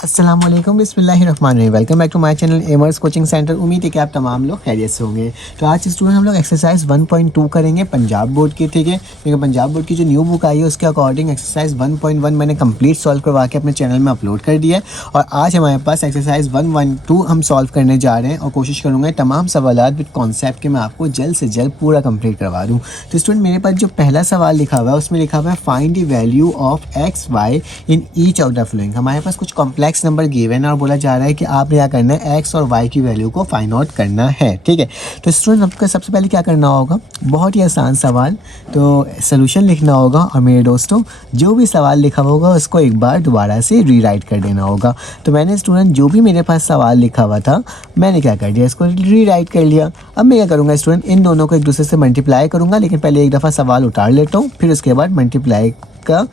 अस्सलाम वालेकुम, बिस्मिल्लाहिर्रहमानिर्रहीम। Welcome back to my channel एमर्स कोचिंग सेंटर। उम्मीद है कि आप तमाम लोग खैरियत से होंगे। तो आज स्टूडेंट हम लोग एक्सरसाइज 1.2 करेंगे पंजाब बोर्ड की, ठीक है। क्योंकि पंजाब बोर्ड की जो न्यू बुक आई है उसके अकॉर्डिंग एक्सरसाइज 1.1 मैंने कंप्लीट सॉल्व करवा के अपने चैनल में अपलोड कर दिया है। और आज हमारे पास एक्सरसाइज 1.2 हम सॉल्व करने जा रहे हैं और कोशिश करूँगा तमाम सवालात विद कॉन्सेप्ट के मैं आपको जल्द से जल्द पूरा कंप्लीट करवा दूँ। तो स्टूडेंट मेरे पास जो पहला सवाल लिखा हुआ है उसमें लिखा हुआ है find the value of x y in each of the following. हमारे पास कुछ कॉम्प्लेक्स नंबर गिवन है और बोला जा रहा है कि आपने क्या करना है, एक्स और वाई की वैल्यू को फाइंड आउट करना है, ठीक है। तो स्टूडेंट आपको सबसे पहले क्या करना होगा, बहुत ही आसान सवाल, तो सोल्यूशन लिखना होगा और मेरे दोस्तों जो भी सवाल लिखा होगा उसको एक बार दोबारा से रीराइट कर देना होगा। तो मैंने स्टूडेंट जो भी मेरे पास सवाल लिखा हुआ था मैंने क्या कर दिया, इसको रीराइट कर लिया। अब मैं क्या करूँगा स्टूडेंट, इन दोनों को एक दूसरे से मल्टीप्लाई करूँगा, लेकिन पहले एक दफ़ा सवाल उतार लेता हूँ, फिर उसके बाद मल्टीप्लाई का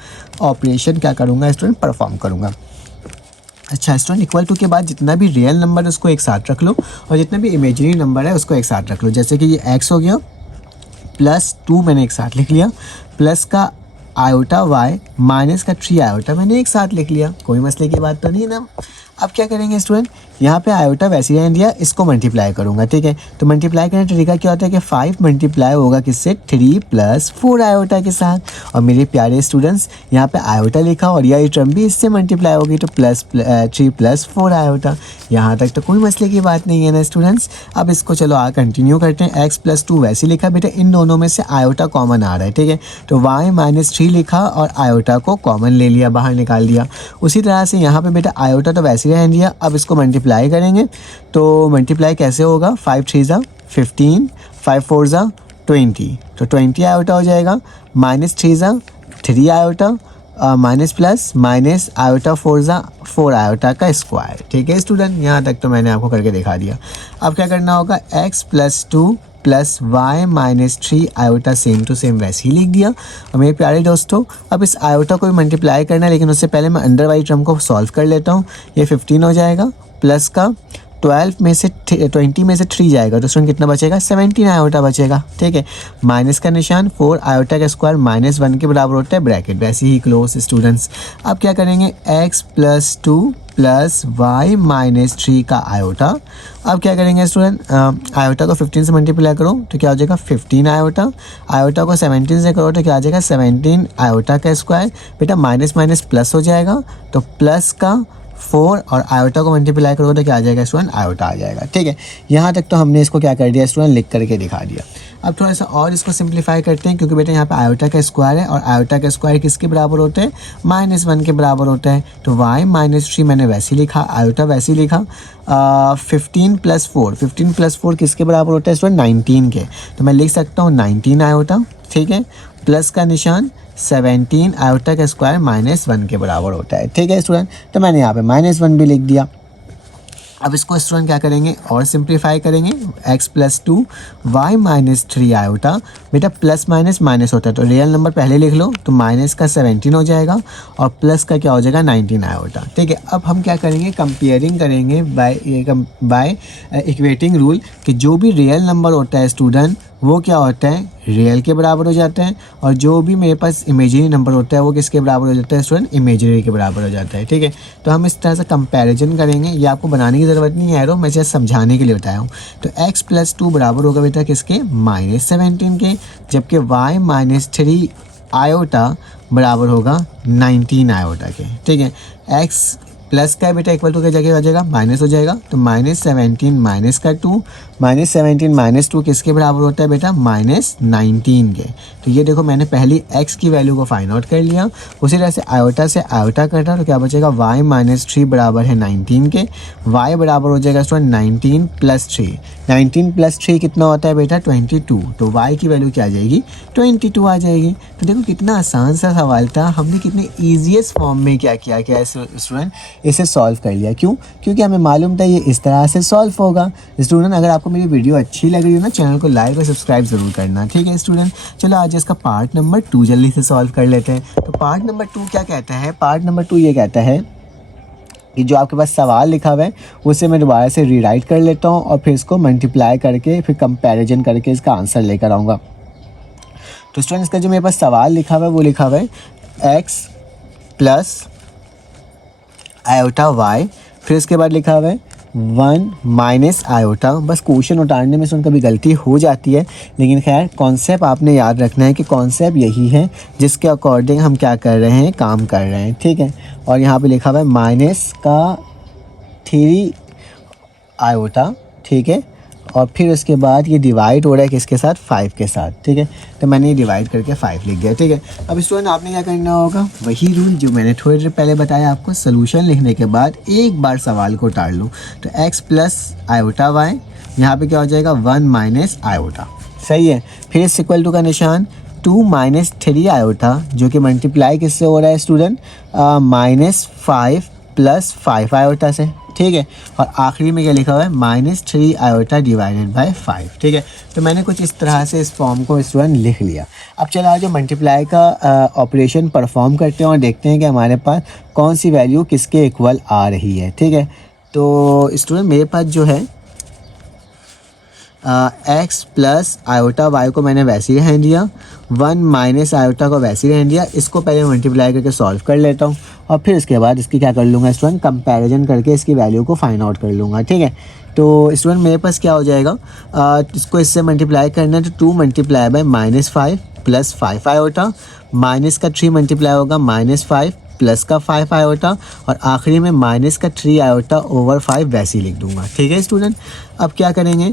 ऑपरेशन क्या करूँगा स्टूडेंट, परफॉर्म करूँगा। अच्छा स्टूडेंट, इक्वल टू के बाद जितना भी रियल नंबर है उसको एक साथ रख लो और जितना भी इमेजिनरी नंबर है उसको एक साथ रख लो। जैसे कि ये एक्स हो गया, +2 मैंने एक साथ लिख लिया, प्लस का आयोटा वाई माइनस का 3 आयोटा मैंने एक साथ लिख लिया। कोई मसले की बात तो नहीं है ना। अब क्या करेंगे स्टूडेंट, यहाँ पे आयोटा वैसे ही रहने दिया, इसको मल्टीप्लाई करूँगा, ठीक है। तो मल्टीप्लाई करने का तरीका क्या होता है कि 5 मल्टीप्लाई होगा किससे, 3 + 4 आयोटा के साथ। और मेरे प्यारे स्टूडेंट्स यहाँ पे आयोटा लिखा और यह टर्म भी इससे मल्टीप्लाई होगी, तो 3 + 4 आयोटा। यहाँ तक तो कोई मसले की बात नहीं है ना स्टूडेंट्स। अब इसको चलो कंटिन्यू करते हैं। x + 2 वैसे लिखा बेटा, इन दोनों में से आयोटा कॉमन आ रहा है, ठीक है। तो y - 3 लिखा और आयोटा को कॉमन ले लिया, बाहर निकाल दिया। उसी तरह से यहाँ पे बेटा आयोटा तो वैसे ही रहने दिया। अब इसको मल्टीप्लाई करेंगे, तो मल्टीप्लाई कैसे होगा, 5 × 3 = 15, 5 × 4 = 20, तो 20 आयोटा हो जाएगा। -3 = 3 iota, minus plus minus iota 4 = 4 iota का स्क्वायर, ठीक है स्टूडेंट। यहाँ तक तो मैंने आपको करके दिखा दिया। अब क्या करना होगा, x + 2 + y - 3 iota same to same वैसे ही लिख दिया। और मेरे प्यारे दोस्तों अब इस आयोटा को भी मल्टीप्लाई करना है, लेकिन उससे पहले मैं अंडर वाली टर्म को सॉल्व कर लेता हूँ। ये 15 हो जाएगा, प्लस का 20 में से 3 जाएगा, तो स्टूडेंट कितना बचेगा, 17 आयोटा बचेगा, ठीक है। माइनस का निशान, 4 आयोटा का स्क्वायर -1 के बराबर होता है, ब्रैकेट वैसे ही क्लोज स्टूडेंट्स। अब क्या करेंगे, x + 2 + y - 3 का आयोटा। अब क्या करेंगे स्टूडेंट, आयोटा को 15 से मल्टीप्लाई करो तो क्या हो जाएगा, 15 आयोटा। आयोटा को 17 से करो तो क्या आ जाएगा, 17 आयोटा का स्क्वायर। बेटा माइनस माइनस प्लस हो जाएगा, तो प्लस का 4 और आयोटा को मल्टीप्लाई करोगे तो क्या आ जाएगा स्टूडेंट, आयोटा आ जाएगा, ठीक है। यहाँ तक तो हमने इसको क्या कर दिया स्टूडेंट, लिख करके दिखा दिया। अब थोड़ा सा और इसको सिंप्लीफाई करते हैं, क्योंकि बेटा यहाँ पे आयोटा का स्क्वायर है और आयोटा का स्क्वायर किसके बराबर होते हैं, -1 के बराबर होता है। तो y - 3 मैंने वैसे ही लिखा, आयोटा वैसे ही लिखा। 15 + 4 किसके बराबर होता है स्टूडेंट, 19 के। तो मैं लिख सकता हूँ 19 आयोटा, ठीक है, प्लस का निशान 17 आयोटा का स्क्वायर -1 के बराबर होता है, ठीक है स्टूडेंट। तो मैंने यहाँ पे -1 भी लिख दिया। अब इसको स्टूडेंट क्या करेंगे और सिंप्लीफाई करेंगे, x + 2 y - 3 आयोटा। बेटा प्लस माइनस माइनस होता है, तो रियल नंबर पहले लिख लो, तो माइनस का 17 हो जाएगा और प्लस का क्या हो जाएगा, 19 आयोटा, ठीक है। अब हम क्या करेंगे, कंपेयरिंग करेंगे बाय इक्वेटिंग रूल, कि जो भी रियल नंबर होता है स्टूडेंट वो क्या होता है, रियल के बराबर हो जाता है। और जो भी मेरे पास इमेजिनरी नंबर होता है वो किसके बराबर हो जाता है स्टूडेंट, इमेजिनरी के बराबर हो जाता है, ठीक है। तो हम इस तरह से कंपैरिजन करेंगे, ये आपको बनाने की ज़रूरत नहीं है एरो, मैं सिर्फ समझाने के लिए बताया हूँ। तो x + 2 बराबर होगा बेटा किसके, -17 के, जबकि y - 3 आयोटा बराबर होगा 19 आयोटा के, ठीक है। x प्लस का बेटा इक्वल टू की जगह हो जाएगा माइनस हो जाएगा, तो -17 माइनस का 2, -17 - 2 किसके बराबर होता है बेटा, -19 के। तो ये देखो मैंने पहली x की वैल्यू को फाइंड आउट कर लिया। उसी तरह से आयोटा से आयोटा कटा तो क्या बचेगा, y - 3 बराबर है 19 के। y बराबर हो जाएगा स्टूडेंट 19 + 3, 19 + 3 कितना होता है बेटा, 22। तो y की वैल्यू क्या आ जाएगी, 22 आ जाएगी। तो देखो कितना आसान सा सवाल था, हमने कितने ईजीएस्ट फॉर्म में क्या किया स्टूडेंट, इसे सॉल्व कर लिया। क्यों, क्योंकि हमें मालूम था ये इस तरह से सॉल्व होगा। स्टूडेंट अगर आपको मेरी वीडियो अच्छी लग रही हो ना, चैनल को लाइक और सब्सक्राइब ज़रूर करना, ठीक है स्टूडेंट। चलो आज इसका पार्ट नंबर 2 जल्दी से सॉल्व कर लेते हैं। तो पार्ट नंबर 2 क्या कहता है, पार्ट नंबर 2 ये कहता है कि जो आपके पास सवाल लिखा हुआ है उसे मैं दोबारा से रीराइट कर लेता हूँ और फिर इसको मल्टीप्लाई करके फिर कंपैरिजन करके इसका आंसर लेकर आऊँगा। तो स्टूडेंट इसका जो मेरे पास सवाल लिखा हुआ है वो लिखा हुआ है x + आयोटा वाई, फिर उसके बाद लिखा हुआ है 1 माइनस आयोटा। बस क्वेश्चन उतारने में से कभी गलती हो जाती है, लेकिन खैर कॉन्सेप्ट आपने याद रखना है कि कॉन्सेप्ट यही है जिसके अकॉर्डिंग हम क्या कर रहे हैं, काम कर रहे हैं, ठीक है। और यहाँ पे लिखा हुआ है माइनस का 3 आयोटा, ठीक है। और फिर उसके बाद ये डिवाइड हो रहा है किसके साथ, 5 के साथ, ठीक है। तो मैंने ये डिवाइड करके 5 लिख दिया, ठीक है। अब स्टूडेंट आपने क्या करना होगा, वही रूल जो मैंने थोड़ी देर पहले बताया आपको, सोल्यूशन लिखने के बाद एक बार सवाल को उतार लो। तो x प्लस आयोटा वाई, यहाँ पे क्या हो जाएगा 1 माइनस आयोटा, सही है। फिर इस इक्वल टू का निशान 2 माइनस 3 आयोटा, जो कि मल्टीप्लाई किससे हो रहा है स्टूडेंट, -5 प्लस 5 आयोटा से, ठीक है। और आखिरी में क्या लिखा हुआ है -3 आयोटा डिवाइडेड बाय 5, ठीक है। तो मैंने कुछ इस तरह से इस फॉर्म को स्टूडेंट लिख लिया। अब चलो आज मल्टीप्लाई का ऑपरेशन परफॉर्म करते हैं और देखते हैं कि हमारे पास कौन सी वैल्यू किसके इक्वल आ रही है, ठीक है। तो स्टूडेंट मेरे पास जो है x प्लस आयोटा वाई को मैंने वैसे ही रहने दिया, 1 माइनस आयोटा को वैसे ही रहने दिया। इसको पहले मल्टीप्लाई करके सॉल्व कर लेता हूँ और फिर उसके बाद इसकी क्या कर लूँगा स्टूडेंट, कंपैरिजन करके इसकी वैल्यू को फाइंड आउट कर लूँगा, ठीक है। तो स्टूडेंट मेरे पास क्या हो जाएगा, इसको इससे मल्टीप्लाई करना है तो 2 multiply bye -5 plus 5 iota, minus का 3 मल्टीप्लाई होगा -5 प्लस का 5 आयोटा, और आखिरी में माइनस का 3 आयोटा ओवर 5 वैसे ही लिख दूंगा, ठीक है स्टूडेंट। अब क्या करेंगे,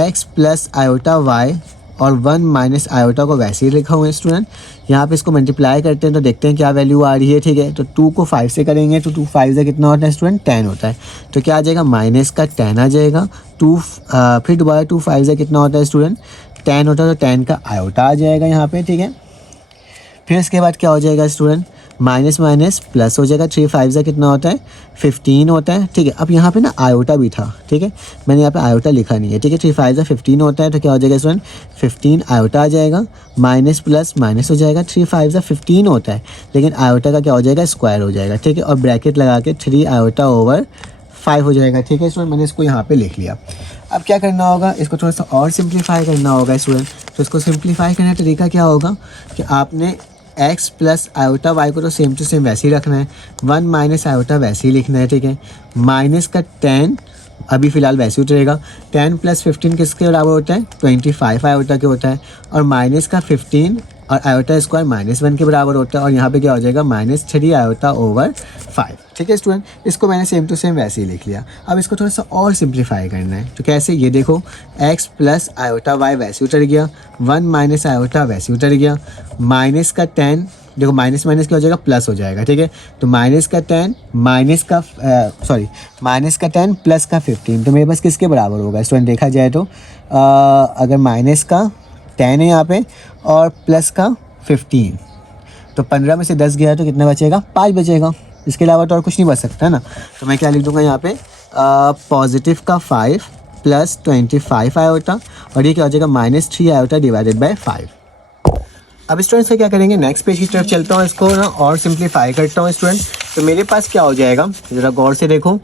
x प्लस आयोटा y और 1 माइनस आयोटा को वैसे ही लिखा हुआ है स्टूडेंट। यहाँ पे इसको मल्टीप्लाई करते हैं तो देखते हैं क्या वैल्यू आ रही है, ठीक है। तो 2 को 5 से करेंगे तो 2 5 से कितना होता है स्टूडेंट, 10 होता है। तो क्या आ जाएगा, माइनस का 10 आ जाएगा। 2 फिर दोबारा 2 5 से कितना होता है स्टूडेंट, 10 होता है। तो 10 का आयोटा आ जाएगा यहाँ पे, ठीक है। फिर इसके बाद क्या हो जाएगा स्टूडेंट, माइनस माइनस प्लस हो जाएगा, 3 5 से कितना होता है, 15 होता है, ठीक है। अब यहाँ पे ना आयोटा भी था, ठीक है, मैंने यहाँ पे आयोटा लिखा नहीं है, ठीक है। 3 5 से 15 होता है, तो क्या हो जाएगा स्टूडेंट, 15 आयोटा आ जाएगा, माइनस प्लस माइनस हो जाएगा, 3 5 से 15 होता है, लेकिन आयोटा का क्या हो जाएगा, स्क्वायर हो जाएगा, ठीक है। और ब्रैकेट लगा के 3 आयोटा ओवर 5 हो जाएगा, ठीक है स्टूडेंट। मैंने इसको यहाँ पे लिख लिया। अब क्या करना होगा, इसको थोड़ा सा और सिंप्लीफाई करना होगा स्टूडेंट। तो इसको सिंप्लीफाई करने का तरीका क्या होगा कि आपने x प्लस आयोटा वाई को तो सेम टू सेम वैसे ही रखना है, 1 माइनस आयोटा वैसे ही लिखना है, ठीक है। माइनस का 10 अभी फ़िलहाल वैसे ही उतरेगा, 10 प्लस 15 किसके बराबर होता है, 25 आयोटा के होता है। और माइनस का 15 और आयोटा स्क्वायर -1 के बराबर होता है। और यहाँ पे क्या हो जाएगा, -3 आयोटा ओवर 5, ठीक है स्टूडेंट। इसको मैंने सेम टू सेम वैसे ही लिख लिया। अब इसको थोड़ा सा और सिंप्लीफाई करना है, तो कैसे, ये देखो x प्लस आयोटा वाई वैसे उतर गया, 1 माइनस आयोटा वैसे उतर गया, माइनस का 10, देखो माइनस माइनस क्या हो जाएगा, प्लस हो जाएगा, ठीक है। तो माइनस का 10 माइनस का 10 प्लस का 15, तो मेरे पास किसके बराबर होगा स्टूडेंट, देखा जाए तो अगर माइनस का 10 है यहाँ पे और प्लस का 15, तो 15 में से 10 गया तो कितना बचेगा, 5 बचेगा। इसके अलावा तो और कुछ नहीं बच सकता ना। तो मैं क्या लिख दूंगा यहाँ पे, पॉजिटिव का 5 प्लस 25 आयोटा, और ये क्या हो जाएगा, -3 आयोटा डिवाइडेड बाय 5। अब स्टूडेंट से क्या करेंगे, नेक्स्ट पेज की तरफ चलता हूँ, इसको ना और सिंप्लीफाई करता हूँ स्टूडेंट। तो मेरे पास क्या हो जाएगा, ज़रा गौर से देखो,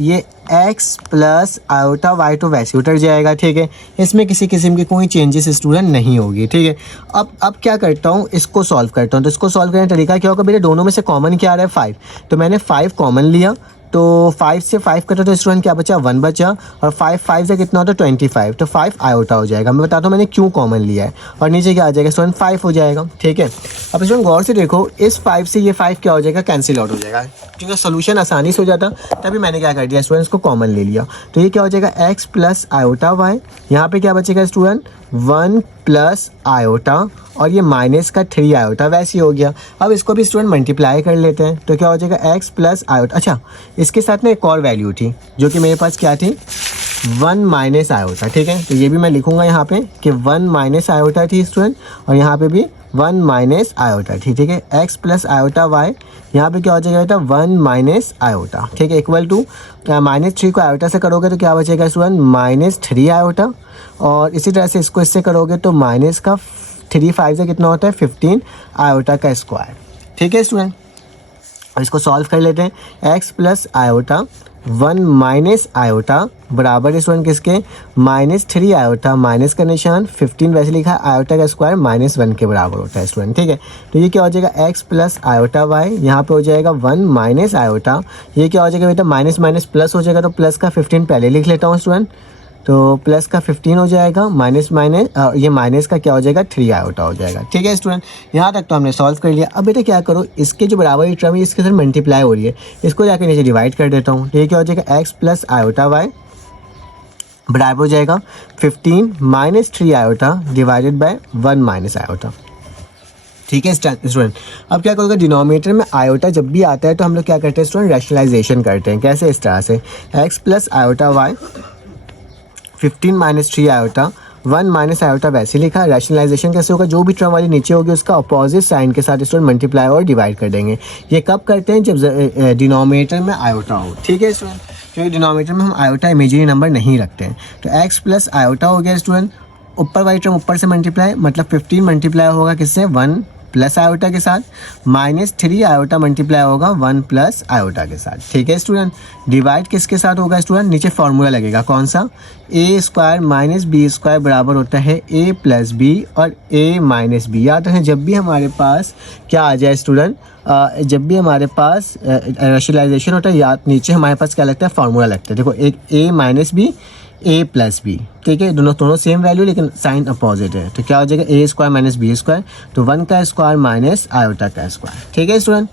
ये x प्लस आयोटा वाई तो वैसे उतर जाएगा, ठीक है। इसमें किसी किस्म की कोई चेंजेस स्टूडेंट नहीं होगी, ठीक है। अब क्या करता हूँ, इसको सॉल्व करता हूँ। तो इसको सॉल्व करने का तरीका क्या होगा, मेरे दोनों में से कॉमन क्या आ रहा है, 5, तो मैंने 5 कॉमन लिया। तो 5 से 5 कटा तो स्टूडेंट क्या बचा, 1 बचा, और 5 5 से कितना होता है, 25, तो 5 आयोटा हो जाएगा। मैं बताता हूँ मैंने क्यों कॉमन लिया है, और नीचे क्या आ जाएगा स्टूडेंट, 5 हो जाएगा, ठीक है। अब स्टूडेंट गौर से देखो, इस 5 से ये 5 क्या हो जाएगा, कैंसिल आउट हो जाएगा, क्योंकि सोल्यूशन आसानी से हो जाता, तभी मैंने क्या कर दिया स्टूडेंट्स को कॉमन ले लिया। तो ये क्या हो जाएगा, x प्लस आयोटा वाई, यहाँ पे क्या बचेगा स्टूडेंट, 1 प्लस आयोटा, और ये माइनस का 3 आयोटा वैसे ही हो गया। अब इसको भी स्टूडेंट मल्टीप्लाई कर लेते हैं, तो क्या हो जाएगा, x प्लस आयोटा। अच्छा, इसके साथ में एक और वैल्यू थी जो कि मेरे पास क्या थी, 1 माइनस आयोटा, ठीक है। तो ये भी मैं लिखूंगा यहाँ पे कि 1 माइनस आयोटा थी स्टूडेंट, और यहाँ पे भी 1 माइनस आयोटा थी, ठीक है। x प्लस आयोटा वाई, यहाँ पे क्या हो जाएगा बेटा, 1 माइनस आयोटा, ठीक है, इक्वल टू -3 को आयोटा से करोगे तो क्या बचेगा स्टूडेंट, -3 आयोटा। और इसी तरह से इसको इससे करोगे तो माइनस का 3 5 से कितना होता है, 15 आयोटा का स्क्वायर, ठीक है स्टूडेंट। और इसको सॉल्व कर लेते हैं, x plus iota 1 minus iota बराबर है स्टूडेंट किसके, -3 आयोटा, माइनस का निशान, 15 वैसे लिखा है, आयोटा का स्क्वायर -1 के बराबर होता है स्टूडेंट, ठीक है। तो ये क्या हो जाएगा, x प्लस आयोटा y, यहाँ पे हो जाएगा 1 माइनस आयोटा, ये क्या हो जाएगा बेटा, माइनस माइनस प्लस हो जाएगा, तो प्लस का 15 पहले लिख लेता हूँ स्टूडेंट, तो प्लस का 15 हो जाएगा, माइनस माइनस ये माइनस का क्या हो जाएगा, 3 आयोटा हो जाएगा, ठीक है स्टूडेंट। यहाँ तक तो हमने सॉल्व कर लिया। अब बेटा क्या करो, इसके जो बराबर की टर्म है इसके साथ मल्टीप्लाई हो रही है, इसको जाकर नीचे डिवाइड कर देता हूँ, तो ये क्या हो जाएगा, x प्लस आयोटा वाई बराबर हो जाएगा 15 minus 3 iota divided by 1 minus iota, ठीक है स्टूडेंट। अब क्या करोगे, डिनोमिनेटर में आयोटा जब भी आता है तो हम लोग क्या करते हैं स्टूडेंट, रैशनलाइजेशन करते हैं। कैसे, इस तरह से x plus iota y 15 minus 3 iota 1 minus iota, वैसे लिखा। रैशनलाइजेशन कैसे होगा, जो भी टर्म वाली नीचे होगी उसका अपोजिट साइन के साथ स्टूडेंट मल्टीप्लाई और डिवाइड कर देंगे। ये कब करते हैं, जब डिनोमिनेटर में आयोटा हो, ठीक है स्टूडेंट, क्योंकि डिनोमिनेटर में हम आयोटा इमेजिनरी नंबर नहीं रखते हैं। तो x प्लस आयोटा हो गया स्टूडेंट, ऊपर वाली टर्म ऊपर से मल्टीप्लाई, मतलब 15 मल्टीप्लाई होगा किससे, 1 प्लस आयोटा के साथ, -3 आयोटा मल्टीप्लाई होगा 1 प्लस आयोटा के साथ, ठीक है स्टूडेंट। डिवाइड किसके साथ होगा स्टूडेंट, नीचे फॉर्मूला लगेगा, कौन सा, a square minus b square बराबर होता है a प्लस बी और a माइनस बी। याद रखें, जब भी हमारे पास क्या आ जाए स्टूडेंट, जब भी हमारे पास रैशनलाइजेशन होता है, या नीचे हमारे पास क्या लगता है, फार्मूला लगता है। देखो, एक a minus b, a plus b, ठीक है, दोनों सेम वैल्यू लेकिन साइन अपोजिट है, तो क्या हो जाएगा, a square minus b square, तो 1 का स्क्वायर माइनस आयोटा का स्क्वायर, ठीक है स्टूडेंट।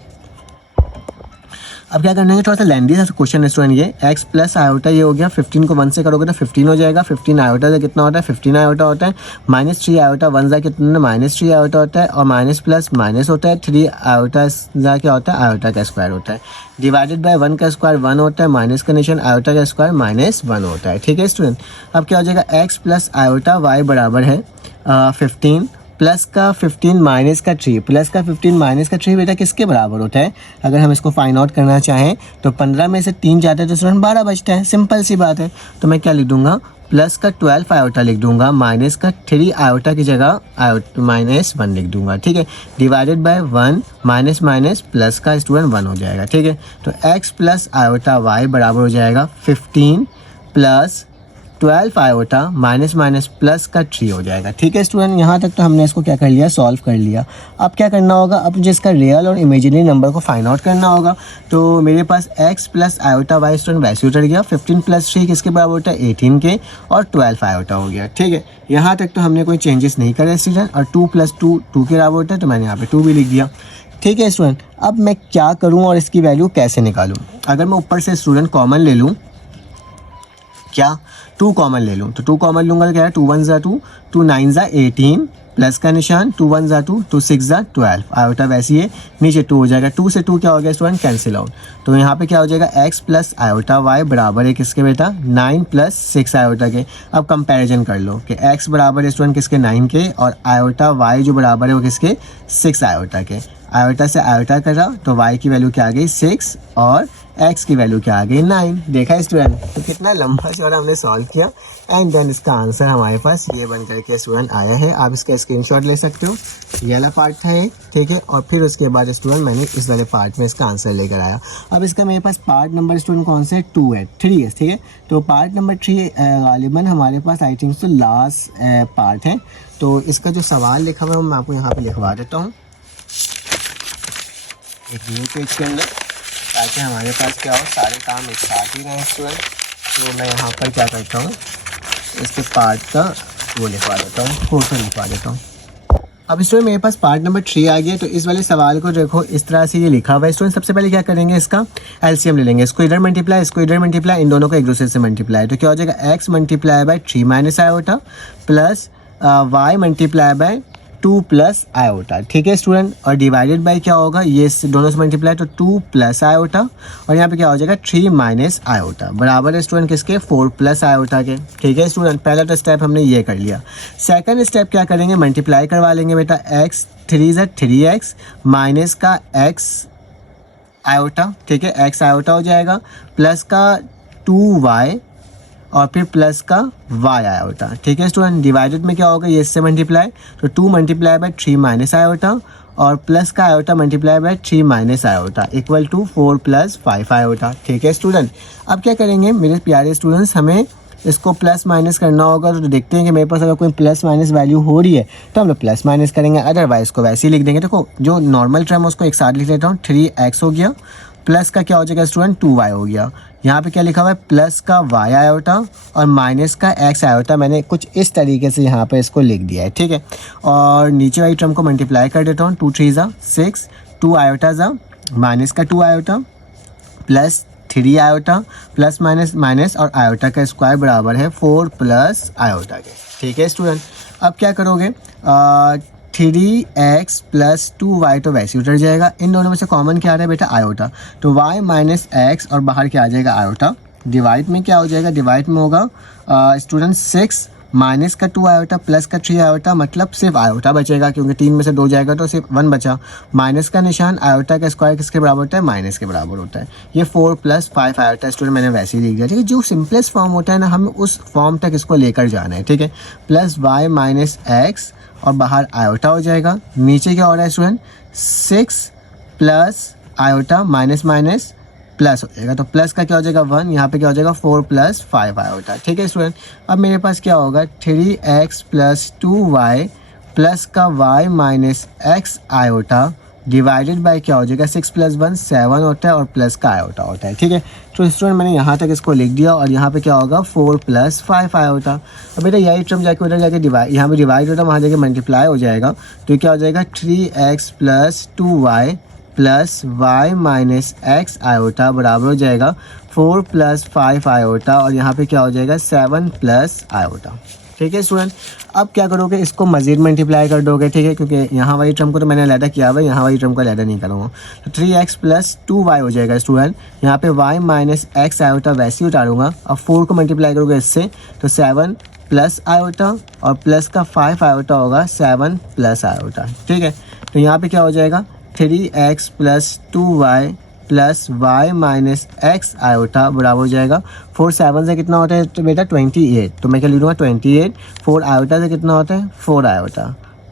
अब क्या करना है, थोड़ा सा लेंदी सा क्वेश्चन है स्टूडेंट, ये x प्लस आयोटा ये हो गया, 15 को 1 से करोगे तो 15 हो जाएगा, 15 आयोटा से कितना होता है, 15 आयोटा होता है, -3 आयोटा 1 जा कितना, -3 आयोटा होता है, और माइनस प्लस माइनस होता है, 3 आयोटा जा क्या होता है, आयोटा का स्क्वायर होता है, डिवाइडेड बाय 1 का स्क्वायर 1 होता है, माइनस का निशान, आयोटा का स्क्वायर -1 होता है, ठीक है स्टूडेंट। अब क्या हो जाएगा, x प्लस आयोटा y बराबर है 15 प्लस का 15 माइनस का 3, प्लस का 15 माइनस का 3 बेटा किसके बराबर होता है, अगर हम इसको फाइंड आउट करना चाहें तो 15 में से 3 जाता है तो स्टूडेंट 12 बचता है, सिंपल सी बात है। तो मैं क्या लिख दूंगा, प्लस का 12 आयोटा लिख दूंगा, माइनस का 3 आयोटा की जगह -1 लिख दूंगा, ठीक है, divided by 1 minus minus plus का स्टूडेंट 1 हो जाएगा, ठीक है। तो x प्लस आयोटा y बराबर हो जाएगा 15 plus 12 iota minus minus plus का 3 हो जाएगा, ठीक है स्टूडेंट। यहाँ तक तो हमने इसको क्या कर लिया, सॉल्व कर लिया। अब क्या करना होगा, अब जिसका रियल और इमेजिनरी नंबर को फाइंड आउट करना होगा। तो मेरे पास x plus iota y student वैसे उतर गया, 15 प्लस 3 किसके बराबर होता है, 18 के, और 12 आयोटा हो गया, ठीक है। यहाँ तक तो हमने कोई चेंजेस नहीं करे स्टूडेंट, और 2 प्लस 2 2 के बराबर होता है, तो मैंने यहाँ पे 2 भी लिख दिया, ठीक है स्टूडेंट। अब मैं क्या करूँ और इसकी वैल्यू कैसे निकालूँ, अगर मैं ऊपर से स्टूडेंट कॉमन ले लूँ, क्या 2 कॉमन ले लूँ, तो 2 कॉमन लूँगा तो क्या है, 2 1 ज़ा 2, 2 9 ज़ा 18, प्लस का निशान, 2 1 ज़ा 2, 2 6 ज़ा 12, आयोटा वैसे ही है, नीचे 2 हो जाएगा, 2 से 2 क्या हो गया स्टूडेंट, कैंसिल आउट। तो यहाँ पे क्या हो जाएगा, x प्लस आयोटा वाई बराबर है किसके बेटा, 9 प्लस 6 आयोटा के। अब कंपैरिजन कर लो कि x बराबर है स्टूडेंट किसके, 9 के, और आयोटा y जो बराबर है वो किसके, 6 आयोटा के। आयोटा से आयोटा करा तो y की वैल्यू क्या आ गई, 6, और x की वैल्यू क्या आ गई, 9। देखा स्टूडेंट, तो कितना लंबा चौड़ा हमने सॉल्व किया, एंड देन इसका आंसर हमारे पास ये बन करके स्टूडेंट आया है। आप इसका स्क्रीनशॉट ले सकते हो, ये वाला पार्ट था ये, ठीक है, और फिर उसके बाद स्टूडेंट मैंने इस वाले पार्ट में इसका आंसर लेकर आया। अब इसका मेरे पास पार्ट नंबर स्टूडेंट कौन सा है, 2 है, 3 है, ठीक है। तो पार्ट नंबर 3 गालिबन हमारे पास आई थिंक तो लास्ट पार्ट है। तो इसका जो सवाल लिखा हुआ है मैं आपको यहाँ पर लिखवा देता हूँ एक न्यू पेज के अंदर, ताकि हमारे पास क्या हो, सारे काम एक साथ ही रहें स्टूडेंट। तो मैं यहाँ पर क्या करता हूँ, इसके पार्ट का वो लिखवा देता हूँ, फोटो लिखवा देता हूँ। अब स्टूडेंट मेरे पास पार्ट नंबर 3 आ गया। तो इस वाले सवाल को देखो, इस तरह से ये लिखा हुआ है स्टूडेंट। सबसे पहले क्या करेंगे, इसका एलसीएम ले लेंगे, इसको इधर मल्टीप्लाई, इसको इधर मल्टीप्लाई, इन दोनों को एक दूसरे से मल्टीप्लाई, तो क्या हो जाएगा, x multiply by 3 minus iota plus y multiply by 2 plus iota, ठीक है स्टूडेंट। और डिवाइडेड बाय क्या होगा, ये दोनों से मल्टीप्लाई, तो 2 प्लस आयोटा, और यहाँ पे क्या हो जाएगा 3 माइनस आयोटा, बराबर है स्टूडेंट किसके, 4 प्लस आयोटा के, ठीक है स्टूडेंट। पहला तो स्टेप हमने ये कर लिया। सेकंड स्टेप क्या करेंगे, मल्टीप्लाई करवा लेंगे बेटा, x 3 ज़ा 3x माइनस का x आयोटा, ठीक है, x आयोटा हो जाएगा, प्लस का 2y और फिर प्लस का y आयोटा, ठीक है स्टूडेंट। डिवाइडेड में क्या होगा, ये इससे मल्टीप्लाई, तो 2 मल्टीप्लाई बाय 3 माइनस आयोटा, और प्लस का iota multiply by 3 minus iota equal to 4 + 5 iota. ठीक है स्टूडेंट, अब क्या करेंगे मेरे प्यारे स्टूडेंट्स, हमें इसको प्लस माइनस करना होगा। तो देखते हैं कि मेरे पास अगर कोई प्लस माइनस वैल्यू हो रही है तो हम लोग प्लस माइनस करेंगे, अदरवाइज को वैसे ही लिख देंगे। देखो जो नॉर्मल टर्म उसको एक साथ लिख लेता हूँ, 3x हो गया, प्लस का क्या हो जाएगा स्टूडेंट 2y हो गया। यहाँ पे क्या लिखा हुआ है, प्लस का y आयोटा और माइनस का x आयोटा। मैंने कुछ इस तरीके से यहाँ पे इसको लिख दिया है। ठीक है, और नीचे वाली टर्म को मल्टीप्लाई कर देता हूँ, 2 3 ज़ा 6, 2 आयोटा ज़ा माइनस का 2 iota plus 3 iota plus minus minus और आयोटा का स्क्वायर बराबर है 4 + आयोटा के। ठीक है स्टूडेंट, अब क्या करोगे, 3x + 2y तो वैसे उतर जाएगा। इन दोनों में से कॉमन क्या आ रहा है बेटा, आयोटा, तो y - x और बाहर क्या आ जाएगा आयोटा। डिवाइड में क्या हो जाएगा, डिवाइड में होगा स्टूडेंट 6 माइनस का 2 आयोटा प्लस का 3 आयोटा, मतलब सिर्फ आयोटा बचेगा क्योंकि 3 में से 2 जाएगा तो सिर्फ 1 बचा। माइनस का निशान, आयोटा का स्क्वायर किसके बराबर होता है, माइनस के बराबर होता है। ये 4 + 5 आयोटा स्टूडेंट मैंने वैसे ही लिख दिया। ठीक है, जो सिंपलेस्ट फॉर्म होता है ना, हमें उस फॉर्म तक इसको लेकर जाना है। ठीक है, प्लस y - x और बाहर आयोटा हो जाएगा। नीचे क्या हो रहा है student, 6 plus iota minus minus plus हो जाएगा, तो प्लस का क्या हो जाएगा 1, यहाँ पे क्या हो जाएगा 4 + 5 आयोटा। ठीक है स्टूडेंट, अब मेरे पास क्या होगा 3x + 2y प्लस का y - x iota divided by क्या हो जाएगा 6 + 1 7 होता है और प्लस का आयोटा होता है। ठीक है, तो स्टूडेंट मैंने यहाँ तक इसको लिख दिया और यहाँ पे क्या होगा 4 + 5 आयोटा। अब बेटा यही टर्म जाके उधर जाके डिवाइड, यहाँ पे डिवाइड होता है वहाँ जाके मल्टीप्लाई हो जाएगा, तो क्या हो जाएगा 3x + 2y plus y - x iota बराबर हो जाएगा 4 + 5 आयोटा और यहाँ पे क्या हो जाएगा 7 + आयोटा। ठीक है स्टूडेंट, अब क्या करोगे, इसको मज़ीद मल्टीप्लाई कर दोगे। ठीक है, क्योंकि यहाँ वाली टर्म को तो मैंने अलहदा किया हुआ है, यहाँ वाली टर्म को अलहदा नहीं करूँगा, तो 3x + 2y हो जाएगा स्टूडेंट। यहाँ पे y - x आयोटा वैसे ही उतारूँगा, अब 4 को मल्टीप्लाई करोगे इससे तो 7 + आयोटा और प्लस का 5 आयोटा होगा 7 + आयोटा। ठीक है, तो यहाँ पे क्या हो जाएगा 3x + 2y plus y - x iota बराबर हो जाएगा 4 7 से कितना होता है तो बेटा 28, तो मैं क्या लिखूँगा 28। 4 आयोटा से कितना होता है 4 आयोटा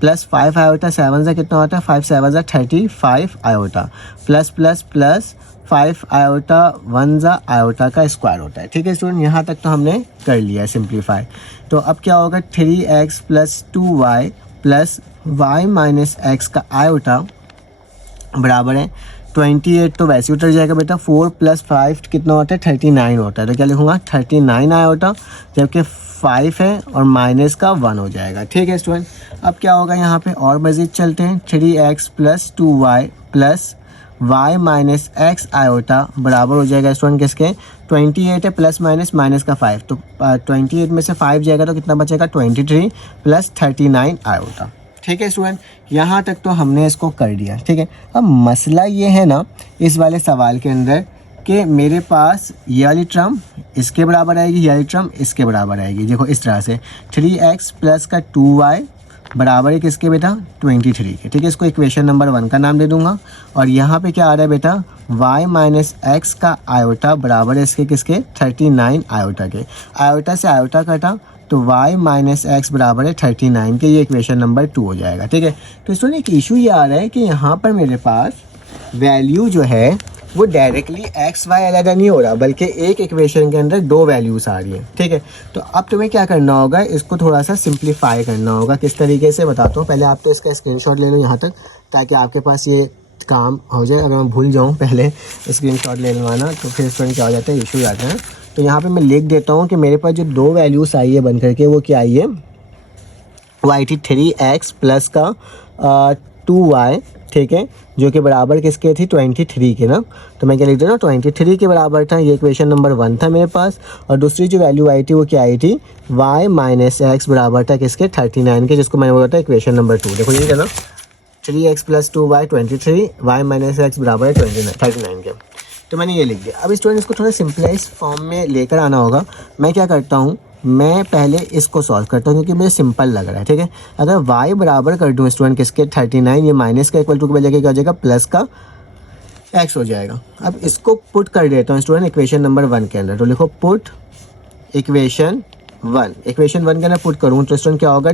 प्लस 5 आयोटा 7 से कितना होता है 5 7 से 35 iota plus plus plus 5 iota 1 iota का स्क्वायर होता है। ठीक है स्टूडेंट, यहाँ तक तो हमने कर लिया है सिंप्लीफाई। तो अब क्या होगा 3x + 2y plus y - x का आयोटा बराबर है 28, तो वैसे उतर जाएगा बेटा। 4 + 5 कितना होता है 39 होता है, तो क्या लिखूँगा 39 आयोटा, जबकि 5 है और माइनस का 1 हो जाएगा। ठीक है स्टूडेंट, अब क्या होगा यहाँ पे और मज़ीद चलते हैं, 3x + 2y plus y - x iota बराबर हो जाएगा स्टूडेंट किसके 28 है प्लस माइनस माइनस का 5, तो 28 में से 5 जाएगा तो कितना बचेगा 23 प्लस 39 आयोटा। ठीक है स्टूडेंट, यहाँ तक तो हमने इसको कर दिया। ठीक है, अब मसला ये है ना इस वाले सवाल के अंदर कि मेरे पास ये वाली टर्म इसके बराबर आएगी, ये वाली टर्म इसके बराबर आएगी। देखो इस तरह से 3x प्लस का 2y बराबर है किसके बेटा 23 के। ठीक है, इसको इक्वेशन नंबर 1 का नाम दे दूंगा। और यहाँ पे क्या आ रहा है बेटा y - x का आयोटा बराबर है इसके किसके 39 आयोटा के। आयोटा से आयोटा कटा तो y - x बराबर है 39 के, ये इक्वेशन नंबर 2 हो जाएगा। ठीक है, तो इसमें एक इशू ये आ रहा है कि यहाँ पर मेरे पास वैल्यू जो है वो डायरेक्टली x y अलग नहीं हो रहा, बल्कि एक इक्वेशन के अंदर 2 वैल्यूज़ आ रही हैं। ठीक है, तो अब तुम्हें क्या करना होगा, इसको थोड़ा सा सिंप्लीफाई करना होगा। किस तरीके से बताता हूँ, पहले आप तो इसका स्क्रीनशॉट ले लो यहाँ तक, ताकि आपके पास ये काम हो जाए। अगर मैं भूल जाऊँ पहले स्क्रीनशॉट ले लेवाना तो फिर इसमें क्या हो जाता है, इशू आते हैं। तो यहाँ पे मैं लिख देता हूँ कि मेरे पास जो 2 वैल्यूज़ आई है बन करके वो क्या आई है, वो आई थी 3x प्लस का 2y। ठीक है, जो कि बराबर किसके थी 23 के ना, तो मैं क्या लिख देता हूँ 23 के बराबर था। ये इक्वेशन नंबर 1 था मेरे पास। और दूसरी जो वैल्यू आई थी वो क्या आई थी y - x बराबर था किसके 39 के, जिसको मैंने बोला था इक्वेशन नंबर 2। देखो ये ना 3x + 2y 23, y - x बराबर है 39 के, तो मैंने ये लिख दिया। अब स्टूडेंट इसको थोड़ा सिंपलाइज फॉर्म में लेकर आना होगा। मैं क्या करता हूँ, मैं पहले इसको सॉल्व करता हूँ क्योंकि मुझे सिंपल लग रहा है। ठीक है, अगर y बराबर कर दूँ स्टूडेंट किसके 39, ये माइनस का इक्वल टू के बजाय क्या हो जाएगा प्लस का x हो जाएगा। अब इसको पुट कर देता हूँ स्टूडेंट इक्वेशन नंबर 1 के अंदर, तो लिखो पुट इक्वेशन 1। इक्वेशन 1 के अंदर पुट करूँ तो स्टूडेंट क्या होगा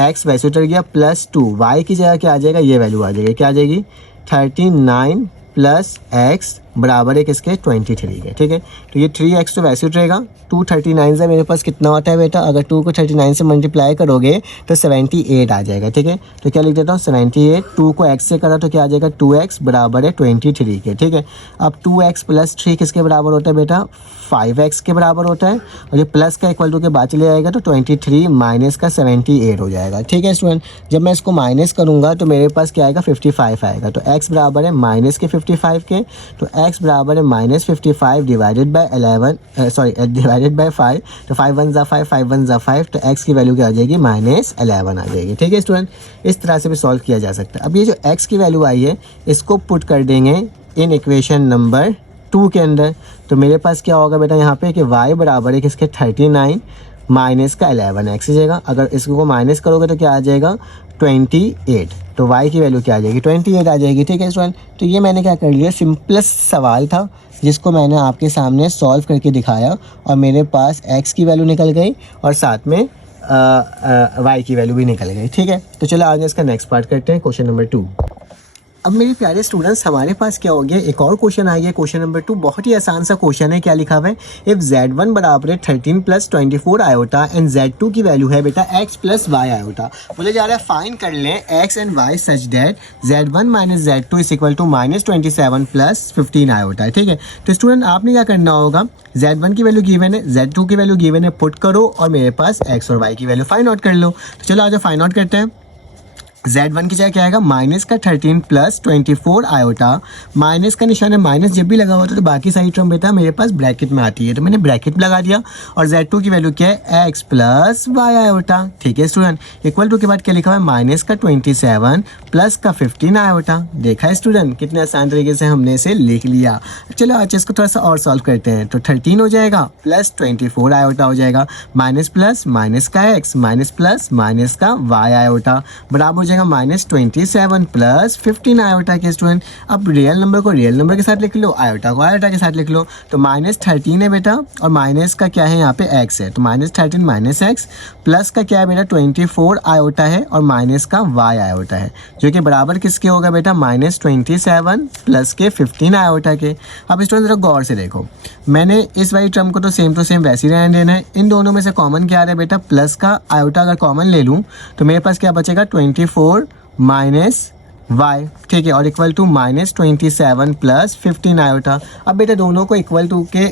एक्स वैसे उतर गया प्लस 2, वाई की जगह क्या आ जाएगा, ये वैल्यू आ जाएगी, क्या आ जाएगी 39 प्लस एक्स बराबर है किसके 23 के। ठीक है, तो ये 3x तो वैसे उठेगा, 239 से मेरे पास कितना होता है बेटा, अगर 2 को 39 से मल्टीप्लाई करोगे तो 78 आ जाएगा। ठीक है, तो क्या लिख देता हूँ 78, 2 को x से करा तो क्या आ जाएगा 2x बराबर है 23 के। ठीक है, अब 2x प्लस 3 किसके बराबर होता है बेटा, 5x के बराबर होता है, और ये प्लस का इक्वल टू के बाद चले जाएगा तो 23 माइनस का 78 हो जाएगा। ठीक है स्टूडेंट, जब मैं इसको माइनस करूँगा तो मेरे पास क्या आएगा 55 आएगा, तो x बराबर है माइनस के 55 के, तो x बराबर है माइनस 55 डिवाइडेड बाई 5, तो 5 1 ज़ा 5, 5 1 ज़ा 5, तो x की वैल्यू क्या आ जाएगी -11 आ जाएगी। ठीक है स्टूडेंट, इस तरह से भी सॉल्व किया जा सकता है। अब ये जो x की वैल्यू आई है इसको पुट कर देंगे इन इक्वेशन नंबर 2 के अंदर, तो मेरे पास क्या होगा बेटा यहाँ पे कि y बराबर है किसके 39 माइनस का 11 x जगह, अगर इसको माइनस करोगे तो क्या आ जाएगा 28, तो y की वैल्यू क्या आ जाएगी 28 आ जाएगी। ठीक है स्टूडेंट, तो ये मैंने क्या कर लिया, सिंपलेस्ट सवाल था जिसको मैंने आपके सामने सॉल्व करके दिखाया, और मेरे पास x की वैल्यू निकल गई और साथ में y की वैल्यू भी निकल गई। ठीक है, तो चलो आगे इसका नेक्स्ट पार्ट करते हैं, क्वेश्चन नंबर 2। अब मेरे प्यारे स्टूडेंट्स हमारे पास क्या हो गया, एक और क्वेश्चन आ गया, क्वेश्चन नंबर 2। बहुत ही आसान सा क्वेश्चन है, क्या लिखा हुआ है, इफ z1 बराबर है 13 प्लस 24 आयोटा एंड z2 की वैल्यू है बेटा x प्लस y आयोटा। बोले जा रहा है फाइंड कर लें x and y such that z1 minus z2 is equal to -27 plus 15 iota. ठीक है, तो स्टूडेंट आपने क्या करना होगा, z1 की वैल्यू गिवन है, z2 की वैल्यू गिवन है, पुट करो और मेरे पास x और y की वैल्यू फाइंड आउट कर लो। तो चलो आज फाइंड आउट करते हैं। z1 की जगह क्या आएगा माइनस का 13 प्लस 24 आयोटा, माइनस का निशान है, माइनस जब भी लगा होता है तो बाकी सारी टर्म बेटा मेरे पास ब्रैकेट में आती है, तो मैंने ब्रैकेट लगा दिया, और z2 की वैल्यू क्या है x प्लस y आयोटा। ठीक है स्टूडेंट, इक्वल टू के बाद क्या लिखा हुआ है माइनस का 27 प्लस का 15 आयोटा। देखा है स्टूडेंट कितने आसान तरीके से हमने इसे लिख लिया। चलो आज इसको थोड़ा सा और सॉल्व करते हैं, तो 13 हो जाएगा प्लस 24 आयोटा हो जाएगा, माइनस प्लस माइनस का x माइनस प्लस माइनस का y आयोटा बराबर हो जाएगा -27 प्लस 15 आयोटा के। स्टूडेंट अब रियल नंबर को रियल नंबर के साथ लिख लो, आयोटा को आयोटा के साथ लिख लो, तो -13 है बेटा, और माइनस का क्या है यहाँ पे x है, तो -13 माइनस x, प्लस का क्या है बेटा 24 आयोटा है, और माइनस का y आयोटा है, जो कि बराबर किसके होगा बेटा -27 प्लस के 15 आयोटा के। अब स्टूडेंट जरा गौर से देखो, मैंने इस वाली टर्म को तो सेम टू सेम वैसे ही रहने देना है, इन दोनों में से कॉमन क्या आ रहा है बेटा, प्लस का आयोटा अगर कॉमन ले लूँ तो मेरे पास क्या बचेगा 24 माइनस y। ठीक है, और इक्वल टू -27 प्लस 15 आयोटा। अब बेटा दोनों को इक्वल टू के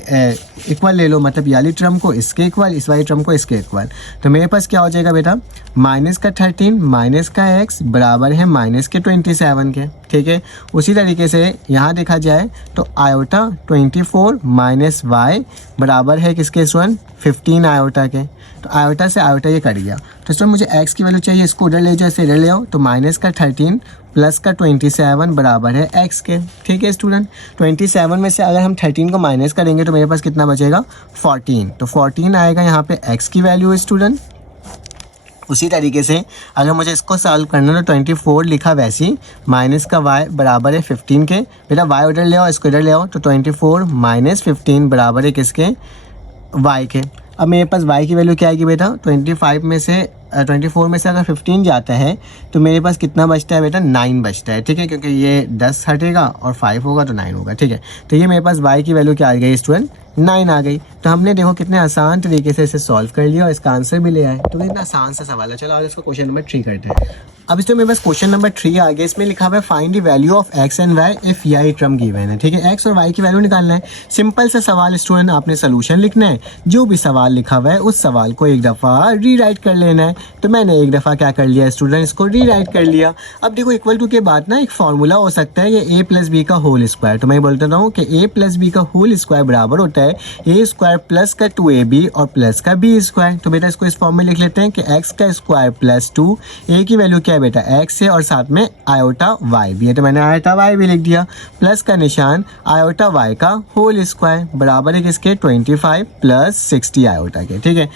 इक्वल ले लो, मतलब ये वाली टर्म को इसके इक्वल, इस वाली टर्म को इसके इक्वल, तो मेरे पास क्या हो जाएगा बेटा माइनस का 13 माइनस का x बराबर है माइनस के 27 के। ठीक है, उसी तरीके से यहाँ देखा जाए तो आयोटा 24 माइनस y बराबर है किसके स्टूडेंट 15 आयोटा के, तो आयोटा से आयोटा ये कट गया, तो स्टूडेंट मुझे x की वैल्यू चाहिए, इसको उधर ले जाओ, इसे इधर ले आओ, तो माइनस का 13 प्लस का 27 बराबर है x के। ठीक है स्टूडेंट, 27 में से अगर हम 13 को माइनस करेंगे तो मेरे पास कितना बचेगा 14, तो 14 आएगा यहाँ पे x की वैल्यू स्टूडेंट। उसी तरीके से अगर मुझे इसको सॉल्व करना है तो 24 लिखा वैसे, माइनस का y बराबर है 15 के, बेटा y उधर ले आओ, इसको इधर ले आओ, तो 24 माइनस 15 बराबर है किसके y के। अब मेरे पास y की वैल्यू क्या आएगी बेटा 24 में से अगर 15 जाता है तो मेरे पास कितना बचता है बेटा 9 बचता है। ठीक है, क्योंकि ये 10 हटेगा और 5 होगा तो 9 होगा। ठीक है, तो ये मेरे पास y की वैल्यू क्या आ गई स्टूडेंट 9 आ गई। तो हमने देखो कितने आसान तरीके से इसे सॉल्व कर लिया और इसका आंसर भी ले आए, तो कितना आसान सा सवाल है। चलो आज इसको क्वेश्चन नंबर 3 करते हैं। अब इसमें मेरे पास क्वेश्चन नंबर 3 आ गया, इसमें लिखा हुआ है find the value of x and y if y term given है। ठीक है, x और y की वैल्यू निकालना है, सिंपल सा सवाल स्टूडेंट, आपने सोल्यूशन लिखना है, जो भी सवाल लिखा हुआ है उस सवाल को एक दफ़ा रीराइट कर लेना है। तो मैंने एक दफ़ा क्या कर लिया स्टूडेंट, इसको रीराइट कर लिया। अब देखो इक्वल टू के बाद ना एक फार्मूला हो सकता है ये a प्लस बी का होल स्क्वायर, तो मैं बोलता रहा हूँ कि a प्लस बी का होल स्क्वायर बराबर होता है a स्क्वायर प्लस का 2ab और प्लस का b स्क्वायर। तो बेटा इसको इस फॉर्म में लिख लेते हैं कि x का स्क्वायर प्लस 2, a की वैल्यू क्या है बेटा x है और साथ में आयोटा y भी है, तो मैंने आयोटा y भी लिख दिया, प्लस का निशान आयोटा y का होल स्क्वायर बराबर है किसके 25 प्लस 60 आयोटा के। ठीक है,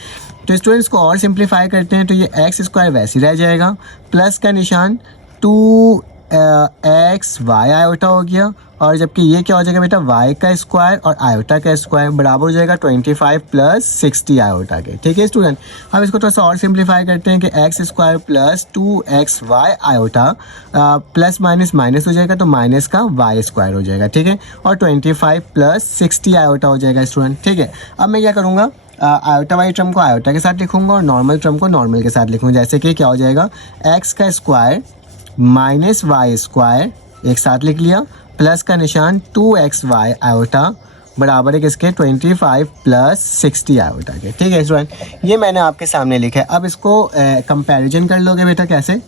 तो स्टूडेंट्स को और सिंप्लीफाई करते हैं तो ये एक्स स्क्वायर वैसे रह जाएगा, प्लस का निशान 2x y आयोटा हो गया और जबकि ये क्या हो जाएगा बेटा y का स्क्वायर और आयोटा का स्क्वायर बराबर हो जाएगा 25 प्लस 60 आयोटा के। ठीक है स्टूडेंट, अब इसको थोड़ा सा और सिंप्लीफाई करते हैं कि x square plus 2xy iota plus minus minus हो जाएगा तो माइनस का y स्क्वायर हो जाएगा। ठीक है, और 25 प्लस 60 आयोटा हो जाएगा स्टूडेंट। ठीक है, अब मैं क्या करूँगा, आयोटा वाली टर्म को आयोटा के साथ लिखूंगा और नॉर्मल टर्म को नॉर्मल के साथ लिखूंगा। जैसे कि क्या हो जाएगा, एक्स का स्क्वायर माइनस वाई स्क्वायर एक साथ लिख लिया, प्लस का निशान 2xy आयोटा बराबर है किसके 25 प्लस 60 आयोटा के। ठीक है स्टूडेंट, ये मैंने आपके सामने लिखा है। अब इसको कंपैरिजन कर लोगे बेटा कैसे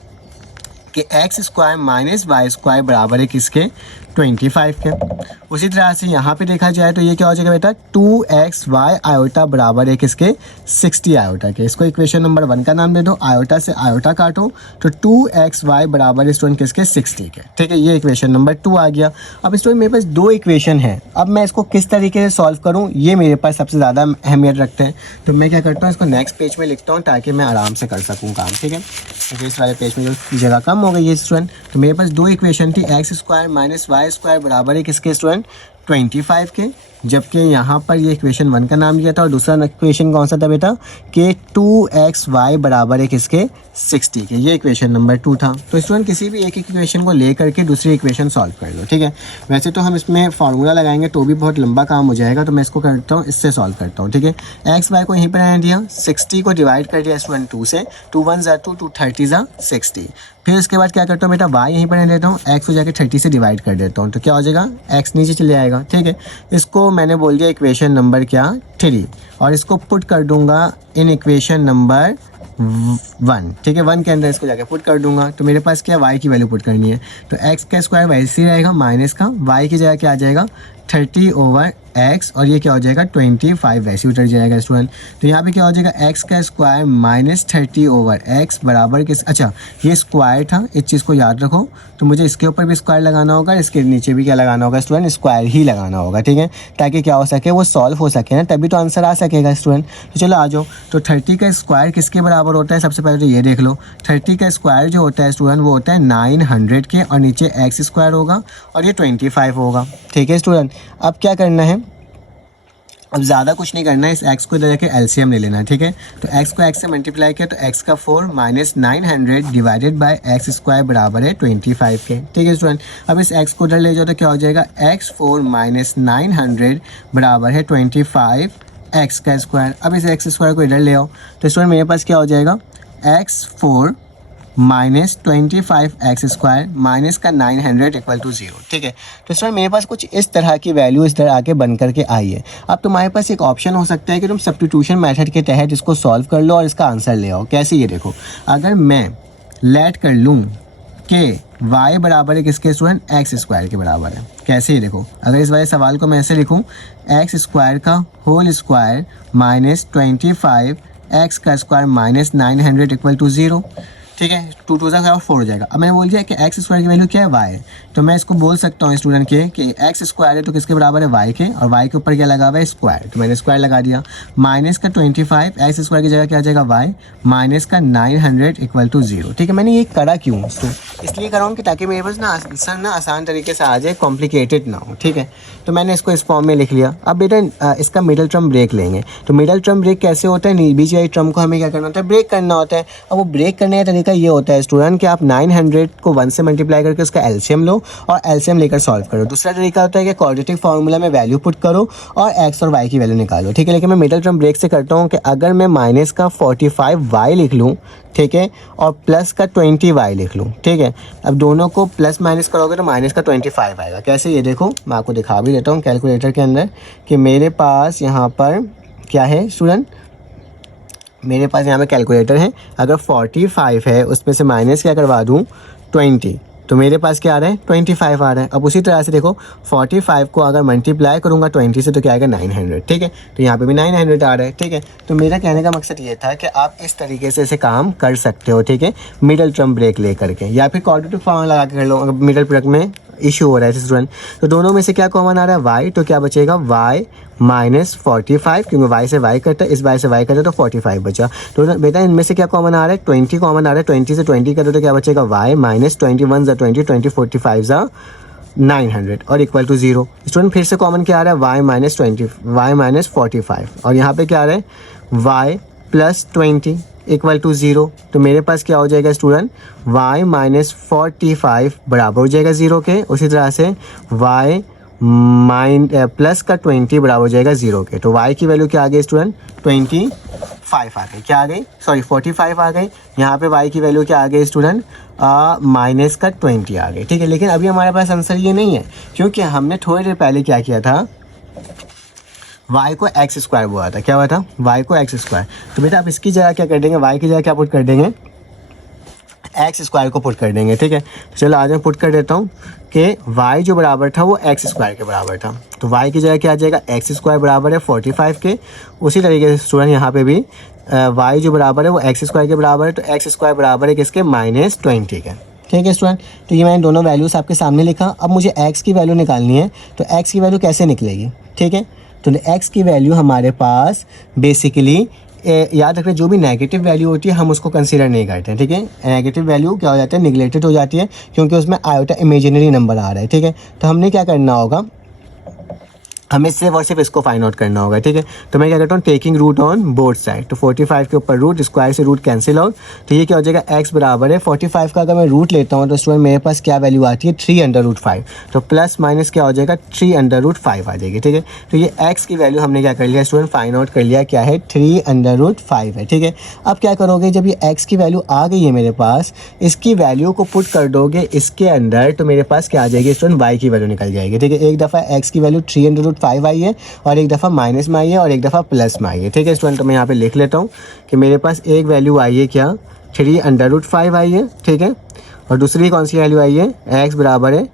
कि x square minus y square बराबर है किसके 25 के। उसी तरह से यहाँ पे देखा जाए तो ये क्या हो जाएगा बेटा 2xy आयोटा बराबर है किसके 60 आयोटा के। इसको इक्वेशन नंबर 1 का नाम दे दो, आयोटा से आयोटा काटो तो 2xy बराबर है स्टूडेंट किसके 60 के। ठीक है, ये इक्वेशन नंबर 2 आ गया। अब स्टूडेंट मेरे पास 2 इक्वेशन है, अब मैं इसको किस तरीके से सॉल्व करूँ ये मेरे पास सबसे ज़्यादा अहमियत रखते हैं। तो मैं क्या करता हूँ, इसको नेक्स्ट पेज में लिखता हूँ ताकि मैं आराम से कर सकूँ काम। ठीक है, तो इस वाले पेज में जो जगह कम हो गई है स्टूडेंट, तो मेरे पास 2 इक्वेशन थी, x square minus y square बराबर है किसके स्टूडेंट 25 के, जबकि यहाँ पर ये इक्वेशन 1 का नाम लिया था और दूसरा इक्वेशन कौन सा था बेटा कि 2xy बराबर है किसके 60 के। ये इक्वेशन नंबर 2 था। तो स्टूडेंट किसी भी एक इक्वेशन को ले करके दूसरी इक्वेशन सॉल्व कर लो। ठीक है, वैसे तो हम इसमें फार्मूला लगाएंगे तो भी बहुत लंबा काम हो जाएगा, तो मैं इसको करता हूँ, इससे सॉल्व करता हूँ। ठीक है, एक्स वाई को यहीं पर रहने दिया, 60 को डिवाइड कर दिया स्टूडेंट 2 से, 2 1 ज़ा 2, 2 30 ज़ा 60। फिर उसके बाद क्या करता हूँ बेटा y यहीं पर रहने देता हूँ, x को जाके 30 से डिवाइड कर देता हूँ, तो क्या हो जाएगा x नीचे चले आएगा। ठीक है, इसको मैंने बोल दिया इक्वेशन नंबर क्या 3, और इसको पुट कर दूंगा इन इक्वेशन नंबर 1। ठीक है, 1 के अंदर इसको जाके पुट कर दूंगा, तो मेरे पास क्या y की वैल्यू पुट करनी है, तो x का स्क्वायर वैसे ही रहेगा माइनस का y की जगह क्या आ जाएगा 30 ओवर x, और ये क्या हो जाएगा 25 वैसे उतर जाएगा स्टूडेंट। तो यहाँ पे क्या हो जाएगा x का स्क्वायर माइनस 30 ओवर x बराबर किस, अच्छा ये स्क्वायर था, इस चीज़ को याद रखो, तो मुझे इसके ऊपर भी स्क्वायर लगाना होगा, इसके नीचे भी क्या लगाना होगा स्टूडेंट स्क्वायर ही लगाना होगा। ठीक है, ताकि क्या हो सके वो सॉल्व हो सके ना, तभी तो आंसर आ सकेगा स्टूडेंट। तो चलो आ जाओ, तो 30 का स्क्वायर किसके बराबर होता है, सबसे पहले तो ये देख लो, 30 का स्क्वायर जो होता है स्टूडेंट वो होता है 900 के, और नीचे एक्स स्क्वायर होगा और ये 25 होगा। ठीक है स्टूडेंट, अब क्या करना है, अब ज़्यादा कुछ नहीं करना है, इस x को इधर जाके एलसीएम ले लेना है। ठीक है, तो x को x से मल्टीप्लाई किया तो x का 4 minus 900 divided by x square बराबर है 25 के। ठीक है स्टूडेंट, अब इस x को इधर ले जाओ तो क्या हो जाएगा x 4 माइनस 900 बराबर है 25 x का स्क्वायर। अब इस x स्क्वायर को इधर ले आओ तो स्टूडेंट मेरे पास क्या हो जाएगा x 4 minus 25 x square minus का 900 इक्वल टू 0। ठीक है, तो सर मेरे पास कुछ इस तरह की वैल्यू इस तरह आके बन करके आई है। अब तुम्हारे पास एक ऑप्शन हो सकता है कि तुम सब्स्टिट्यूशन मेथड के तहत इसको सॉल्व कर लो और इसका आंसर ले आओ। कैसे, ये देखो, अगर मैं लेट कर लूँ कि y बराबर है किसके स्टूडेंट एक्स स्क्वायर के बराबर है, कैसे, ये देखो, अगर इस वाले सवाल को मैं ऐसे लिखूँ एक्स स्क्वायर का होल स्क्वायर माइनस 25 एक्स का स्क्वायर माइनस 900 इक्वल टू 0। ठीक है, 2 2 ज़ा 4 हो जाएगा। अब मैंने बोल दिया कि एक्स स्क्वायर की वैल्यू क्या है y है, तो मैं इसको बोल सकता हूँ स्टूडेंट के कि एक्स स्क्वायर है तो किसके बराबर है y के, और y के ऊपर क्या लगा हुआ है स्क्वायर, तो मैंने स्क्वायर लगा दिया, माइनस का 25 एक्स स्क्वायर की जगह क्या आ जाएगा y माइनस का 900 इक्वल टू 0। ठीक है, मैंने ये करा क्यों, इसलिए कर रहा हूँ कि ताकि मेरे पास ना आंसर ना आसान तरीके से आ जाए, कॉम्प्लिकेटेड ना हो। ठीक है, तो मैंने इसको इस फॉर्म में लिख लिया। अब बेटा इसका मिडल टर्म ब्रेक लेंगे, तो मिडल टर्म ब्रेक कैसे होता है, बीच वाली टर्म को हमें क्या करना होता है ब्रेक करना होता है। अब वो ब्रेक करने का तरीका ये होता है स्टूडेंट कि आप 900 को 1 से मल्टीप्लाई करके उसका एलसीएम लो और एलसीएम लेकर सॉल्व करो। दूसरा तरीका होता है कि क्वाड्रेटिक फार्मूला में वैल्यू पुट करो और एक्स और वाई की वैल्यू निकालो। ठीक है, लेकिन मैं मिडल टर्म ब्रेक से करता हूँ कि अगर मैं माइनस का 45y लिख लूँ, ठीक है, और प्लस का 20y लिख लूँ। ठीक है, अब दोनों को प्लस माइनस करोगे तो माइनस का 25 आएगा। कैसे, ये देखो, मैं आपको दिखा भी देता हूँ कैलकुलेटर के अंदर कि मेरे पास यहाँ पर क्या है स्टूडेंट, मेरे पास यहाँ पे कैलकुलेटर है, अगर 45 है उसमें से माइनस क्या करवा दूँ 20, तो मेरे पास क्या आ रहा है 25 आ रहा है। अब उसी तरह से देखो 45 को अगर मल्टीप्लाई करूँगा 20 से तो क्या आएगा 900। ठीक है, तो यहाँ पे भी 900 आ रहा है। ठीक है, तो मेरा कहने का मकसद ये था कि आप इस तरीके से इसे काम कर सकते हो। ठीक है, मिडल टर्म ब्रेक ले करके, या फिर क्वाड्रेटिक फॉर्मूला लगा के कर लो। अगर मिडल ब्रेक में इशू हो रहा है स्टूडेंट, तो दोनों में से क्या कॉमन आ रहा है y, तो क्या बचेगा y माइनस 45, क्योंकि y से y कटा, इस y से y कटा तो 45 बचा। तो बेटा इनमें से क्या कॉमन आ रहा है 20 कॉमन आ रहा है, 20 से 20 कटा तो क्या बचेगा y माइनस 21 ज़ा 20, 20 45 ज़ा 900 और इक्वल टू 0। स्टूडेंट फिर से कॉमन क्या आ रहा है, y माइनस 45 और यहाँ पे क्या आ रहा है y प्लस 20 इक्वल टू 0। तो मेरे पास क्या हो जाएगा स्टूडेंट, y माइनस 45 बराबर हो जाएगा 0 के। उसी तरह से y प्लस का 20 बराबर हो जाएगा 0 के। तो y की वैल्यू क्या आ गई स्टूडेंट, 25 आ गई, क्या आ गई, सॉरी 45 आ गई। यहाँ पे y की वैल्यू क्या आ गई स्टूडेंट, माइनस का 20 आ गई, ठीक है। लेकिन अभी हमारे पास आंसर ये नहीं है, क्योंकि हमने थोड़ी देर पहले क्या किया था, y को एक्स स्क्वायर बोला था। क्या हुआ था, y को एक्स स्क्वायर। तो बेटा आप इसकी जगह क्या कर देंगे, y की जगह क्या पुट कर देंगे, एक्स स्क्वायर को पुट कर देंगे, ठीक है। तो चलो आज मैं पुट कर देता हूँ कि y जो बराबर था वो एक्स स्क्वायर के बराबर था। तो y की जगह क्या आ जाएगा, एक्स स्क्वायर बराबर है 45 के। उसी तरीके से स्टूडेंट यहाँ पे भी y जो बराबर है वो एक्स स्क्वायर के बराबर है। तो एक्स स्क्वायर बराबर है किसके, माइनस 20 के, ठीक है स्टूडेंट। तो ये मैंने दोनों वैल्यूज़ आपके सामने लिखा। अब मुझे x की वैल्यू निकालनी है। तो x की वैल्यू कैसे निकलेगी, ठीक है। तो x की वैल्यू हमारे पास बेसिकली याद रखना, जो भी नेगेटिव वैल्यू होती है हम उसको कंसीडर नहीं करते हैं, ठीक है। नेगेटिव वैल्यू क्या हो जाता है, निगलेक्टेड हो जाती है, क्योंकि उसमें आयोटा इमेजिनरी नंबर आ रहा है, ठीक है। तो हमने क्या करना होगा, हमें सिर्फ और सिर्फ इसको फाइंड आउट करना होगा, ठीक है। तो मैं क्या करता हूँ, taking root on both side. तो 45 के ऊपर रूट, स्क्वायर से रूट कैंसिल आउट। तो ये क्या हो जाएगा, x बराबर है 45 का अगर मैं रूट लेता हूँ तो स्टूडेंट मेरे पास क्या वैल्यू आती है, 3/√5। तो प्लस माइनस क्या हो जाएगा, 3/√5 आ जाएगी, ठीक है। तो ये x की वैल्यू हमने क्या कर लिया स्टूडेंट, फाइंड आउट कर लिया, क्या है 3/√5 है, ठीक है। अब क्या करोगे, जब ये x की वैल्यू आ गई है मेरे पास, इसकी वैल्यू को पुट कर दोगे इसके अंदर, तो मेरे पास क्या आ जाएगी स्टूडेंट, y की वैल्यू निकल जाएगी, ठीक है। एक दफ़ा x की वैल्यू 3/√5 आई है और एक दफ़ा माइनस में आई है और एक दफ़ा प्लस में आई है, ठीक है स्टूडेंट। तो मैं यहाँ पे लिख लेता हूँ कि मेरे पास एक वैल्यू आई है क्या, 3/√5 आई है, ठीक है। और दूसरी कौन सी वैल्यू आई है, x बराबर है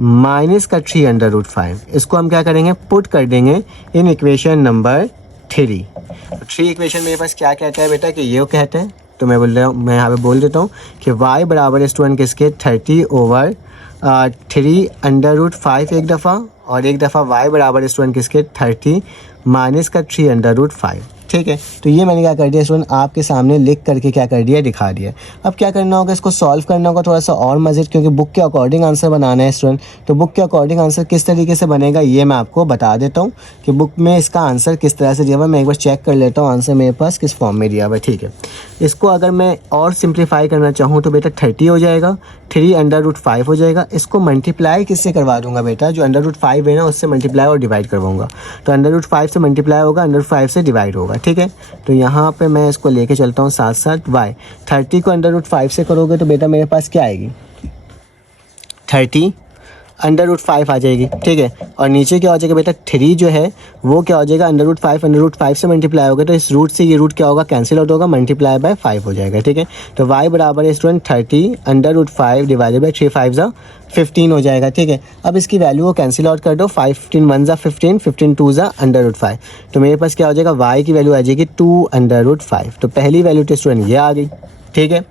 माइनस का 3/√5। इसको हम क्या करेंगे, पुट कर देंगे इन इक्वेशन नंबर 3। तो 3 इक्वेशन मेरे पास क्या कहता है बेटा, कि ये कहते हैं। तो मैं मैं यहाँ पे बोल देता हूँ कि y बराबर है स्टूडेंट किसके, 30/3/√5 एक दफ़ा, और एक दफ़ा y बराबर स्टूडेंट किसके, 30 माइनस का 3/√5, ठीक है। तो ये मैंने क्या कर दिया स्टूडेंट, आपके सामने लिख करके क्या कर दिया, दिखा दिया। अब क्या करना होगा, इसको सॉल्व करना होगा थोड़ा सा और मज़ीद, क्योंकि बुक के अकॉर्डिंग आंसर बनाना है स्टूडेंट। तो बुक के अकॉर्डिंग आंसर किस तरीके से बनेगा ये मैं आपको बता देता हूँ कि बुक में इसका आंसर किस तरह से दिया हुआ है। मैं एक बार चेक कर लेता हूँ आंसर मेरे पास किस फॉर्म में दिया हुआ है, ठीक है। इसको अगर मैं और सिंप्लीफाई करना चाहूँ तो बेटा 30 हो जाएगा, 3/√5 हो जाएगा। इसको मल्टीप्लाई किससे करवा दूंगा बेटा, जो √5 है ना उससे मल्टीप्लाई और डिवाइड करवाऊंगा। तो √5 से मल्टीप्लाई होगा, √5 से डिवाइड होगा, ठीक है। तो यहाँ पे मैं इसको लेके चलता हूँ साथ साथ। y 30 को √5 से करोगे तो बेटा मेरे पास क्या आएगी, 30/√5 आ जाएगी, ठीक है। और नीचे क्या हो जाएगा बेटा, 3 जो है वो क्या हो जाएगा, √5 से मल्टीप्लाई होगा। तो इस रूट से ये रूट क्या होगा, कैंसिल आउट होगा, मल्टीप्लाई बाय 5 हो जाएगा, ठीक है। तो y बराबर है स्टूडेंट 30/√5 डिवाइडेड बाई 3 5 ज़ा 15 हो जाएगा, ठीक है। अब इसकी वैल्यू को कैंसिल आउट कर दो, 5 15 1 ज़ा 15, 15 2 ज़ा √5। तो मेरे पास क्या हो जाएगा, y की वैल्यू आ जाएगी 2/√5। तो पहली वैल्यू तो स्टूडेंट ये आ गई, ठीक है।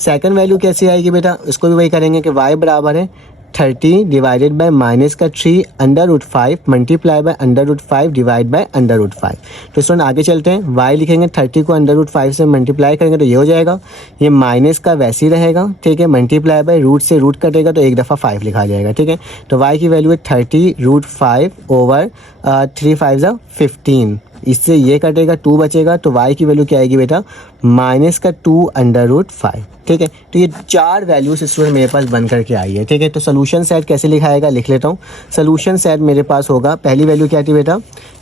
सेकंड वैल्यू कैसे आएगी बेटा, इसको भी वही करेंगे कि y बराबर है 30 डिवाइडेड बाय माइनस का 3/√5 मल्टीप्लाई बाय √5 डिवाइड बाय √5। तो स्टूडेंट आगे चलते हैं, y लिखेंगे 30 को √5 से मल्टीप्लाई करेंगे तो ये हो जाएगा, ये माइनस का वैसे ही रहेगा, ठीक है। मल्टीप्लाई बाय रूट से रूट कटेगा तो एक दफ़ा 5 लिखा जाएगा, ठीक है। तो y की वैल्यू है 30√5/3 5 ज़ा 15। इससे ये कटेगा, 2 बचेगा, तो y की वैल्यू क्या आएगी बेटा, माइनस का 2/√5, ठीक है। तो ये 4 वैल्यूज स्टूडेंट मेरे पास बन करके आई है, ठीक है। तो सोल्यूशन सेट कैसे लिखाएगा, लिख लेता हूँ। सोल्यूशन सेट मेरे पास होगा, पहली वैल्यू क्या थी बेटा,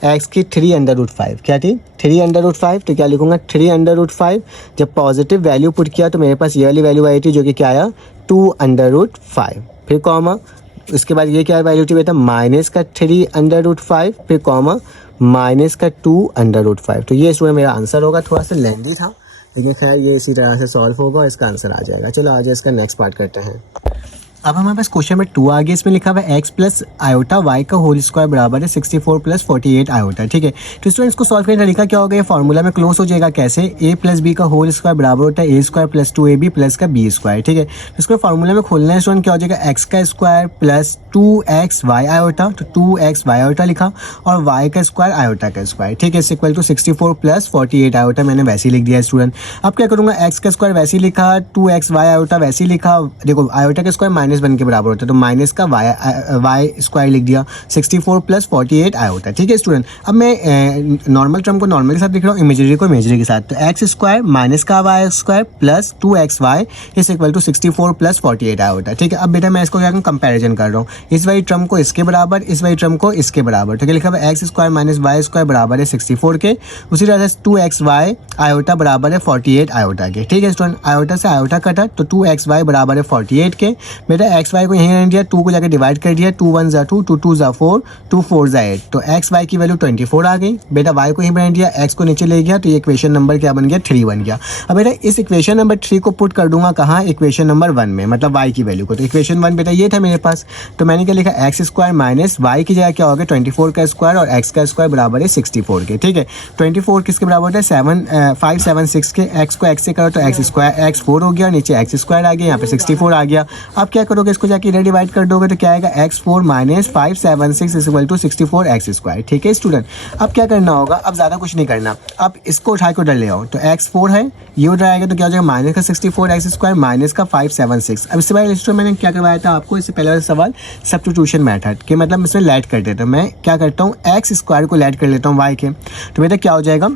x की 3/√5, क्या थी 3/√5। तो क्या लिखूंगा, 3/√5। जब पॉजिटिव वैल्यू पुट किया तो मेरे पास ये वाली वैल्यू आई थी, जो कि क्या आया 2/√5, फिर कॉमा, उसके बाद ये क्या वैल्यू थी बेटा, माइनस का 3/√5, फिर कॉमा माइनस का 2/√5। तो ये स्टूडेंट मेरा आंसर होगा। थोड़ा सा लेंदी था लेकिन खैर ये इसी तरह से सॉल्व होगा और इसका आंसर आ जाएगा। चलो आज इसका नेक्स्ट पार्ट करते हैं। अब हमारे पास क्वेश्चन नंबर 2 आ गया, इसमें लिखा हुआ है x प्लस आयोटा y का होल स्क्वायर बराबर है 64 प्लस 48 आयोटा, ठीक है। तो स्टूडेंट इसको सॉल्व करने का तरीका क्या होगा, ये फॉर्मूला में क्लोज हो जाएगा कैसे, a प्लस बी का होल स्क्वायर बराबर होता है a square plus 2ab plus का b स्क्वायर, ठीक है। तो इसको फॉर्मूला में खोलना है स्टूडेंट, क्या हो जाएगा, x का स्क्वायर प्लस 2xy आयोटा, तो 2xy आयोटा लिखा और y का स्क्वायर आयोटा का स्क्वायर, ठीक है, इक्वल टू 64 प्लस 48 आयोटा मैंने वैसे ही लिख दिया स्टूडेंट। अब क्या करूँगा, x का स्क्वायर वैसे ही लिखा, 2xy आयोटा वैसे ही लिखा, देखो आयोटा का स्क्वायर माइनस वन के बराबर होता है, तो माइनस का वाई स्क्वायर लिख दिया, 64 प्लस 48 आया होता है। ठीक है स्टूडेंट, अब मैं नॉर्मल टर्म को नॉर्मल के साथ लिख रहा हूँ, इमेजरी को इमेजरी के साथ, तो एक्स स्क्वायर माइनस का y square plus 2xy is equal to 64 plus 48 आया होता है। ठीक है, अब बेटा मैं इसको क्या कंपेरिजन कर रहा हूँ, इस वाली टर्म को इसके बराबर, इस वाली टर्म को इसके बराबर, तो क्या लिखा है x square minus y square बराबर है 64 के, उसी तरह से 2xy आयोटा बराबर है 48 आयोटा के। ठीक है स्टूडेंट, आयोटा से आयोटा कटा तो 2xy बराबर है 48 के। बेटा xy को यहीं रहने दिया, 2 को जाकर डिवाइड कर दिया, 2 1 2, 2 2 4, 2 4 8, तो xy की वैल्यू 24 आ गई। बेटा y को यहीं रहने दिया, x को नीचे ले गया, तो ये इक्वेशन नंबर क्या बन गया, 3 बन गया। अब बेटा इस इक्वेशन नंबर 3 को पुट कर दूंगा कहाँ, इक्वेशन नंबर 1 में, मतलब y की वैल्यू को, तो इक्वेशन 1 बेटा ये था मेरे पास, तो मैंने क्या लिखा, एक्स स्क्वायर माइनस वाई की जगह क्या हो गया 24 का स्क्वायर और x का स्क्वायर बराबर है 64 के। ठीक है, 24 किसके बराबर होता है 576 के, x को x से करो तो x स्क्वायर x 4 हो गया, नीचे x स्क्वायर आ गया, यहाँ पे 64 आ गया। अब क्या करोगे, इसको जाके इधर डिवाइड कर दोगे तो क्या आएगा, x4 minus 576 is equal to 64 x square. ठीक है स्टूडेंट, अब क्या करना होगा, अब ज़्यादा कुछ नहीं करना, अब इसको उठा के उधर ले आओ, तो x4 है, ये उधर आएगा तो क्या हो जाएगा माइनस का 64 x स्क्वायर माइनस का 576। अब इससे पहले स्टूडेंट मैंने क्या करवाया था आपको, इससे पहले वाला सवाल सब्स्टिट्यूशन मेथड के, मतलब इसमें लेट कर देता हूँ, मैं क्या करता हूँ एक्स स्क्वायर को लेट कर लेता हूँ y के, तो बेटा क्या हो जाएगा,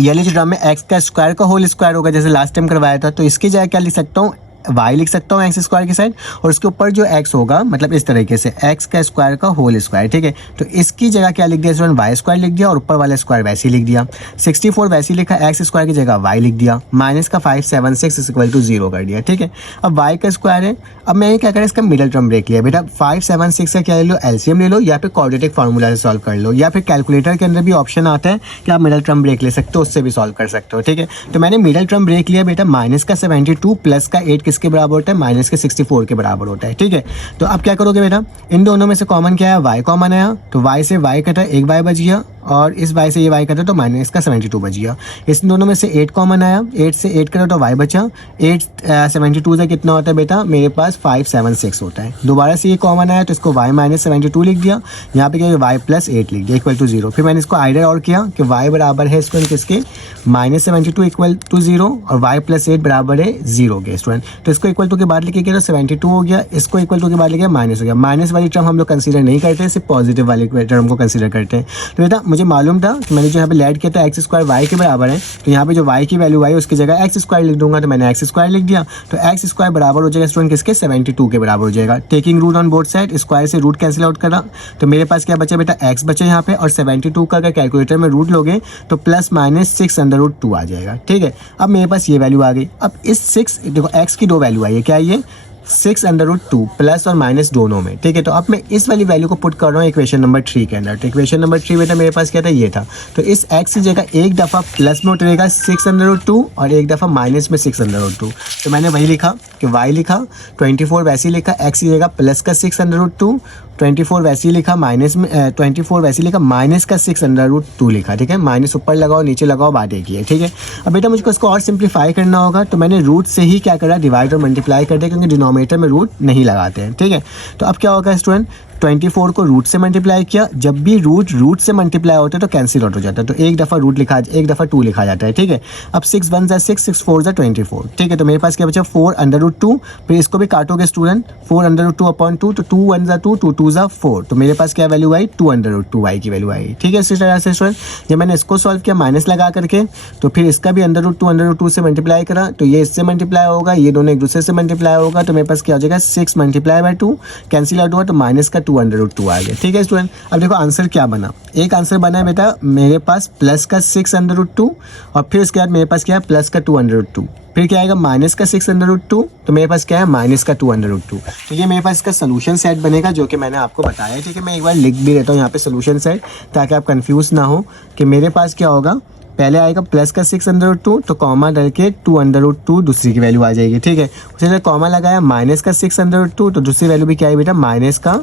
ये वाली टर्म में x का स्क्वायर का होल स्क्वायर होगा जैसे लास्ट टाइम करवाया था, तो इसकी जगह क्या लिख सकता हूँ, y लिख सकता हूँ एक्स स्क्वायर की साइड, और उसके ऊपर जो x होगा मतलब इस तरीके से x का स्क्वायर का होल स्क्वायर। ठीक है, तो इसकी जगह क्या लिख दिया स्टूडेंट, y स्क्वायर लिख दिया और ऊपर वाला स्क्वायर वैसे ही लिख दिया, 64 वैसे ही लिखा, x स्क्वायर की जगह y लिख दिया, माइनस का 576 इज इक्वल टू 0 कर दिया। ठीक है, अब y का स्क्वायर है, अब मैं क्या करें, इसका मिडिल टर्म ब्रेक लिया, बेटा 576 का क्या ले लो, एलसीएम ले लो, या फिर क्वाड्रेटिक फार्मूला से सॉल्व कर लो, या फिर कैलकुलेटर के अंदर भी ऑप्शन आता है कि आप मिडिल टर्म ब्रेक ले सकते हो, उससे भी सॉल्व कर सकते हो। ठीक है, तो मैंने मिडिल टर्म ब्रेक लिया बेटा, माइनस का 72 प्लस का 8 किसके बराबर होता है, माइनस के 64 के बराबर होता है। ठीक है, तो अब क्या करोगे बेटा, इन दोनों में से कॉमन क्या है, y कॉमन आया, तो y से y कटा, एक y बच गया, और इस y से ये y कटा तो माइनस का 72 बच गया। इस दोनों में से 8 कॉमन आया, 8 से 8 कटा तो y बचा, 8 72 से कितना होता है बेटा, मेरे पास 576 होता है। दोबारा से ये कॉमन आया तो इसको y माइनस 72 लिख दिया, यहाँ पे क्या y प्लस 8 लिख दिया इक्वल टू 0। फिर मैंने इसको आइडर और किया कि y बराबर है स्टूडेंट किसके, माइनस 72 इक्वल टू 0 और y प्लस 8 बराबर है 0 के स्टूडेंट, तो इसको इक्वल टू के बाद लिखे तो 72 हो गया, इसको इक्वल टू के बाद लिखे माइनस हो गया। माइनस वाली टर्म हम लोग कंसीडर नहीं करते, सिर्फ पॉजिटिव वाली टर्म को कंसीडर करते हैं। तो बेटा मुझे मालूम था कि मैंने जो यहाँ पे लेट किया था एक्स स्क्वायर वाई के बराबर है, तो यहाँ पे जो वाई की वैल्यू आई उसकी जगह एक्स स्क्वायर लिख दूंगा, तो मैंने एक्स स्क्वायर लिख दिया, तो एक्स स्क्वायर बराबर हो जाएगा स्टूडेंट किसके, 72 के बराबर हो जाएगा। Taking root on both side, square से रूट कैंसिल आउट करा, तो मेरे पास क्या बचा बेटा, एक्स बचा यहाँ पे, और 72 का अगर कैलकुलेटर में रूट लोगे तो प्लस माइनस 6√2 आ जाएगा। ठीक है, अब मेरे पास ये वैल्यू आ गई। अब इस 6 देखो एक्स की 2 वैल्यू आई है, क्या ये 6√2 प्लस और माइनस दोनों में। ठीक है, तो अब मैं इस वाली वैल्यू को पुट कर रहा हूँ इक्वेशन नंबर 3 के अंदर, तो इक्वेशन नंबर 3 बेटा मेरे पास क्या था, ये था, तो इस x की जगह एक दफ़ा प्लस में उतरेगा 6√2 और एक दफ़ा माइनस में 6√2, तो मैंने वही लिखा कि y लिखा, 24 वैसे ही लिखा, x की जगह प्लस का 6√2, 24 वैसे ही लिखा, माइनस में 24 वैसे ही लिखा, माइनस का 6√2 लिखा। ठीक है, माइनस ऊपर लगाओ नीचे लगाओ बात एक ही है। ठीक है, अब बेटा मुझको इसको और सिंप्लीफाई करना होगा, तो मैंने रूट से ही क्या करा, डिवाइड और मल्टीप्लाई कर दिया, क्योंकि डिनोमिनेटर में रूट नहीं लगाते हैं। ठीक है, तो अब क्या होगा स्टूडेंट, 24 को रूट से मल्टीप्लाई किया, जब भी रूट से मल्टीप्लाई होता है तो कैंसिल आउट हो जाता है, तो एक दफ़ा रूट लिखा, एक दफ़ा 2 लिखा जाता है। ठीक है, अब 6 1 ज़ा 6, 6 4 ज़ा 24। ठीक है, तो मेरे पास क्या बचा 4√2, फिर इसको भी काटोगे स्टूडेंट, 4√2/2, तो 2 1 ज़ा 2, 2 2 ज़ा 4, तो मेरे पास क्या वैल्यू आई, 2√2 y की वैल्यू आई। ठीक है, इसी तरह से स्टूडेंट जब मैंने इसको सॉल्व किया माइनस लगा करके, तो फिर इसका भी √2 से मल्टीप्लाई करा, तो ये इससे मल्टीप्लाई होगा, ये दोनों एक दूसरे से मल्टीप्लाई होगा, तो मेरे पास क्या हो जाएगा 6 × 2 कैंसिल आउट हुआ, तो माइनस का 2√2 आ गया। ठीक है स्टूडेंट, अब देखो आंसर क्या बना, एक आंसर बना है बेटा मेरे पास प्लस का 6√2, और फिर उसके बाद मेरे पास क्या है प्लस का 2√2, फिर क्या आएगा माइनस का 6√2, तो मेरे पास क्या है माइनस का 2√2। तो ये मेरे पास इसका सोल्यूशन सेट बनेगा जो कि मैंने आपको बताया। ठीक है, मैं एक बार लिख भी देता हूँ यहाँ पे सोल्यूशन सेट, ताकि आप कंफ्यूज ना हो कि मेरे पास क्या होगा, पहले आएगा प्लस का 6√2, तो कॉमा डल के 2√2 दूसरी की वैल्यू आ जाएगी। ठीक है, उसी तरह कॉमा लगाया, माइनस का 6√2, तो दूसरी वैल्यू भी क्या है बेटा, माइनस का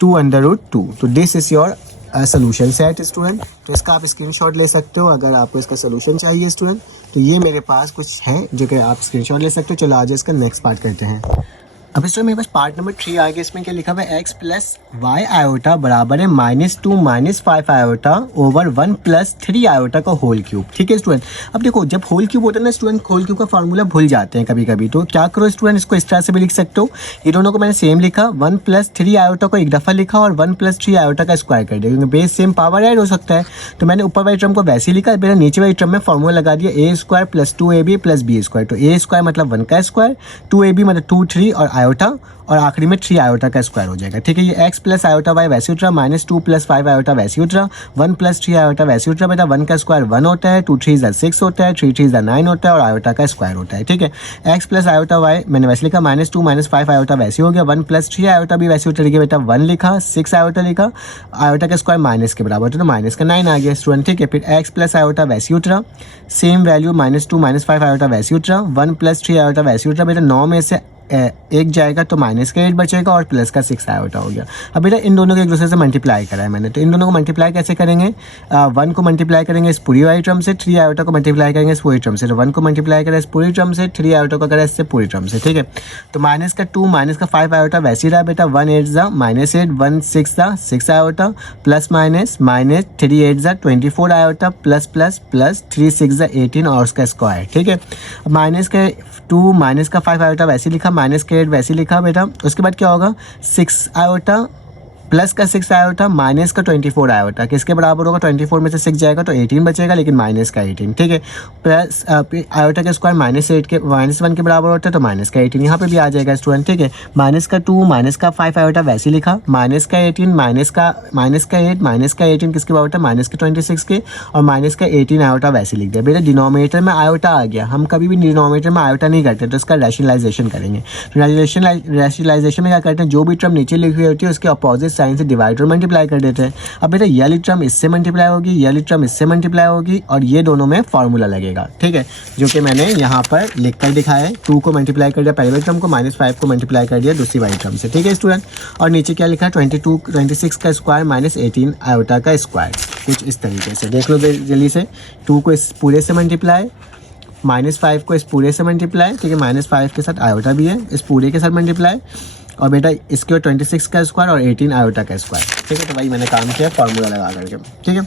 2√2। तो this is your solution set student, तो इसका आप स्क्रीनशॉट ले सकते हो अगर आपको इसका सोल्यूशन चाहिए स्टूडेंट। तो ये मेरे पास कुछ है जो कि आप स्क्रीनशॉट ले सकते हो। चलो आज इसका नेक्स्ट पार्ट करते हैं। अब स्टूडेंट मेरे पास पार्ट नंबर 3 आ गया। इसमें क्या लिखा हुआ है, एक्स प्लस वाई आयोटा बराबर है -2 -5 आयोटा ओवर 1 + 3 आयोटा का होल क्यूब। ठीक है स्टूडेंट, अब देखो जब होल क्यूब होता है ना स्टूडेंट, होल क्यूब का फार्मूला भूल जाते हैं कभी कभी, तो क्या करो स्टूडेंट, इसको इस तरह से भी लिख सकते हो। ये दोनों को मैंने सेम लिखा, 1 + 3 आयोटा को एक दफ़ा लिखा और 1 + 3 आयोटा का स्क्वायर कर दिया, क्योंकि बेस सेम पावर ऐड हो सकता है। तो मैंने ऊपर वाली टर्म को वैसे ही लिखा, मेरा नीचे वाली टर्म में फार्मूला लगा दिया, a² + 2ab + b²। तो a² मतलब 1 का स्क्वायर, 2ab मतलब 2 3 और आयोटा, और आखिरी में 3 आयोटा का स्क्वायर हो जाएगा। ठीक है, ये x + आयोटा y वैसे उतरा, -2 + 5 आयोटा वैसे उतरा, 1 + 3 आयोटा वैसे उतरा बेटा। 1 का स्क्वायर 1 होता है, 2 3 6 होता है, 3 3 9 होता है और आयोटा का स्क्वायर होता है। ठीक है, x + आयोटा y मैंने वैसे लिखा, -2 - 5 आयोटा वैसे हो गया, 1 + 3 आयोटा भी वैसे उतर गया बेटा, 1 लिखा, 6 आयोटा लिखा, आयोटा का स्क्वायर माइनस के बराबर होता है, तो माइनस का 9 आ गया स्टूडेंट। ठीक है, फिर x + आयोटा वैसे उतरा, सेम वैल्यू -2 - 5 आयोटा वैसे उतरा, 1 + 3 आयोटा वैसे उतरा बेटा। 9 में से एक जाएगा तो -8 बचेगा और प्लस का 6 आयोटा हो गया। अब बेटा इन दोनों को एक दूसरे से मल्टीप्लाई करा है मैंने, तो इन दोनों को मल्टीप्लाई कैसे करेंगे, 1 को मल्टीप्लाई करेंगे इस पूरी वाली टर्म से, 3 आयोटा को मल्टीप्लाई करेंगे इस पूरी टर्म से। तो 1 को मल्टीप्लाई करें इस पूरी टर्म से, 3 आयोटा को करें इससे पूरी टर्म से। ठीक है, तो -2 - 5 आयोटा वैसे ही रहा बेटा, 1 8 ज़ा -8, 1 6 ज़ा 6 आयोटा, प्लस माइनस -3 8 ज़ा 24 आयोटा, प्लस 3 6 ज़ा 18 और उसका स्क्वायर। ठीक है, -2 - 5 आयोटा वैसे लिखा, -8 वैसे लिखा बेटा। उसके बाद क्या होगा, 6 आयोटा प्लस का 6 आयोटा माइनस का 24 आयोटा, किसके बराबर होगा, 24 में से 6 जाएगा तो 18 बचेगा, लेकिन माइनस का 18। ठीक है, प्लस आयोटा का स्क्वायर -1 के बराबर होता है, तो माइनस का 18 यहाँ पे भी आ जाएगा स्टूडेंट। ठीक है, -2 - 5 आयोटा वैसे लिखा, माइनस का 18 माइनस का 8 माइनस का 18 किसके बराबर होता है, -26 के, और माइनस का 18 आयोटा वैसे लिख दिया बेटा। डिनोमिनेटर में आयोटा आ गया, हम कभी भी डिनोमिनेटर में आयोटा नहीं करते, तो इसका रैशनलाइजेशन करेंगे। रैशनलाइजेशन में क्या करते हैं, जो भी टर्म नीचे लिखी हुई होती है उसके अपोजिट साइन से डिवाइड और मल्टीप्लाई कर देते हैं। अब बेटा ये वाली टर्म इससे मल्टीप्लाई होगी, ये वाली टर्म इससे मल्टीप्लाई होगी, और ये दोनों में फार्मूला लगेगा। ठीक है, जो कि मैंने यहाँ पर लिख कर दिखाया है। 2 को मल्टीप्लाई कर दिया पहले वाली टर्म को, -5 को मल्टीप्लाई कर दिया दूसरी वाली टर्म से। ठीक है स्टूडेंट, और नीचे क्या लिखा है, 26 का स्क्वायर -18 आयोटा का स्क्वायर, कुछ इस तरीके से देख लो जल्दी से। 2 को इस पूरे से मल्टीप्लाई, -5 को इस पूरे से मल्टीप्लाई, ठीक है, -5 के साथ आयोटा भी है, इस पूरे के साथ मल्टीप्लाई, और बेटा इसके बाद 26 का स्क्वायर और 18 आयोटा का स्क्वायर। ठीक है, तो भाई मैंने काम किया फार्मूला लगा करके। ठीक है,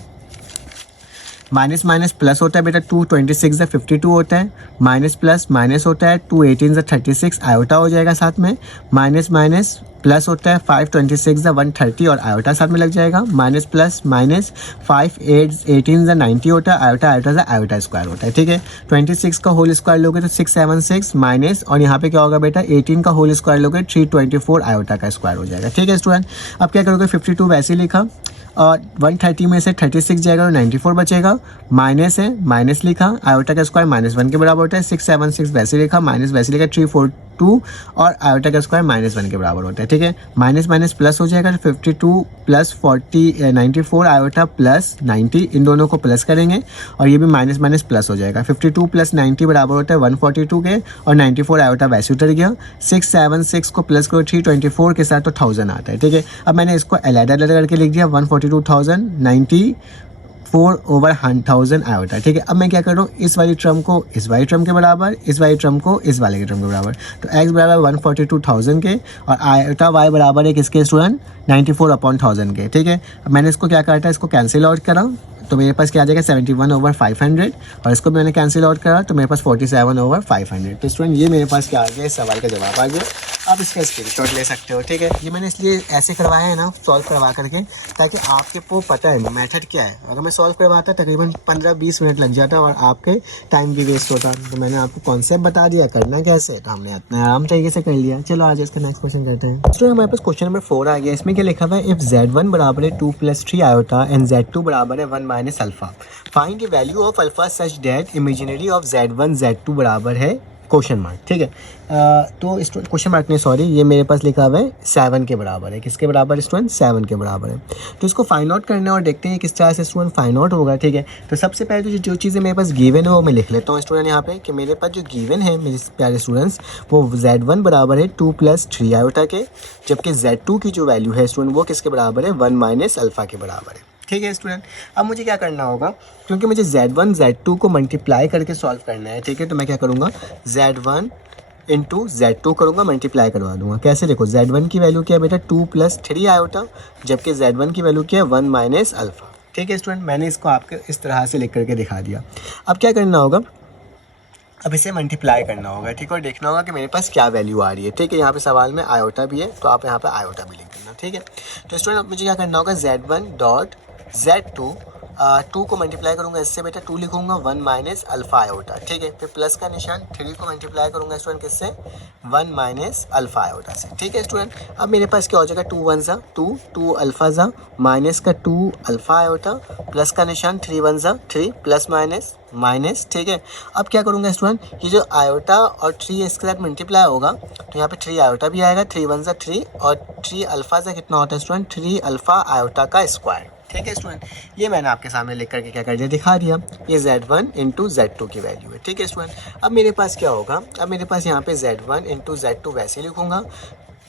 माइनस माइनस प्लस होता है बेटा, 2 26 ज़ा 52 होता है, माइनस प्लस माइनस होता है, 2 18 ज़ा 36 आयोटा हो जाएगा साथ में, माइनस माइनस प्लस होता है, 5 26 ज़ा 130 और आयोटा साथ में लग जाएगा, माइनस प्लस माइनस 5 18 ज़ा 90 होता है, आयोटा आयोटा ज़ा आयोटा स्क्वायर होता है। ठीक है, 26 का होल स्क्वायर लोगे तो 676 माइनस, और यहाँ पे क्या होगा बेटा, 18 का होल स्क्वायर लोगे 324 आयोटा का स्क्वायर हो जाएगा। ठीक है स्टूडेंट, अब क्या करोगे, 52 वैसे ही लिखा, और 130 में से 36 जाएगा तो 94 बचेगा, माइनस है माइनस लिखा, आयोटा का स्क्वायर -1 के बराबर होता है, 676 वैसे लिखा, माइनस वैसे लिखा, 342 और आयोटा का स्क्वायर -1 के बराबर होता है। ठीक है, माइनस माइनस प्लस हो जाएगा, 52 प्लस 94 आयोटा प्लस 90, इन दोनों को प्लस करेंगे और ये भी माइनस माइनस प्लस हो जाएगा। 52 प्लस 90 बराबर होता है 142 के, और 94 आयोटा वैसे उतर गया। 676 को प्लस करो 324 के साथ तो 1000 आता है। ठीक है, अब मैंने इसको अलग अलग करके लिख दिया, 142,094 ओवर 1000 आयोटा। ठीक है, अब मैं क्या कर रहा हूँ, इस वाली टर्म को इस वाली टर्म के बराबर, इस वाली टर्म को इस वाले के टर्म के बराबर, तो x बराबर 142,000 के, और आयोटा y बराबर है किसके स्टूडेंट, 94/1000 के। ठीक है, अब मैंने इसको क्या करता है, इसको कैंसिल आउट करा, तो मेरे पास क्या आ जाएगा 71/500, और इसको मैंने कैंसिल आउट करा तो मेरे पास 47/500। तो स्टूडेंट ये मेरे पास क्या आ गया, इस सवाल का जवाब आ गया। आप इसका स्क्रीनशॉट ले सकते हो। ठीक है, ये मैंने इसलिए ऐसे करवाया है ना, सॉल्व करवा करके, ताकि आपके को पता है मेथड क्या है। अगर मैं सॉल्व करवाता तकरीबन 15-20 मिनट लग जाता और आपके टाइम भी वेस्ट होता, तो मैंने आपको कॉन्सेप्ट बता दिया करना कैसे, तो हमने इतना आराम तरीके से कर लिया। चलो आज इसका नेक्स्ट क्वेश्चन करते हैं। स्टूडेंट हमारे पास क्वेश्चन नंबर 4 आ गया। इसमें क्या लिखा हुआ है, इफ Z1 बराबर है 2 + 3 आयोटा एंड Z2 बराबर है 1 - alpha, find the value of alpha such that imaginary of Z1 Z2 बराबर है क्वेश्चन मार्क। ठीक है, तो क्वेश्चन मार्क नहीं, सॉरी, ये मेरे पास लिखा हुआ है 7 के बराबर है। किसके बराबर स्टूडेंट, 7 के बराबर है। तो इसको फाइंड आउट करना है और देखते हैं किस तरह से स्टूडेंट फाइंड आउट होगा। ठीक है, तो सबसे पहले तो जो चीज़ें मेरे पास गिवन है वो मैं लिख लेता हूँ स्टूडेंट यहाँ पे, कि मेरे पास जो गिवन है मेरे प्यारे स्टूडेंट्स, वो Z1 बराबर है 2 + 3 आयोटा के, जबकि Z2 की जो वैल्यू है स्टूडेंट वो किसके बराबर है, 1 - अल्फा के बराबर है। ठीक है स्टूडेंट, अब मुझे क्या करना होगा, क्योंकि मुझे Z1 Z2 को मल्टीप्लाई करके सॉल्व करना है। ठीक है, तो मैं क्या करूँगा, Z1 इंटू Z2 करूँगा, मल्टीप्लाई करवा दूंगा। कैसे देखो, Z1 की वैल्यू क्या है बेटा 2 + 3 आयोटा, जबकि Z1 की वैल्यू क्या है 1 - अल्फ़ा। ठीक है स्टूडेंट, मैंने इसको आपके इस तरह से लिख करके दिखा दिया। अब क्या करना होगा, अब इसे मल्टीप्लाई करना होगा, ठीक है, और देखना होगा कि मेरे पास क्या वैल्यू आ रही है। ठीक है, यहाँ पे सवाल में आयोटा भी है तो आप यहाँ पे आयोटा भी लिख देना। ठीक है, तो स्टूडेंट अब मुझे क्या करना होगा, Z1 डॉट Z2 2 को मल्टीप्लाई करूंगा इससे बेटा 2 लिखूंगा 1 - अल्फ़ा आयोटा। ठीक है, फिर प्लस का निशान, 3 को मल्टीप्लाई करूंगा स्टूडेंट किससे, 1 - अल्फ़ा आयोटा से। ठीक है स्टूडेंट, अब मेरे पास क्या हो जाएगा, 2 1 ज़ा 2, 2 अल्फ़ा ज़ा माइनस का 2 अल्फ़ा आयोटा, प्लस का निशान 3 1 ज़ा 3, प्लस माइनस माइनस। ठीक है, अब क्या करूँगा स्टूडेंट, ये जो आयोटा और 3 इसके साथ मल्टीप्लाई होगा तो यहाँ पे 3 आयोटा भी आएगा, 3 1 ज़ा 3 और 3 अल्फ़ा ज़ा कितना होता है स्टूडेंट, 3 अल्फ़ा आयोटा का स्क्वायर। ठीक है स्टूडेंट, ये मैंने आपके सामने लिख करके क्या कर दिया, दिखा दिया। ये Z1 × Z2 की वैल्यू है। ठीक है स्टूडेंट, अब मेरे पास क्या होगा, अब मेरे पास यहाँ पे Z1 × Z2 वैसे लिखूँगा,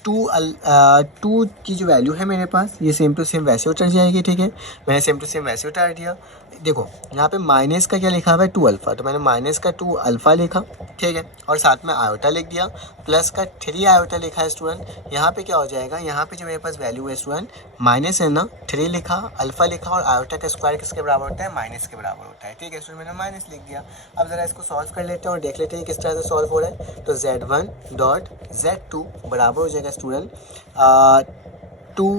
2 की जो वैल्यू है मेरे पास ये सेम टू सेम वैसे उतर जाएगी। ठीक है, मैंने सेम टू सेम वैसे उतार दिया। देखो यहाँ पे माइनस का क्या लिखा हुआ है 2 अल्फ़ा, तो मैंने माइनस का 2 अल्फ़ा लिखा। ठीक है, और साथ में आयोटा लिख दिया, प्लस का 3 आयोटा लिखा है स्टूडेंट। यहाँ पे क्या हो जाएगा, यहाँ पे जो मेरे पास वैल्यू है स्टूडेंट माइनस है ना, 3 लिखा, अल्फ़ा लिखा और आयोटा का स्क्वायर किसके बराबर होता है, माइनस के बराबर होता है। ठीक है स्टूडेंट, मैंने माइनस लिख दिया। अब ज़रा इसको सॉल्व कर लेते हैं और देख लेते हैं किस तरह से सॉल्व हो रहा है। तो Z1 डॉट Z2 बराबर हो जाएगा student 2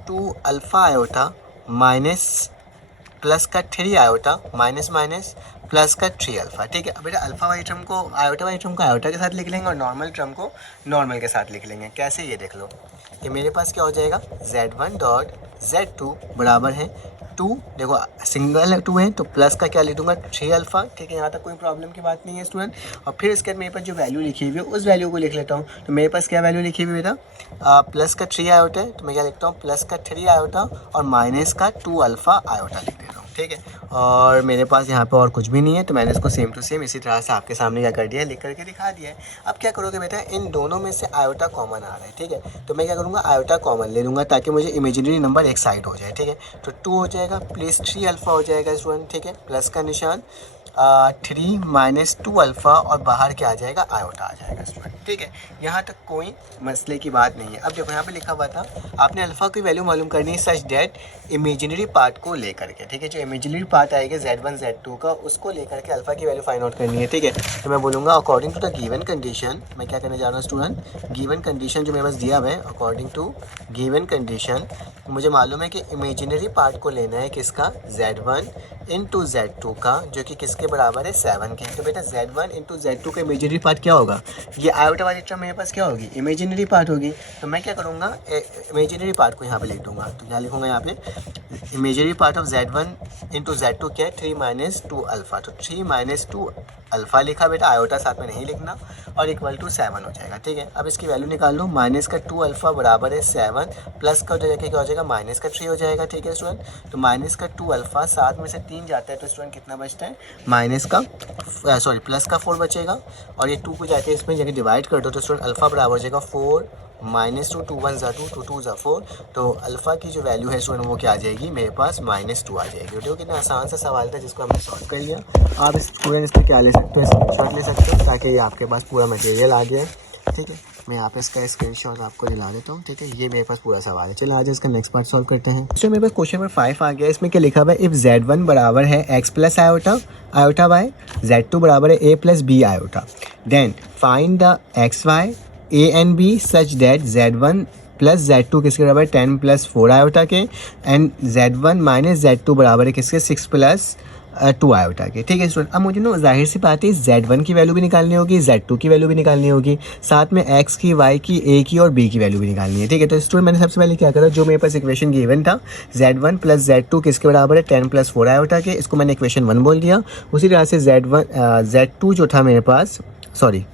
- 2 alpha iota minus plus का 3 आयोटा माइनस माइनस प्लस का 3 अल्फ़ा। ठीक है, अब बेटा अल्फ़ा वाली टर्म को आयोटा वाली टर्म को आयोटा के साथ लिख लेंगे और नॉर्मल टर्म को नॉर्मल के साथ लिख लेंगे। कैसे, ये देख लो, कि मेरे पास क्या हो जाएगा, Z1 डॉट Z2 बराबर है 2, देखो सिंगल 2 है तो प्लस का क्या लिख दूंगा 3 अल्फ़ा। ठीक है, यहाँ तक कोई प्रॉब्लम की बात नहीं है स्टूडेंट। और फिर इसके बाद मेरे पास जो वैल्यू लिखी हुई है उस वैल्यू को लिख लेता हूँ। तो मेरे पास क्या वैल्यू लिखी हुई है बेटा, प्लस का 3 आयोटा है तो मैं क्या लिखता हूँ, प्लस का 3 आयोटा और माइनस का 2 अल्फ़ा आयोटा लिख देता हूँ। ठीक है, और मेरे पास यहाँ पे और कुछ भी नहीं है तो मैंने इसको सेम टू सेम इसी तरह से आपके सामने क्या कर दिया है, लिख करके दिखा दिया है। अब क्या करोगे बेटा, इन दोनों में से आयोटा कॉमन आ रहा है। ठीक है, तो मैं क्या करूँगा, आयोटा कॉमन ले लूँगा ताकि मुझे इमेजिनरी नंबर एक साइड हो जाए। ठीक है, तो 2 हो जाएगा प्लस 3 अल्फ़ा हो जाएगा स्टूडेंट। ठीक है, प्लस का निशान 3 - 2 अल्फ़ा और बाहर क्या आ जाएगा, आयोटा आ जाएगा स्टूडेंट। ठीक है, यहाँ तक कोई मसले की बात नहीं है। अब देखो यहाँ पे लिखा हुआ था आपने अल्फ़ा की वैल्यू मालूम करनी है सच डेट इमेजिनरी पार्ट को लेकर के। ठीक है, जो इमेजिनरी पार्ट आएगा Z1 Z2 का उसको लेकर के अल्फ़ा की वैल्यू फाइंड आउट करनी है। ठीक है, तो मैं बोलूँगा according to the given condition, मैं क्या करने जा रहा हूँ स्टूडेंट, गिवन कंडीशन जो मेरे पास दिया हुआ है, अकॉर्डिंग टू गिवन कंडीशन मुझे मालूम है कि इमेजिनरी पार्ट को लेना है किसका, Z1 × Z2 का, जो कि किसके बराबर है 7 के। तो बेटा Z1 × Z2 का इमेजिनरी पार्ट क्या होगा, ये आयोटा वाली टर्म मेरे पास क्या होगी, इमेजिनरी पार्ट होगी। तो मैं क्या करूँगा, इमेजिनरी पार्ट को यहाँ पे लिख दूँगा। तो क्या लिखूँगा यहाँ पे, imaginary part of Z1 × Z2 क्या है 3 - 2 अल्फ़ा। तो 3 - 2 अल्फ़ा लिखा बेटा, आयोटा साथ में नहीं लिखना, और इक्वल टू 7 हो जाएगा। ठीक है, अब इसकी वैल्यू निकाल लो, माइनस का 2 अल्फ़ा बराबर है 7, प्लस का हो जाएगा क्या हो जाएगा, माइनस का 3 हो जाएगा। ठीक है स्टूडेंट, तो माइनस का 2 अल्फ़ा 7 में से 3 जाता है तो स्टूडेंट कितना बचता है, माइनस का प्लस का 4 बचेगा, और ये 2 को जाके इसमें जाके डिवाइड कर दो तो स्टूडेंट अल्फ़ा बराबर हो जाएगा 4 -2, 2 1 ज़ा 2, 2 2 ज़ा 4। तो अल्फ़ा की जो वैल्यू है स्टूडेंट वो क्या आ जाएगी, मेरे पास -2 आ जाएगी। देखो कितना आसान सा सवाल था जिसको हमने सॉल्व कर लिया। आप स्टूडेंट इसमें क्या ले सकते हो, स्क्रीनशॉट ले सकते हो ताकि ये आपके पास पूरा मटेरियल आ गया है। ठीक है, मैं यहाँ पे इसका स्क्रीनशॉट आपको दिला देता हूँ। ठीक है, ये मेरे पास पूरा सवाल है। चलो आज इसका नेक्स्ट पार्ट सॉल्व करते हैं। तो मेरे पास क्वेश्चन नंबर 5 आ गया। इसमें क्या लिखा हुआ है, इफ़ Z1 बराबर है x plus iota iota y, Z2 बराबर है a plus b iota, then find the x y a and b such that Z1 plus Z2 किसके बराबर है 10 + 4 आयोटा के, एंड Z1 - Z2 बराबर है किसके 6 + 2 आयोटा के। ठीक है स्टूडेंट, अब मुझे ना जाहिर सी बात है Z1 की वैल्यू भी निकालनी होगी, Z2 की वैल्यू भी निकालनी होगी, साथ में x की, y की, a की और b की वैल्यू भी निकालनी है। ठीक है, तो स्टूडेंट मैंने सबसे पहले क्या करा, जो मेरे पास इक्वेशन गिवन था Z1 + Z2 किसके बराबर है 10 + 4 आयोटा के, इसको मैंने इक्वेशन 1 बोल दिया। उसी तरह से Z2 जो था मेरे पास, सॉरी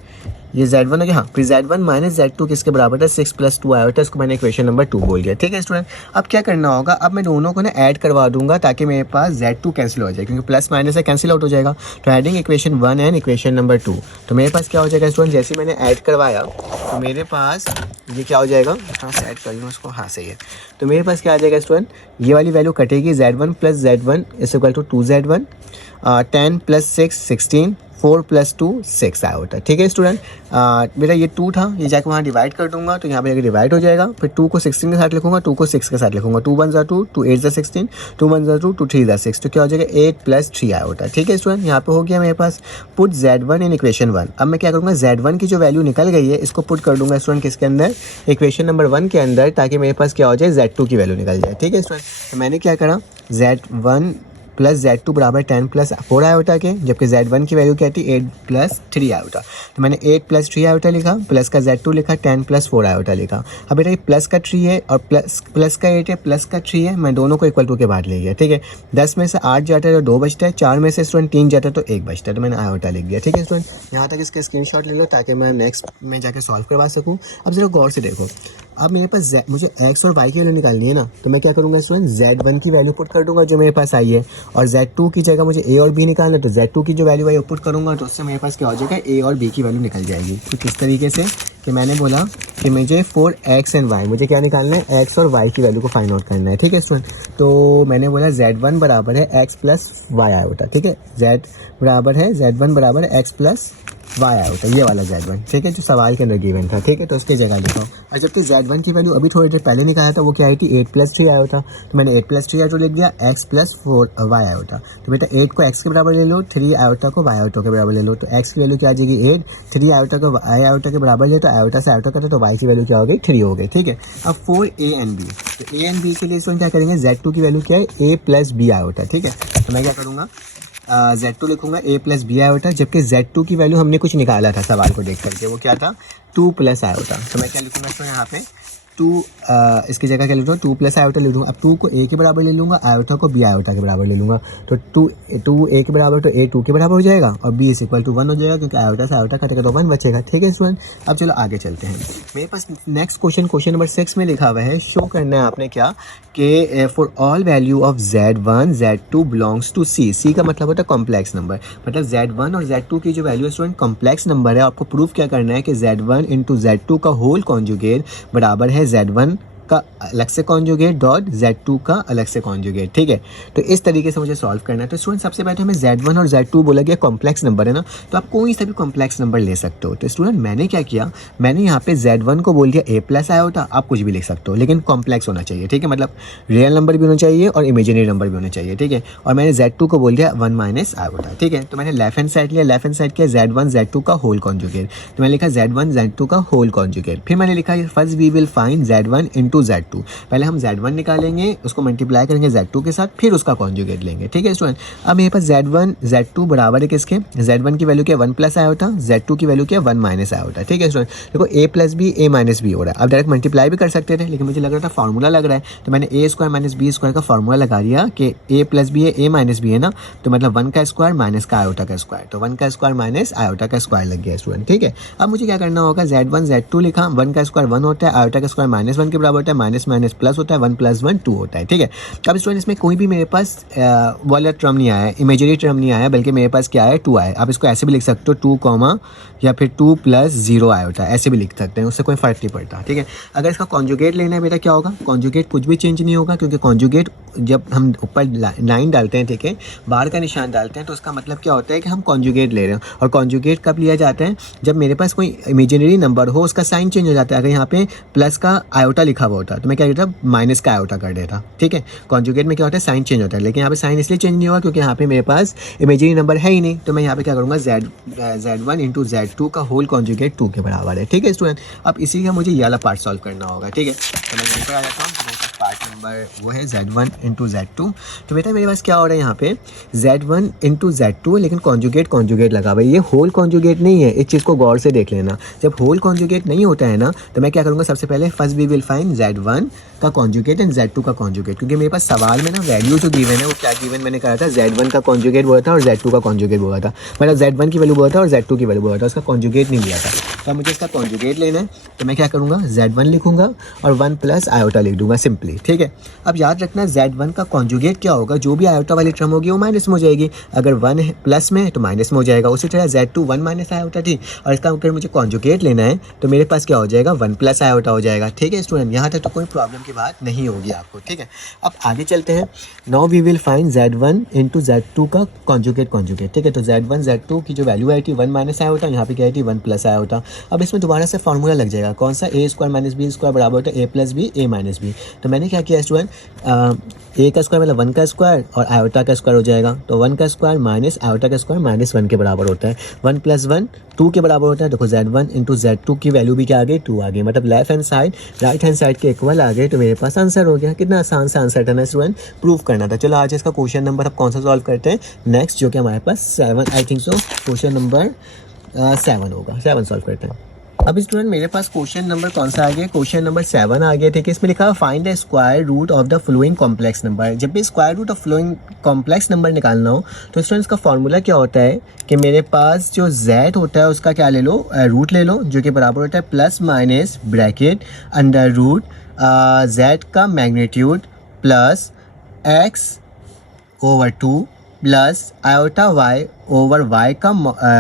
ये Z1 हो गया, हाँ, फिर Z1 - Z2 किसके बराबर था 6 + 2 आयोटा, इसको मैंने इक्वेशन नंबर 2 बोल दिया। ठीक है स्टूडेंट, अब क्या करना होगा, अब मैं दोनों को ना ऐड करवा दूंगा ताकि मेरे पास Z2 कैंसिल हो जाए, क्योंकि प्लस माइनस से कैंसिल आउट हो जाएगा। तो adding equation 1 and equation number 2, तो मेरे पास क्या हो जाएगा स्टूडेंट, जैसे मैंने ऐड करवाया तो मेरे पास ये क्या हो जाएगा, हाँ से ऐड कर लूँ उसको, हाँ सही है। तो मेरे पास क्या आ जाएगा स्टूडेंट, ये वाली वैल्यू कटेगी, Z1 + Z1 = 2Z1, 10 + 6 16, 4 + 2 6 आयोटा। ठीक है स्टूडेंट, मेरा ये 2 था, ये जाके वहाँ डिवाइड कर दूंगा तो यहाँ पे जाके डिवाइड हो जाएगा। फिर 2 को 16 के साथ लिखूंगा, 2 को 6 के साथ लिखूंगा। 2 1 2, 2 8 16, 2 1 2, 2 3 6, तो क्या हो जाएगा 8 + 3 आयोटा। ठीक है स्टूडेंट, यहाँ पे हो गया मेरे पास। Put Z1 in equation 1। अब मैं क्या करूँगा, Z1 की जो वैल्यू निकल गई है इसको पुट कर दूंगा स्टूडेंट किसके अंदर, इक्वेशन नंबर 1 के अंदर, ताकि मेरे पास क्या हो जाए Z2 की वैल्यू निकल जाए। ठीक है स्टूडेंट, तो मैंने क्या करा, Z1 + Z2 बराबर 10 + 4 आयोटा के, जबकि Z1 की वैल्यू क्या थी 8 + 3 आयोटा। तो मैंने 8 + 3 आयोटा लिखा, प्लस का Z2 लिखा, 10 + 4 आयोटा लिखा। अब बेटा ये प्लस का 3 है और प्लस का 8 है, प्लस का 3 है, मैं दोनों को इक्वल टू के बाहर ले गया। ठीक है, 10 में से 8 जाता है तो 2 बचता है, 4 में से स्टूडेंट 3 जाता है तो 1 बचता है, तो मैंने आयोटा लिख दिया। ठीक है स्टूडेंट, यहाँ तक इसके स्क्रीनशॉट ले लो ताकि मैं नेक्स्ट में जाकर सॉल्व करवा सकूँ। अब जरा गौर से देखो, अब मेरे पास मुझे x और y की वैल्यू निकालनी है ना, तो मैं क्या करूँगा स्टूडेंट, Z1 की वैल्यू पुट कर दूंगा जो मेरे पास आई है, और Z2 की जगह मुझे a और b निकालना है तो Z2 की जो वैल्यू आई वो पुट करूँगा, तो उससे मेरे पास क्या हो जाएगा, a और b की वैल्यू निकल जाएगी। तो किस तरीके से कि मैंने बोला कि मुझे फॉर x एंड y, मुझे क्या निकालना है, x और y की वैल्यू को फाइंड आउट करना है। ठीक है स्टूडेंट, तो मैंने बोला Z1 बराबर है x + y आयोटा। ठीक है, Z1 बराबर है x + y आयोटा, ये वाला Z1। ठीक है, जो सवाल के अंदर गिवन था। ठीक है, तो उसकी जगह लिखा। और जबकि Z1 की वैल्यू अभी थोड़ी देर पहले निकाला था, वो क्या आई थी 8 + 3 आयोटा, तो मैंने 8 + 3 आयोटा लिख दिया, x + 4 y आयोटा। तो बेटा 8 को x के बराबर ले लो, 3 आयोटा को y आयोटा के बराबर ले लो, तो x की वैल्यू क्या आ जाएगी 8, 3 आयोटा को y आयोटा के बराबर ले, तो आयोटा से आयोटा करते तो y की वैल्यू क्या हो गई 3 हो गई। ठीक है, अब फॉर a एंड b, तो a एंड b के लिए इसमें क्या करेंगे, Z2 की वैल्यू क्या है a + b आयोटा। ठीक है, तो मैं क्या करूँगा, Z2 लिखूंगा a + b आयोटा, जबकि Z2 की वैल्यू हमने कुछ निकाला था सवाल को देख करके, वो क्या था 2 + आयोटा। तो मैं क्या लिखूंगा इसमें यहाँ पे 2, इसकी जगह क्या लिखूँगा 2 + आयोटा ले लूँगा। अब 2 को a के बराबर ले लूँगा, आयोटा को b आयोटा के बराबर ले लूँगा, तो 2 a के बराबर तो a 2 के बराबर हो जाएगा, और b = 1 हो जाएगा, क्योंकि आयोटा से आयोटा कटेगा तो 1 बचेगा। ठीक है स्टूडेंट, अब चलो आगे चलते हैं। मेरे पास नेक्स्ट क्वेश्चन नंबर 6 में लिखा हुआ है, शो करना है आपने क्या कि for all value of Z1 Z2 belongs to C का मतलब होता है कॉम्प्लेक्स नंबर, मतलब Z1 और Z2 की जो वैल्यू है स्टूडेंट कॉम्प्लेक्स नंबर है। आपको प्रूफ क्या करना है कि Z1 × Z2 का होल कॉन्जुगेट बराबर है Z1 का अलग से कॉन्जुगेट डॉट Z2 का अलग से कॉन्जुगेट। ठीक है, तो इस तरीके से मुझे सॉल्व करना है। तो स्टूडेंट सबसे पहले हमें Z1 और Z2 बोला गया कॉम्प्लेक्स नंबर है ना, तो आप कोई सा भी कॉम्प्लेक्स नंबर ले सकते हो। तो स्टूडेंट मैंने क्या किया, मैंने यहाँ पे Z1 को बोल दिया a + आयोटा, आप कुछ भी लिख सकते हो लेकिन कॉम्प्लेक्स होना चाहिए। ठीक है, मतलब रियल नंबर भी होना चाहिए और इमेजिनरी नंबर भी होना चाहिए। ठीक है, और मैंने Z2 को बोल दिया 1 - आयोटा। ठीक है, तो मैंने लेफ्ट हैंड साइड लिया, लेफ्ट हैंड साइड किया Z1 Z2 का होल कॉन्जुगेट, तो मैंने लिखा Z1 Z2 का होल कॉन्जुगेट। फिर मैंने लिखा first we will find Z1 × Z2, पहले हम Z1 निकालेंगे, उसको मल्टीप्लाई करेंगे Z2 के साथ, फिर उसका कॉन्जुगेट लेंगे। ठीक है स्टूडेंट, अब मेरे पास Z1 Z2 बराबर है किसके, Z1 की वैल्यू क्या है 1 + आयोटा, Z2 की वैल्यू क्या है 1 - आयोटा। ठीक है स्टूडेंट, देखो a + b a - b हो रहा है। अब डायरेक्ट मल्टीप्लाई भी कर सकते थे, लेकिन मुझे लग रहा था फार्मूला लग रहा है, तो मैंने a² - b² का फार्मूला लगा दिया कि a + b है, a - b है ना, तो मतलब 1 का स्क्वायर माइनस का आयोटा का स्क्वायर, तो 1 का स्क्वायर माइनस आयोटा का स्क्वायर लग गया स्टूडेंट। ठीक है, अब मुझे क्या करना होगा, Z1 Z2 लिखा, 1 का स्क्वायर 1 होता है, आयोटा का स्क्वायर -1 के बराबर होता है, माइनस माइनस प्लस होता है, 1 + 1 2 होता है। ठीक है, अब स्टूडेंट इसमें कोई भी मेरे पास वाला टर्म नहीं आया है, इमेजिनरी टर्म नहीं आया, बल्कि मेरे पास क्या है 2 आया। आप इसको ऐसे भी लिख सकते हो 2, या फिर 2 + 0 आयोटा, ऐसे भी लिख सकते हैं, उससे कोई फर्क नहीं पड़ता। ठीक है, अगर इसका कॉन्जुगेट लेना है बेटा क्या होगा, कॉन्जुगेट कुछ भी चेंज नहीं होगा, क्योंकि कॉन्जुगेट जब हम ऊपर लाइन डालते हैं, ठीक है, बाहर का निशान डालते हैं, तो उसका मतलब क्या होता है कि हम कॉन्जुगेट ले रहे हैं। और कॉन्जुगेट कब लिया जाता है, जब मेरे पास कोई इमेजिनरी नंबर हो, उसका साइन चेंज हो जाता है। अगर यहाँ पे प्लस का आयोटा लिखा हुआ होता है तो मैं क्या करता, माइनस का आयोटा कर देता। ठीक है, कॉन्जुगेट में क्या होता है साइन चेंज होता है, लेकिन यहाँ पे साइन इसलिए चेंज नहीं हुआ क्योंकि यहाँ पे मेरे पास इमेजिनरी नंबर है ही नहीं, तो मैं यहाँ पे क्या करूँगा Z1 × Z2 का होल कॉन्जुगेट 2 के बराबर है। ठीक है स्टूडेंट, अब इसी का मुझे ये वाला पार्ट सॉल्व करना होगा। ठीक है, तो मैं ऊपर आ जाता हूँ, पार्ट नंबर वो है Z1 × Z2। तो बेटा मेरे पास क्या हो रहा है यहाँ पे Z1 × Z2, लेकिन कॉन्जुगेट लगा भाई, ये होल कॉन्जुगेट नहीं है, इस चीज़ को गौर से देख लेना। जब होल कॉन्जुगेट नहीं होता है ना, तो मैं क्या करूँगा, सबसे पहले first we will find Z1 का कॉन्जुगेट एंड Z2 का कॉन्जुगेट, क्योंकि मेरे पास सवाल में ना वैल्यू जो गिवन है वो क्या गिवन मैंने कहा था, Z1 का कॉन्जुगेट बोला था और Z2 का कॉन्जुगेट बोला था, मतलब Z1 की वैल्यू बोला था और Z2 की वैल्यू बोला था, उसका कॉन्जुगेट नहीं लिया था। तो मुझे इसका कॉन्जुगेट लेना है, तो मैं क्या करूँगा, Z1 लिखूंगा और 1 + आयोटा लिख दूंगा सिंपली। ठीक है, है। अब याद रखना Z1 का कॉन्जुगेट क्या होगा, जो भी आयोटा वाली टर्म होगी वो माइनस में हो जाएगी, अगर 1 है प्लस में है तो माइनस में हो जाएगा। उसी तरह Z2 1 माइनस आयोटा थी, और इसका अगर मुझे कॉन्जुगेट लेना है तो मेरे पास क्या हो जाएगा 1 प्लस आयोटा हो जाएगा। ठीक है स्टूडेंट, यहाँ तक तो कोई प्रॉब्लम की बात नहीं होगी आपको। ठीक है, अब आगे चलते हैं। Now we will find Z1 into Z2 का कॉन्जुगेट। ठीक है, तो Z1 Z2 की जो वैल्यू आई थी 1 माइनस आयोटा, यहाँ पे क्या आई थी 1 प्लस आयोटा। अब इसमें दोबारा से फॉर्मूला लग जाएगा, कौन सा, ए स्क्वायर माइनस बी स्क्वायर बराबर होता है ए प्लस बी ए माइनस बी। तो मैंने क्या किया स्टूडेंट, ए का स्क्वायर मतलब 1 का स्क्वायर और आयोटा का स्क्वायर हो जाएगा, तो 1 का स्क्वायर माइनस आयोटा का स्क्वायर माइनस 1 के बराबर होता है। 1 प्लस 1 2 के बराबर होता है। देखो Z1 इंटू Z2 की वैल्यू भी क्या आ गई 2 आ गई, मतलब left hand side right hand side के इक्वल आ गए, तो मेरे पास आंसर हो गया। कितना आसान सा आंसर था ना स्टूडेंट, प्रूव करना था। चलो आज इसका क्वेश्चन नंबर अब कौन सा सॉल्व करते हैं नेक्स्ट, जो कि हमारे पास 7 I think so question number 7 होगा। 7 सॉल्व करते हैं। अब स्टूडेंट मेरे पास क्वेश्चन नंबर कौन सा आ गया, क्वेश्चन नंबर 7 आ गया। ठीक है, इसमें लिखा है find the square root of the following complex number. जब भी square root of following complex number निकालना हो तो स्टूडेंट इसका फॉर्मूला क्या होता है कि मेरे पास जो z होता है उसका क्या ले लो, रूट ले लो, जो कि बराबर होता है plus minus bracket under root z का magnitude plus x over 2 plus iota y over y का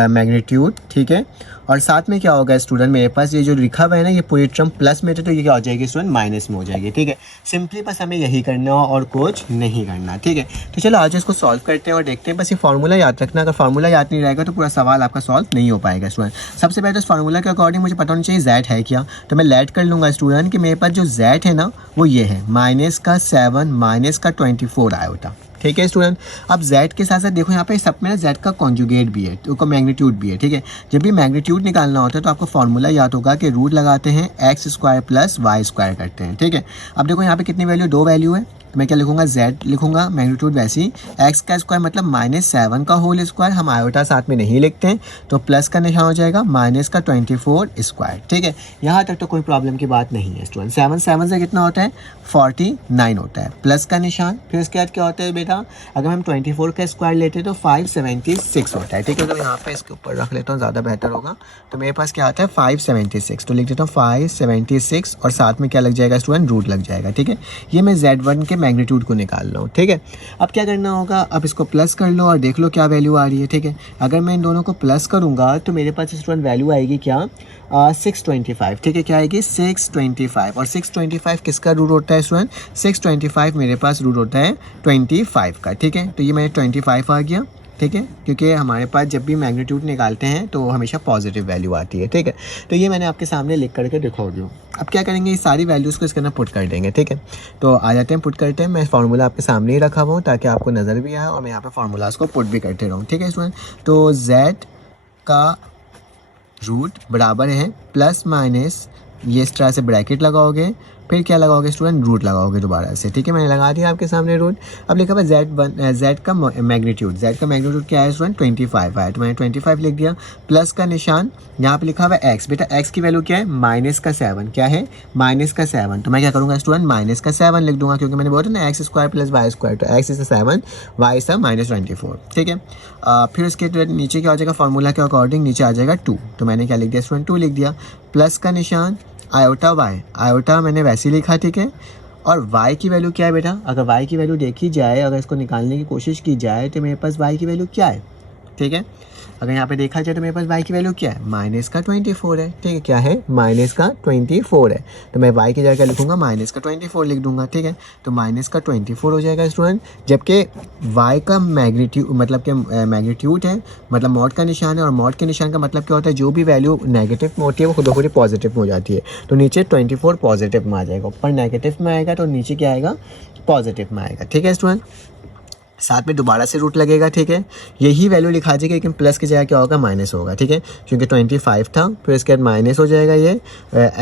मैग्नीट्यूड। ठीक है, और साथ में क्या होगा स्टूडेंट, मेरे पास ये जो लिखा हुआ है ना ये पूरी टर्म प्लस में, तो ये क्या हो जाएगी स्टूडेंट माइनस में हो जाएगी। ठीक है, सिंपली बस हमें यही करना हो और कुछ नहीं करना। ठीक है, तो चलो आज इसको सॉल्व करते हैं और देखते हैं। बस ये फार्मूला याद रखना, अगर फार्मूला याद नहीं रहेगा तो पूरा सवाल आपका सॉल्व नहीं हो पाएगा स्टूडेंट। सबसे पहले तो इस फार्मूला के अकॉर्डिंग मुझे पता होना चाहिए z है क्या, तो मैं लेट कर लूँगा स्टूडेंट कि मेरे पास जो z है ना वो ये है माइनस का 7 माइनस का 24 आयोटा। ठीक है स्टूडेंट, अब z के साथ साथ देखो यहाँ पे सब में ना z का कॉन्जुगेट भी है, तो मैग्नीट्यूड भी है। ठीक है, जब भी मैग्नीट्यूड निकालना होता है तो आपको फॉर्मूला याद होगा कि रूट लगाते हैं x square plus y square करते हैं। ठीक है, अब देखो यहाँ पे कितनी वैल्यू, 2 वैल्यू है, तो मैं क्या लिखूंगा z लिखूंगा, मैग्नीट्यूड वैसे ही एक्स का स्क्वायर मतलब -7 का होल स्क्वायर, हम आयोटा साथ में नहीं लिखते हैं तो प्लस का निशान हो जाएगा माइनस का 24 स्क्वायर। ठीक है, यहाँ तक तो कोई प्रॉब्लम की बात नहीं है स्टूडेंट। 7 से कितना होता है 49 होता है, प्लस का निशान, फिर उसके बाद क्या होता है बेटा, अगर हम 24 का स्क्वायर लेते हैं तो 576 होता है। ठीक है, तो यहाँ पे इसके ऊपर रख लेता हूँ, ज़्यादा बेहतर होगा। तो मेरे पास क्या आता है 576, तो लिख देता हूँ 576 और साथ में क्या लग जाएगा स्टूडेंट, रूट लग जाएगा। ठीक है, ये मैं Z1 के मैग्नीट्यूड को निकाल रहा हूँ। ठीक है, अब क्या करना होगा, अब इसको प्लस कर लो और देख लो क्या वैल्यू आ रही है। ठीक है, अगर मैं इन दोनों को प्लस करूँगा तो मेरे पास स्टूडेंट वैल्यू आएगी क्या 625। ठीक है, क्या आएगी 625, और 625 किसका रूट होता है स्टूडेंट, 625 मेरे पास रूट होता है 25 का। ठीक है, तो ये मेरे 25 आ गया। ठीक है, क्योंकि हमारे पास जब भी मैग्नीट्यूड निकालते हैं तो हमेशा पॉजिटिव वैल्यू आती है। ठीक है, तो ये मैंने आपके सामने लिख करके दिखा दिया। अब क्या करेंगे, ये सारी वैल्यूज़ को इसके अंदर पुट कर देंगे। ठीक है, तो आ जाते हैं पुट करते हैं। मैं फार्मूला आपके सामने ही रखा हुआ हूँ ताकि आपको नज़र भी आए और मैं यहाँ पे फार्मूलाज को पुट भी करते रहूँ। ठीक है स्टूडेंट, तो z का रूट बराबर है प्लस माइनस, ये इस तरह से ब्रैकेट लगाओगे, फिर क्या लगाओगे स्टूडेंट, रूट लगाओगे दोबारा से। ठीक है, मैंने लगा दिया आपके सामने रूट। अब लिखा हुआ z का मैग्नीट्यूड, z का मैग्नीट्यूड क्या है स्टूडेंट 25 है, तो मैंने 25 लिख दिया, प्लस का निशान, यहाँ पे लिखा हुआ है x। बेटा x की वैल्यू क्या है माइनस का 7, क्या है माइनस का 7, तो मैं क्या करूँगा स्टूडेंट माइनस का 7 लिख दूंगा, क्योंकि मैंने बोला ना x square plus y square, तो x इज 7 y इज -24। ठीक है, फिर उसके नीचे क्या हो जाएगा, फार्मूला के अकॉर्डिंग नीचे आ जाएगा 2, तो मैंने क्या लिख दिया स्टूडेंट 2 लिख दिया, प्लस का निशान आयोटा वाई, आयोटा मैंने वैसे ही लिखा। ठीक है, और y की वैल्यू क्या है बेटा, अगर y की वैल्यू देखी जाए, अगर इसको निकालने की कोशिश की जाए तो मेरे पास y की वैल्यू क्या है। ठीक है, अगर यहाँ पे देखा जाए तो मेरे पास y की वैल्यू क्या है माइनस का 24 है। ठीक है, क्या है माइनस का 24 है, तो मैं y की जगह लिखूंगा माइनस का 24 लिख दूंगा। ठीक है, तो माइनस का 24 हो जाएगा स्टूडेंट, जबकि y का मैग्नीट्यूड मतलब कि मैग्नीट्यूड है, मतलब मॉड का निशान है, और मॉड के निशान का मतलब क्या होता है, जो भी वैल्यू नेगेटिव में होती है वो खुद खुद पॉजिटिव में हो जाती है। तो नीचे 24 पॉजिटिव में आ जाएगा, ऊपर नेगेटिव में आएगा तो नीचे क्या आएगा पॉजिटिव में आएगा। ठीक है स्टूडेंट, साथ में दोबारा से रूट लगेगा। ठीक है, यही वैल्यू लिखा जाएगी, लेकिन प्लस की जगह क्या होगा माइनस होगा। ठीक है, क्योंकि 25 था, फिर इसके बाद माइनस हो जाएगा, ये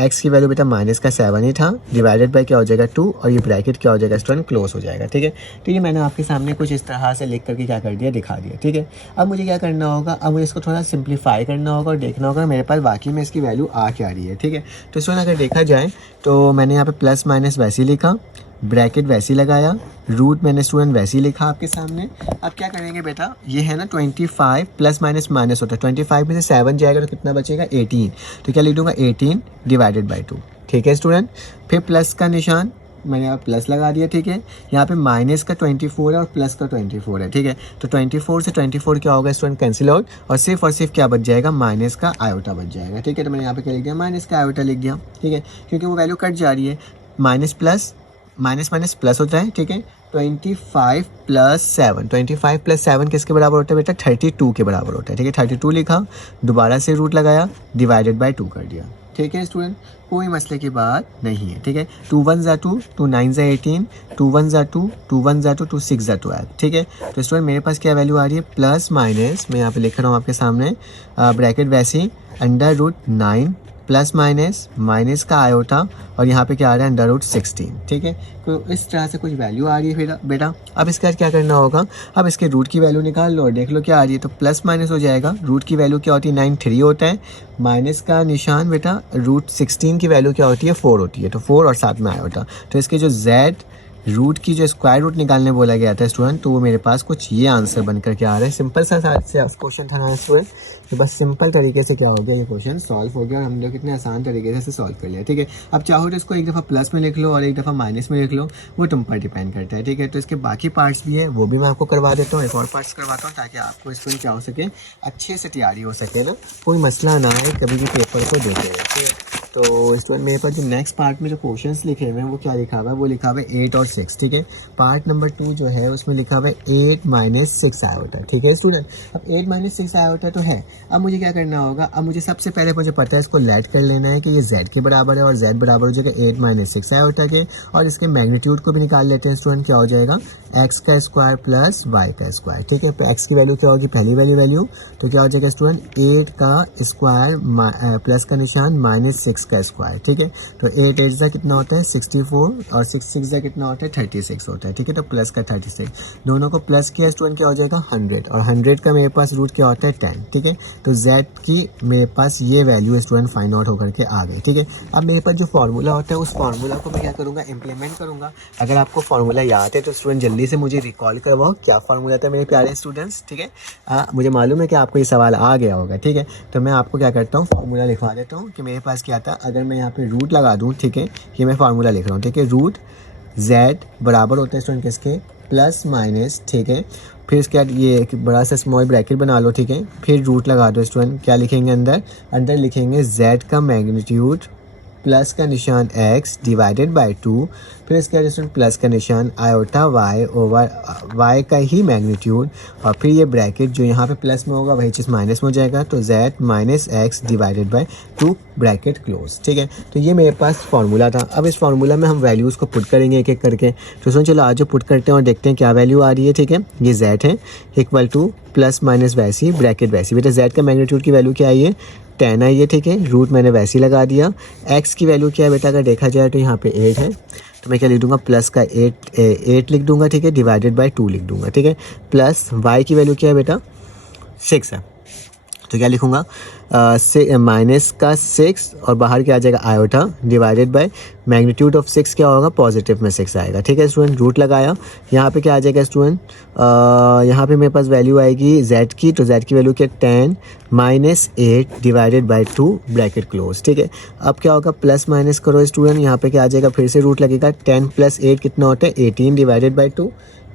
एक्स की वैल्यू बेटा माइनस का 7 ही था, डिवाइडेड बाय क्या हो जाएगा 2, और ये ब्रैकेट क्या हो जाएगा स्टूडेंट क्लोज हो जाएगा। ठीक है, तो ये मैंने आपके सामने कुछ इस तरह से लिख करके क्या कर दिया, दिखा दिया। ठीक है, अब मुझे क्या करना होगा, अब मुझे इसको थोड़ा सिंप्लीफाई करना होगा और देखना होगा मेरे पास वाकई में इसकी वैल्यू आ क्या रही है। ठीक है, तो स्टूडेंट अगर देखा जाए तो मैंने यहाँ पे प्लस माइनस वैसे ही लिखा, ब्रैकेट वैसे ही लगाया, रूट मैंने स्टूडेंट वैसे ही लिखा आपके सामने। अब क्या करेंगे बेटा, ये है ना 25 प्लस माइनस माइनस होता है, 25 में से 7 जाएगा तो कितना बचेगा 18, तो क्या लिख दूंगा 18 डिवाइडेड बाई 2। ठीक है स्टूडेंट, फिर प्लस का निशान, मैंने यहाँ प्लस लगा दिया, ठीक है। यहाँ पे माइनस का 24 है और प्लस का 24 है, ठीक है। तो 24 से 24 क्या होगा स्टूडेंट, कैंसिल आउट, और सिर्फ क्या बच जाएगा, माइनस का आयोटा बच जाएगा, ठीक है। तो मैंने यहाँ पे क्या लिख दिया, माइनस का आयोटा लिख दिया, ठीक है, क्योंकि वो वैल्यू कट जा रही है। Minus plus minus minus plus होता है, ठीक है। 25 + 7 किसके बराबर होता है बेटा, 32 के बराबर होता है, ठीक है। 32 लिखा, दोबारा से रूट लगाया, डिवाइडेड बाय 2 कर दिया, ठीक है स्टूडेंट, कोई मसले की बात नहीं है, ठीक है। 2 1 = 2, 2 9 = 18, 2 1 = 2, 2 1 = 2, 2 6 = 12, ठीक है। तो स्टूडेंट मेरे पास क्या वैल्यू आ रही है, प्लस माइनस, मैं यहाँ पे लिख रहा हूँ आपके सामने, ब्रैकेट वैसे ही √9 प्लस माइनस का आयोटा, और यहाँ पे क्या आ रहा है, √16, ठीक है। तो इस तरह से कुछ वैल्यू आ रही है बेटा। अब इसके बाद क्या करना होगा, अब इसके रूट की वैल्यू निकाल लो और देख लो क्या आ रही है। तो प्लस माइनस हो जाएगा, रूट की वैल्यू क्या होती है, 9 3 होता है, माइनस का निशान बेटा, √16 की वैल्यू क्या होती है, 4 होती है, तो 4 और साथ में आयोटा। तो इसके जो z रूट की जो स्क्वायर रूट निकालने बोला गया था स्टूडेंट, तो वो मेरे पास कुछ ये आंसर बनकर के आ रहा है। सिंपल सा क्वेश्चन था ना स्टूडेंट, तो बस सिंपल तरीके से क्या हो गया, ये क्वेश्चन सॉल्व हो गया और हम लोग कितने आसान तरीके से इसे सॉल्व कर लिया, ठीक है। अब चाहो तो इसको एक दफ़ा प्लस में लिख लो और एक दफ़ा माइनस में लिख लो, वो तुम पर डिपेंड करता है, ठीक है। तो इसके बाकी पार्ट्स भी है, वो भी मैं आपको करवा देता हूँ, एक और पार्ट्स करवाता हूँ, ताकि आपको इसको क्या हो सके, अच्छे से तैयारी हो सके ना, कोई मसला ना आए कभी भी पेपर को देते हैं, ठीक है। तो स्टूडेंट मेरे पास जो नेक्स्ट पार्ट में जो क्वेश्चंस लिखे हुए हैं वो क्या लिखा हुआ है, वो लिखा हुआ है 8 और 6, ठीक है। पार्ट नंबर 2 जो है उसमें लिखा हुआ है 8 - 6 आया होता है, ठीक है स्टूडेंट। अब 8 - 6 आया होता है तो है, अब मुझे क्या करना होगा, अब मुझे सबसे पहले मुझे पता है इसको लेट कर लेना है कि ये z के बराबर है, और z बराबर हो जाएगा 8 - 6 आया होता है, और इसके मैग्नीट्यूड को भी निकाल लेते हैं स्टूडेंट, क्या हो जाएगा, x का स्क्वायर प्लस y का स्क्वायर, ठीक है। तो x की वैल्यू क्या होगी, पहली वाली वैल्यू, तो क्या हो जाएगा स्टूडेंट, 8 का स्क्वायर प्लस का निशान -6 का स्क्वायर, ठीक है। तो 8 8 ज़ा कितना होता है, 64, और 6 6 ज़ा कितना होता है, 36 होता है, ठीक है। तो प्लस का 36, दोनों को प्लस किया स्टूडेंट, क्या हो जाएगा 100, और 100 का मेरे पास रूट क्या होता है 10, ठीक है। तो z की मेरे पास ये वैल्यू स्टूडेंट फाइंड आउट होकर के आ गई, ठीक है। अब मेरे पास जो फार्मूला होता है उस फार्मूला को मैं क्या करूँगा, इंप्लीमेंट करूँगा। अगर आपको फार्मूला याद है तो स्टूडेंट जल्दी से मुझे रिकॉल करवाओ, क्या फार्मूला था मेरे प्यारे स्टूडेंट्स, ठीक है। मुझे मालूम है कि आपको ये सवाल आ गया होगा, ठीक है। तो मैं आपको क्या करता हूँ, फार्मूला लिखवा देता हूँ कि मेरे पास क्या था। अगर मैं यहाँ पे रूट लगा दूँ, ठीक है, ये मैं फार्मूला लिख रहा हूँ, ठीक है। रूट z बराबर होता है स्टूडेंट किसके, प्लस माइनस, ठीक है। फिर इसके बाद ये एक बड़ा सा स्मॉल ब्रैकेट बना लो, ठीक है। फिर रूट लगा दो स्टूडेंट, क्या लिखेंगे अंदर लिखेंगे z का मैग्नीट्यूड प्लस का निशान x डिवाइडेड बाय 2, फिर इसके बाद स्टूडेंट प्लस का निशान आयोटा y ओवर y का ही मैग्नीट्यूड, और फिर ये ब्रैकेट जो यहाँ पे प्लस में होगा वही चीज़ माइनस में हो जाएगा, तो z - x divided by 2 bracket close, ठीक है। तो ये मेरे पास फार्मूला था। अब इस फार्मूला में हम वैल्यूज़ को पुट करेंगे एक एक करके। तो सुन चलो आज पुट करते हैं और देखते हैं क्या वैल्यू आ रही है, ठीक है। ये z है इक्वल टू प्लस माइनस वैसी ब्रैकेट वैसी, बेटा z का मैग्नीट्यूड की वैल्यू क्या आई है, 10 आई है, ठीक है। रूट मैंने वैसे ही लगा दिया। x की वैल्यू क्या है बेटा, अगर देखा जाए तो यहाँ पे 8 है, तो मैं क्या लिख दूंगा, प्लस का 8 लिख दूंगा, ठीक है, डिवाइडेड बाय 2 लिख दूंगा, ठीक है। प्लस y की वैल्यू क्या है बेटा, 6 है, तो क्या लिखूंगा, माइनस का 6 और बाहर क्या आ जाएगा iota, divided by magnitude of 6 क्या होगा, पॉजिटिव में 6 आएगा, ठीक है स्टूडेंट। रूट लगाया, यहाँ पे क्या आ जाएगा स्टूडेंट, यहाँ पे मेरे पास वैल्यू आएगी z की, तो z की वैल्यू क्या 10 - 8 डिवाइडेड बाय 2 ब्रैकेट क्लोज, ठीक है। अब क्या होगा, प्लस माइनस करो स्टूडेंट, यहाँ पे क्या आ जाएगा, फिर से रूट लगेगा, 10 + 8 कितना होता है 18 डिवाइडेड बाय 2,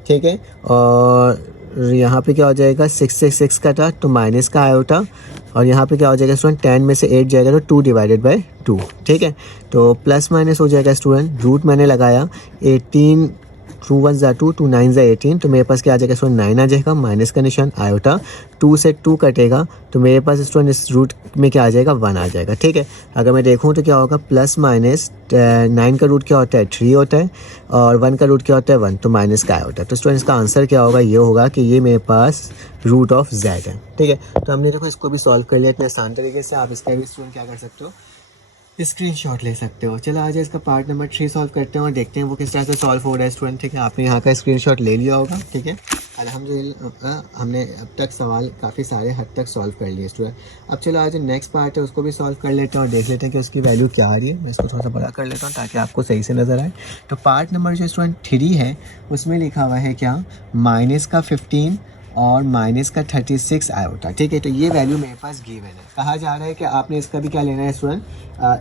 ठीक है। और यहाँ पे क्या हो जाएगा, 6 का था तो माइनस का आयोटा, और यहाँ पे क्या हो जाएगा स्टूडेंट, 10 में से 8 जाएगा तो 2 डिवाइडेड बाय 2, ठीक है। तो प्लस माइनस हो जाएगा स्टूडेंट, रूट मैंने लगाया 18, 2 1 = 2, 2 9 = 18, तो मेरे पास क्या आ जाएगा स्टूडेंट 9 आ जाएगा, माइनस का निशान आयोटा, 2 से 2 कटेगा तो मेरे पास स्टूडेंट इस रूट में क्या आ जाएगा 1 आ जाएगा, ठीक है। अगर मैं देखूँ तो क्या होगा, प्लस माइनस 9 का रूट क्या होता है 3 होता है, और 1 का रूट क्या होता है 1, तो माइनस का आया होता है। तो स्टूडेंट इसका आंसर क्या होगा, ये होगा कि ये मेरे पास रूट ऑफ z है, ठीक है। तो हमने देखो इसको भी सॉल्व कर लिया इतने आसान तरीके से। आप इसका भी स्टूडेंट क्या कर सकते हो, स्क्रीनशॉट ले सकते हो। चलो आज इसका पार्ट नंबर 3 सॉल्व करते हैं और देखते हैं वो किस तरह से सॉल्व हो रहा है स्टूडेंट, ठीक है। आपने यहाँ का स्क्रीनशॉट ले लिया होगा, ठीक है। अल्हम्दुलिल्लाह हमने अब तक सवाल काफ़ी सारे हद तक सॉल्व कर लिए स्टूडेंट। अब चलो आज नेक्स्ट पार्ट है उसको भी सॉल्व कर लेते हैं और देख लेते हैं कि उसकी वैल्यू क्या आ रही है। मैं इसको थोड़ा सा बड़ा कर लेता हूँ ताकि आपको सही से नज़र आए। तो पार्ट नंबर जो स्टूडेंट 3 है उसमें लिखा हुआ है क्या, -15 और माइनस का 36 आयोटा, ठीक है। तो ये वैल्यू मेरे पास गिवन है। कहा जा रहा है कि आपने इसका भी क्या लेना है स्टूडेंट,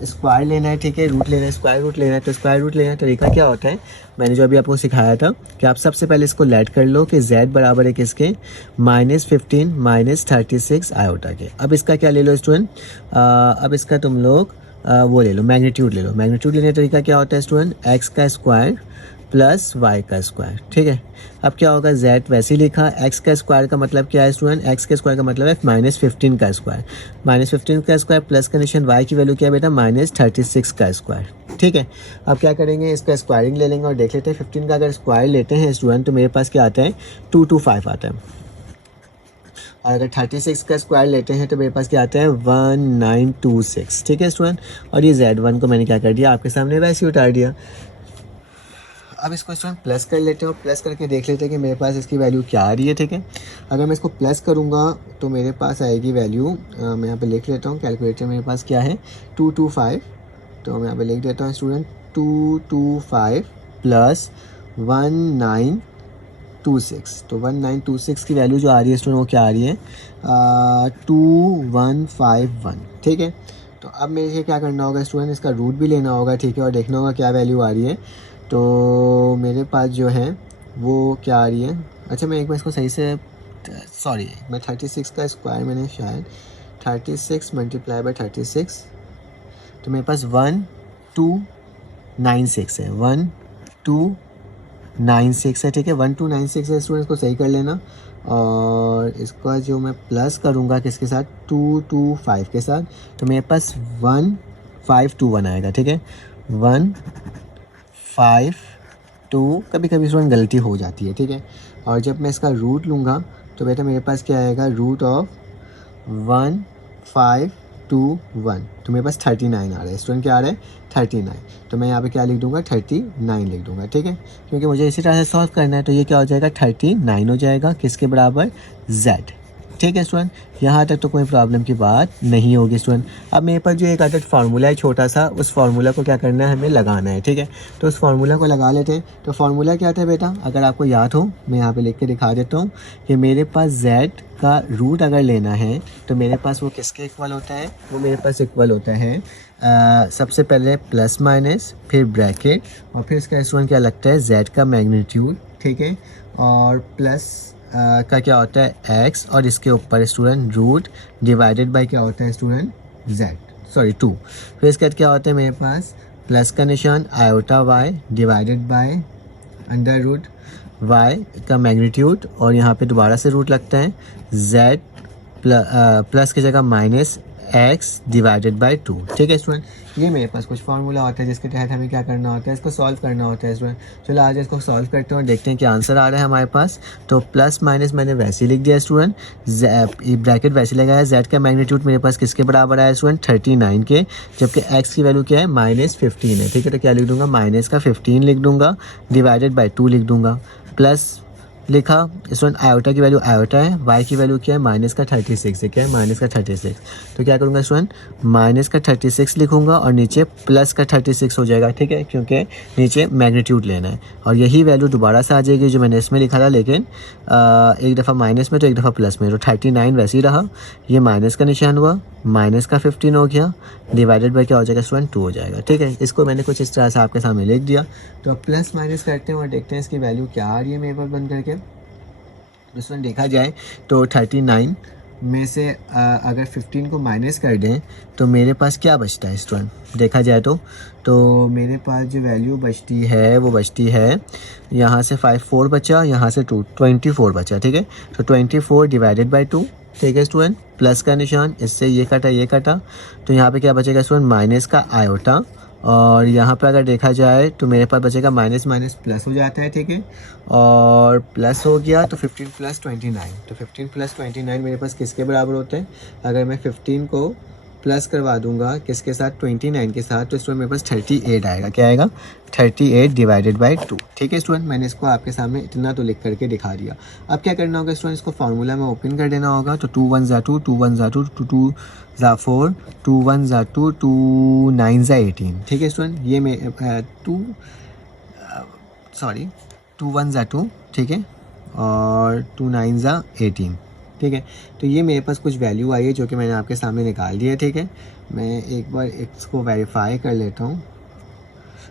स्क्वायर लेना है, ठीक है, रूट लेना है, स्क्वायर रूट लेना है। तो स्क्वायर रूट लेना है तरीका क्या होता है, मैंने जो अभी आपको सिखाया था कि आप सबसे पहले इसको लेट कर लो कि z बराबर है किसके, -15 माइनस 36 आयोटा के। अब इसका क्या ले लो स्टूडेंट, अब इसका तुम लोग वो ले लो, मैग्नीट्यूड ले लो। मैग्नीट्यूड लेने का तरीका क्या होता है स्टूडेंट, x का स्क्वायर प्लस y का स्क्वायर, ठीक है। अब क्या होगा, z वैसे ही लिखा, x का स्क्वायर का मतलब क्या है स्टूडेंट, x के स्क्वायर का मतलब है -15 का स्क्वायर, -15 का स्क्वायर प्लस का निशान, y की वैल्यू क्या है बेटा, -36 का स्क्वायर, ठीक है। अब क्या करेंगे, इसका स्क्वायरिंग ले लेंगे और देख लेते हैं 15 का अगर स्क्वायर लेते हैं स्टूडेंट तो मेरे पास क्या आता है 225 आता है, और अगर 36 का स्क्वायर लेते हैं तो मेरे पास क्या आता है 1926, ठीक है स्टूडेंट। और ये z1 को मैंने क्या कर दिया, आपके सामने वैसे ही उतार दिया। अब इसको स्टूडेंट प्लस कर लेते हो, प्लस करके देख लेते हैं कि मेरे पास इसकी वैल्यू क्या आ रही है, ठीक है। अगर मैं इसको प्लस करूँगा तो मेरे पास आएगी वैल्यू, मैं यहाँ पे लिख लेता हूँ, कैलकुलेटर मेरे पास क्या है 225, तो मैं यहाँ पे लिख देता हूँ स्टूडेंट 225 प्लस 1926। तो 1926 की वैल्यू जो आ रही है स्टूडेंट वो क्या आ रही है 2151, ठीक है। तो अब मेरे क्या करना होगा स्टूडेंट, इसका रूट भी लेना होगा, ठीक है, और देखना होगा क्या वैल्यू आ रही है। तो मेरे पास जो है वो क्या आ रही है, अच्छा मैं एक बार इसको सही से, सॉरी मैं 36 का स्क्वायर मैंने शायद 36 मल्टीप्लाई बाय 36, तो मेरे पास 1296 है, 1296 है, ठीक है, 1296 है स्टूडेंट, इसको सही कर लेना। और इसका जो मैं प्लस करूँगा किसके साथ 225 के साथ, तो मेरे पास 1521 आएगा, ठीक है, 152, कभी कभी स्टूडेंट गलती हो जाती है, ठीक है। और जब मैं इसका रूट लूँगा तो बेटा मेरे पास क्या आएगा, रूट ऑफ 1521, तो मेरे पास 39 आ रहा है स्टूडेंट, क्या आ रहा है 39। तो मैं यहाँ पे क्या लिख दूंगा 39 लिख दूंगा, ठीक है, क्योंकि मुझे इसी तरह से सॉल्व करना है। तो ये क्या हो जाएगा 39 हो जाएगा, किसके बराबर, z, ठीक है स्टूडेंट। यहाँ तक तो कोई प्रॉब्लम की बात नहीं होगी स्टूडेंट। अब मेरे पास जो एक आदत फार्मूला है छोटा सा, उस फार्मूला को क्या करना है, हमें लगाना है, ठीक है। तो उस फार्मूला को लगा लेते हैं। तो फार्मूला क्या था बेटा, अगर आपको याद हो मैं यहाँ पे लिख के दिखा देता हूँ कि मेरे पास z का रूट अगर लेना है तो मेरे पास वो किसके इक्वल होता है, वो मेरे पास इक्वल होता है सबसे पहले प्लस माइनस, फिर ब्रैकेट, और फिर इसका स्टूडेंट क्या लगता है z का मैग्नीट्यूड, ठीक है, और प्लस का क्या होता है x, और इसके ऊपर स्टूडेंट रूट डिवाइडेड बाय क्या होता है स्टूडेंट z, सॉरी 2। फिर इसके बाद क्या होता है मेरे पास प्लस का निशान iota y divided by under root y का मैग्नीट्यूड, और यहाँ पे दोबारा से रूट लगता है z प्लस की जगह माइनस x डिवाइडेड बाय 2, ठीक है स्टूडेंट। ये मेरे पास कुछ फार्मूला होता है जिसके तहत हमें क्या करना होता है, इसको सॉल्व करना होता है स्टूडेंट। चलो आज इसको सॉल्व करते हैं और देखते हैं क्या आंसर आ रहा है हमारे पास। तो प्लस माइनस मैंने वैसे ही लिख दिया स्टूडेंट, ब्रैकेट वैसे लगाया, z का मैग्नीट्यूड मेरे पास किसके बराबर आया स्टूडेंट 39 के, जबकि x की वैल्यू क्या है -15 है, ठीक है। तो क्या लिख दूंगा, माइनस का 15 लिख दूंगा, डिवाइडेड बाई 2 लिख दूंगा, प्लस लिखा स्टूडेंट आयोटा की वैल्यू आयोटा है, y की वैल्यू क्या है माइनस का 36 है, क्या है माइनस का 36। तो क्या करूँगा स्टूडेंट, माइनस का 36 लिखूंगा और नीचे प्लस का 36 हो जाएगा, ठीक है, क्योंकि नीचे मैग्नीट्यूड लेना है। और यही वैल्यू दोबारा से आ जाएगी जो मैंने इसमें लिखा था, लेकिन एक दफ़ा माइनस में तो एक दफ़ा प्लस में। तो 39 वैसे ही रहा, ये माइनस का निशान हुआ, माइनस का 15 हो गया, डिवाइडेड बाई क्या हो जाएगा स्टूडेंट 2 हो जाएगा, ठीक है। इसको मैंने कुछ इस तरह से आपके सामने लिख दिया। तो अब प्लस माइनस करते हैं और देखते हैं इसकी वैल्यू क्या आ रही है मेरे पास बन करके। स्टूडेंट देखा जाए तो 39 में से अगर 15 को माइनस कर दें तो मेरे पास क्या बचता है स्टूडेंट, देखा जाए तो मेरे पास जो वैल्यू बचती है वो बचती है, यहाँ से 54 बचा, यहाँ से 24 बचा, ठीक है। तो 24 डिवाइडेड बाई 2, ठीक है स्टूडेंट, प्लस का निशान, इससे ये कटा, तो यहाँ पे क्या बचेगा स्टूडेंट माइनस का आयोटा, और यहाँ पर अगर देखा जाए तो मेरे पास बचेगा माइनस माइनस प्लस हो जाता है, ठीक है, और प्लस हो गया तो 15 प्लस 29, तो 15 प्लस 29 मेरे पास किसके बराबर होते हैं। अगर मैं 15 को प्लस करवा दूंगा किसके साथ 29 के साथ, तो स्टूडेंट मेरे पास 38 आएगा, क्या आएगा 38 डिवाइडेड बाई 2, ठीक है स्टूडेंट। मैंने इसको आपके सामने इतना तो लिख करके दिखा दिया। अब क्या करना होगा स्टूडेंट, इसको फार्मूला में ओपन कर देना होगा। तो 2 1 2, 2 1 2, 2 2 4, 2 1 2, 2 9 18, ठीक है स्टूडेंट। ये मैं 2 1 2, ठीक है, और 2 9 ज़ा 18, ठीक है। तो ये मेरे पास कुछ वैल्यू आई है जो कि मैंने आपके सामने निकाल दी है, ठीक है। मैं एक बार इसको वेरीफाई कर लेता हूँ।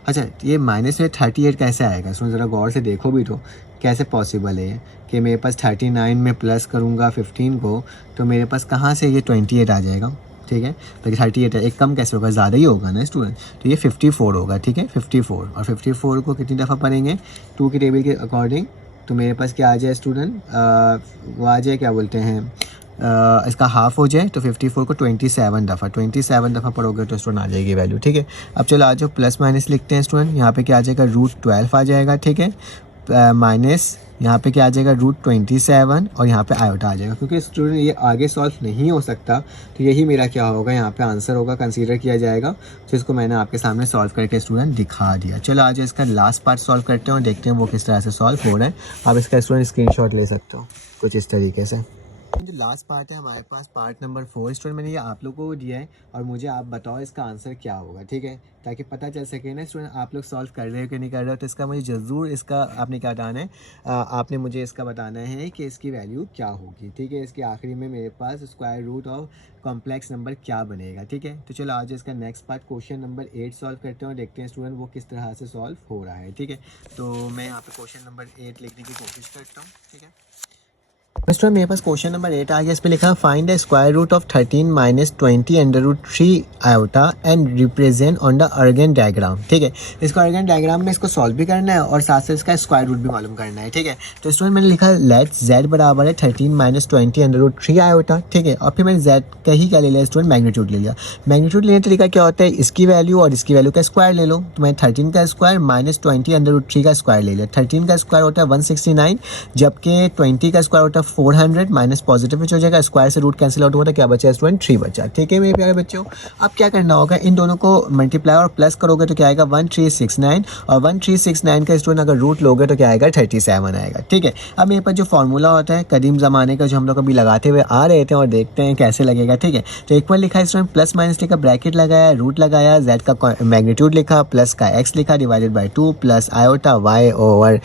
अच्छा, ये माइनस में 38 कैसे आएगा, इसमें ज़रा गौर से देखो भी तो कैसे पॉसिबल है कि मेरे पास 39 में प्लस करूँगा 15 को तो मेरे पास कहाँ से ये 28 आ जाएगा, ठीक है। तो 38 है, एक कम कैसे होगा, ज़्यादा ही होगा ना स्टूडेंट। तो ये 54 होगा, ठीक है, 54। और 54 को कितनी दफ़ा पढ़ेंगे 2 की टेबल के अकॉर्डिंग, तो मेरे पास क्या आ जाए स्टूडेंट, वो आ जाए, क्या बोलते हैं, इसका हाफ हो जाए तो 54 को 27 दफ़ा पढ़ोगे तो स्टूडेंट आ जाएगी वैल्यू, ठीक है। अब चलो आ जाओ प्लस माइनस लिखते हैं स्टूडेंट। यहाँ पे क्या आ जाएगा √12 आ जाएगा, ठीक है, माइनस यहाँ पे क्या आ जाएगा √27 और यहाँ पे आयोटा आ जाएगा। क्योंकि स्टूडेंट ये आगे सॉल्व नहीं हो सकता तो यही मेरा क्या होगा, यहाँ पे आंसर होगा, कंसीडर किया जाएगा। तो इसको मैंने आपके सामने सॉल्व करके स्टूडेंट दिखा दिया। चलो आज इसका लास्ट पार्ट सॉल्व करते हैं और देखते हैं वो किस तरह से सॉल्व हो रहा है। आप इसका स्टूडेंट स्क्रीनशॉट ले सकते हो कुछ इस तरीके से। जो लास्ट पार्ट है हमारे पास पार्ट नंबर 4 स्टूडेंट, मैंने ये आप लोगों को दिया है और मुझे आप बताओ इसका आंसर क्या होगा, ठीक है, ताकि पता चल सके ना स्टूडेंट आप लोग सॉल्व कर रहे हो कि नहीं कर रहे हो। तो इसका मुझे ज़रूर इसका आपने क्या बताना है, आपने मुझे इसका बताना है कि इसकी वैल्यू क्या होगी, ठीक है। इसके आखिरी में मेरे पास square root of complex number क्या बनेगा, ठीक है। तो चलो आज इसका next part question number 8 solve करते हैं और देखते हैं स्टूडेंट वो किस तरह से सॉल्व हो रहा है, ठीक है। तो मैं यहाँ पे क्वेश्चन नंबर 8 लिखने की कोशिश करता हूँ, ठीक है। स्टूडेंट मेरे पास क्वेश्चन नंबर 8 आ गया। इस पे लिखा find the square root of 13 minus 20 √3 iota and represent on the Argand diagram, ठीक है। इसको अर्गेन डायग्राम में इसको सॉल्व भी करना है और साथ साथ इसका स्क्वायर रूट भी मालूम करना है, ठीक है। तो स्टूडेंट मैंने लिखा लेट z बराबर है 13 माइनस 20 √3 आयोटा, ठीक है। और फिर मैंने z का ही क्या ले लिया स्टूडेंट, मैग्नीट्यूड ले लिया। मैग्नीट्यूड लेने का तरीका क्या होता है, इसकी वैल्यू और इसकी वैल्यू का स्क्वायर ले लो। तो मैं 13 का स्क्वायर माइनस 20 √3 का स्क्वायर ले लिया। 13 का स्क्वायर होता है 169, जबकि 20 का स्क्वायर होता है 400, माइनस पॉजिटिव में हो जाएगा, स्क्वायर से रूट कैंसिल आउट हुआ था, क्या बचा स्टूडेंट 3 बचा, ठीक है मेरे प्यारे बच्चों। अब क्या करना होगा, इन दोनों को मल्टीप्लाई और प्लस करोगे तो क्या आएगा 1369 और 1369 का स्टूडेंट अगर रूट लोगे तो क्या आएगा 37 आएगा, ठीक है। अब मेरे पास जो फॉर्मूला होता है कदीम ज़माने का जो हम लोग अभी लगाते हुए आ रहे थे और देखते हैं कैसे लगेगा, ठीक है। तो एक बार लिखा है स्टूडेंट प्लस माइनस लिखा, ब्रैकेट लगाया, रूट लगाया, जेड का मैग्नीट्यूड लिखा, प्लस का एक्स लिखा divided by 2 plus iota y over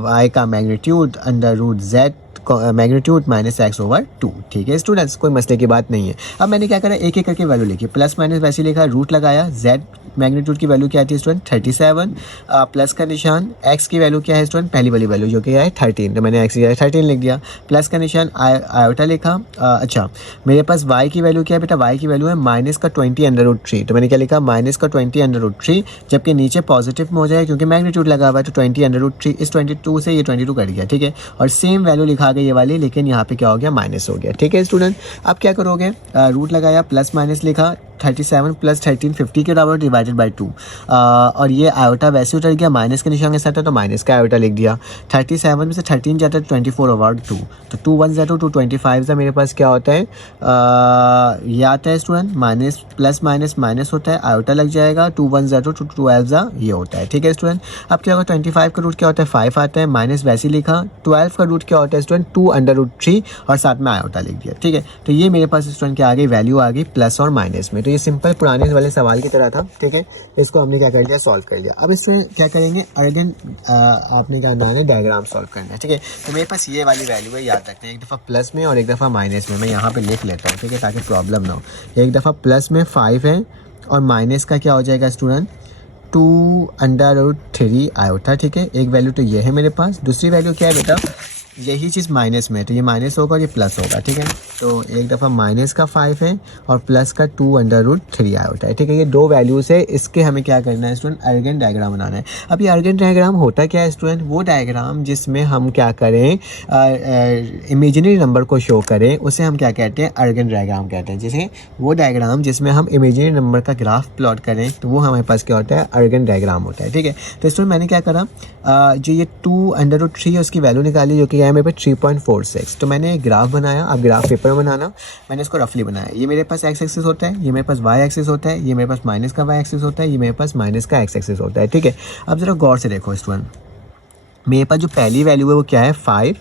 y का magnitude under root z magnitude minus x over 2, ठीक है स्टूडेंट्स, कोई मसले की बात नहीं है। अब मैंने क्या करा, एक एक करके वैल्यू लिखी, प्लस माइनस वैसे लिखा, रूट लगाया, जेड मैग्नीट्यूड की वैल्यू क्या आती है स्टूडेंट 37, प्लस का निशान, एक्स की वैल्यू क्या है स्टूडेंट पहली वाली वैल्यू जो कि है 13, तो मैंने एक्स की जगह 13 लिख दिया, प्लस का निशान आयोटा लिखा। अच्छा मेरे पास वाई की वैल्यू क्या है बेटा, वाई की वैल्यू है माइनस का 20 √3, तो मैंने क्या लिखा माइनस का 20 √3, जबकि नीचे पॉजिटिव में हो जाए क्योंकि मैग्नीट्यूड लगा हुआ है, तो 20 √3 इस 22 से ये 22 कट गया, ठीक है। और सेम वैल्यू लिखा गया ये वाली, लेकिन यहाँ पे क्या हो गया माइनस हो गया, ठीक है स्टूडेंट। अब क्या करोगे, रूट लगाया, प्लस माइनस लिखा, 37 प्लस 13 50 के बराबर डिवाइडेड बाई 2, और ये आयोटा वैसे उतर गया माइनस के निशान के साथ है तो माइनस का आयोटा लिख दिया। 37 में से 13 जाता है 24 ओवर 2, तो 2 1 ज़ा 2 2 25 ज़ा मेरे पास क्या होता है, ये आता है student minus plus minus minus होता है, आयोटा लग जाएगा, 2 1 ज़ा 2 2 12 ज़ा ये होता है, ठीक है स्टूडेंट। अब क्या होगा 25 का रूट क्या होता है 5 आता है, माइनस वैसे लिखा, 12 का रूट क्या होता है स्टूडेंट 2 √3 और साथ में आयोटा लिख दिया, ठीक है। तो ये मेरे पास स्टूडेंट क्या आ गई, वैल्यू आ गई प्लस और माइनस में। तो ये सिंपल पुराने वाले सवाल की तरह था, ठीक है। इसको हमने क्या कर लिया, सॉल्व कर लिया। अब इसमें क्या करेंगे, अर्गेन आपने क्या करना है, डायग्राम सॉल्व करना है, ठीक है। तो मेरे पास ये वाली वैल्यू है, याद रखना है, एक दफ़ा प्लस में और एक दफ़ा माइनस में। मैं यहाँ पे लिख लेता हूँ, ठीक है, ताकि प्रॉब्लम ना हो। एक दफ़ा प्लस में 5 है और माइनस का क्या हो जाएगा स्टूडेंट 2 √3 आयोटा, ठीक है। एक वैल्यू तो ये है मेरे पास, दूसरी वैल्यू क्या है बेटा, यही चीज़ माइनस में है तो ये माइनस होगा और ये प्लस होगा, ठीक है। तो एक दफ़ा माइनस का 5 है और प्लस का 2 √3 आया होता है, ठीक है। ये दो वैल्यूज़ है, इसके हमें क्या करना है स्टूडेंट, अर्गेन डायग्राम बनाना है। अब ये अर्गेन डायग्राम होता क्या है स्टूडेंट, वो डायग्राम जिसमें हम क्या करें, इमेजिनरी नंबर को शो करें, उसे हम क्या कहते हैं, अर्गेन डायग्राम कहते हैं। जैसे वो डायग्राम जिसमें हम इमेजिनरी नंबर का ग्राफ प्लॉट करें तो वो हमारे पास क्या होता है, अर्गेन डायग्राम होता है, ठीक है। तो स्टूडेंट मैंने क्या करा, जो ये 2 √3 है उसकी वैल्यू निकाली जो कि है मेरे पे 3.46। तो मैंने एक ग्राफ बनाया, अब ग्राफ पेपर में बनाना, मैंने इसको रफली बनाया। ये मेरे पास एक्स एक्सिस होता है, ये मेरे पास वाई एक्सिस होता है, ये मेरे पास माइनस का वाई एक्सिस होता है, ये मेरे पास माइनस का एक्स एक्सिस होता है, ठीक है। अब ज़रा गौर से देखो स्टूडेंट, मेरे पास जो पहली वैल्यू है वो क्या है 5,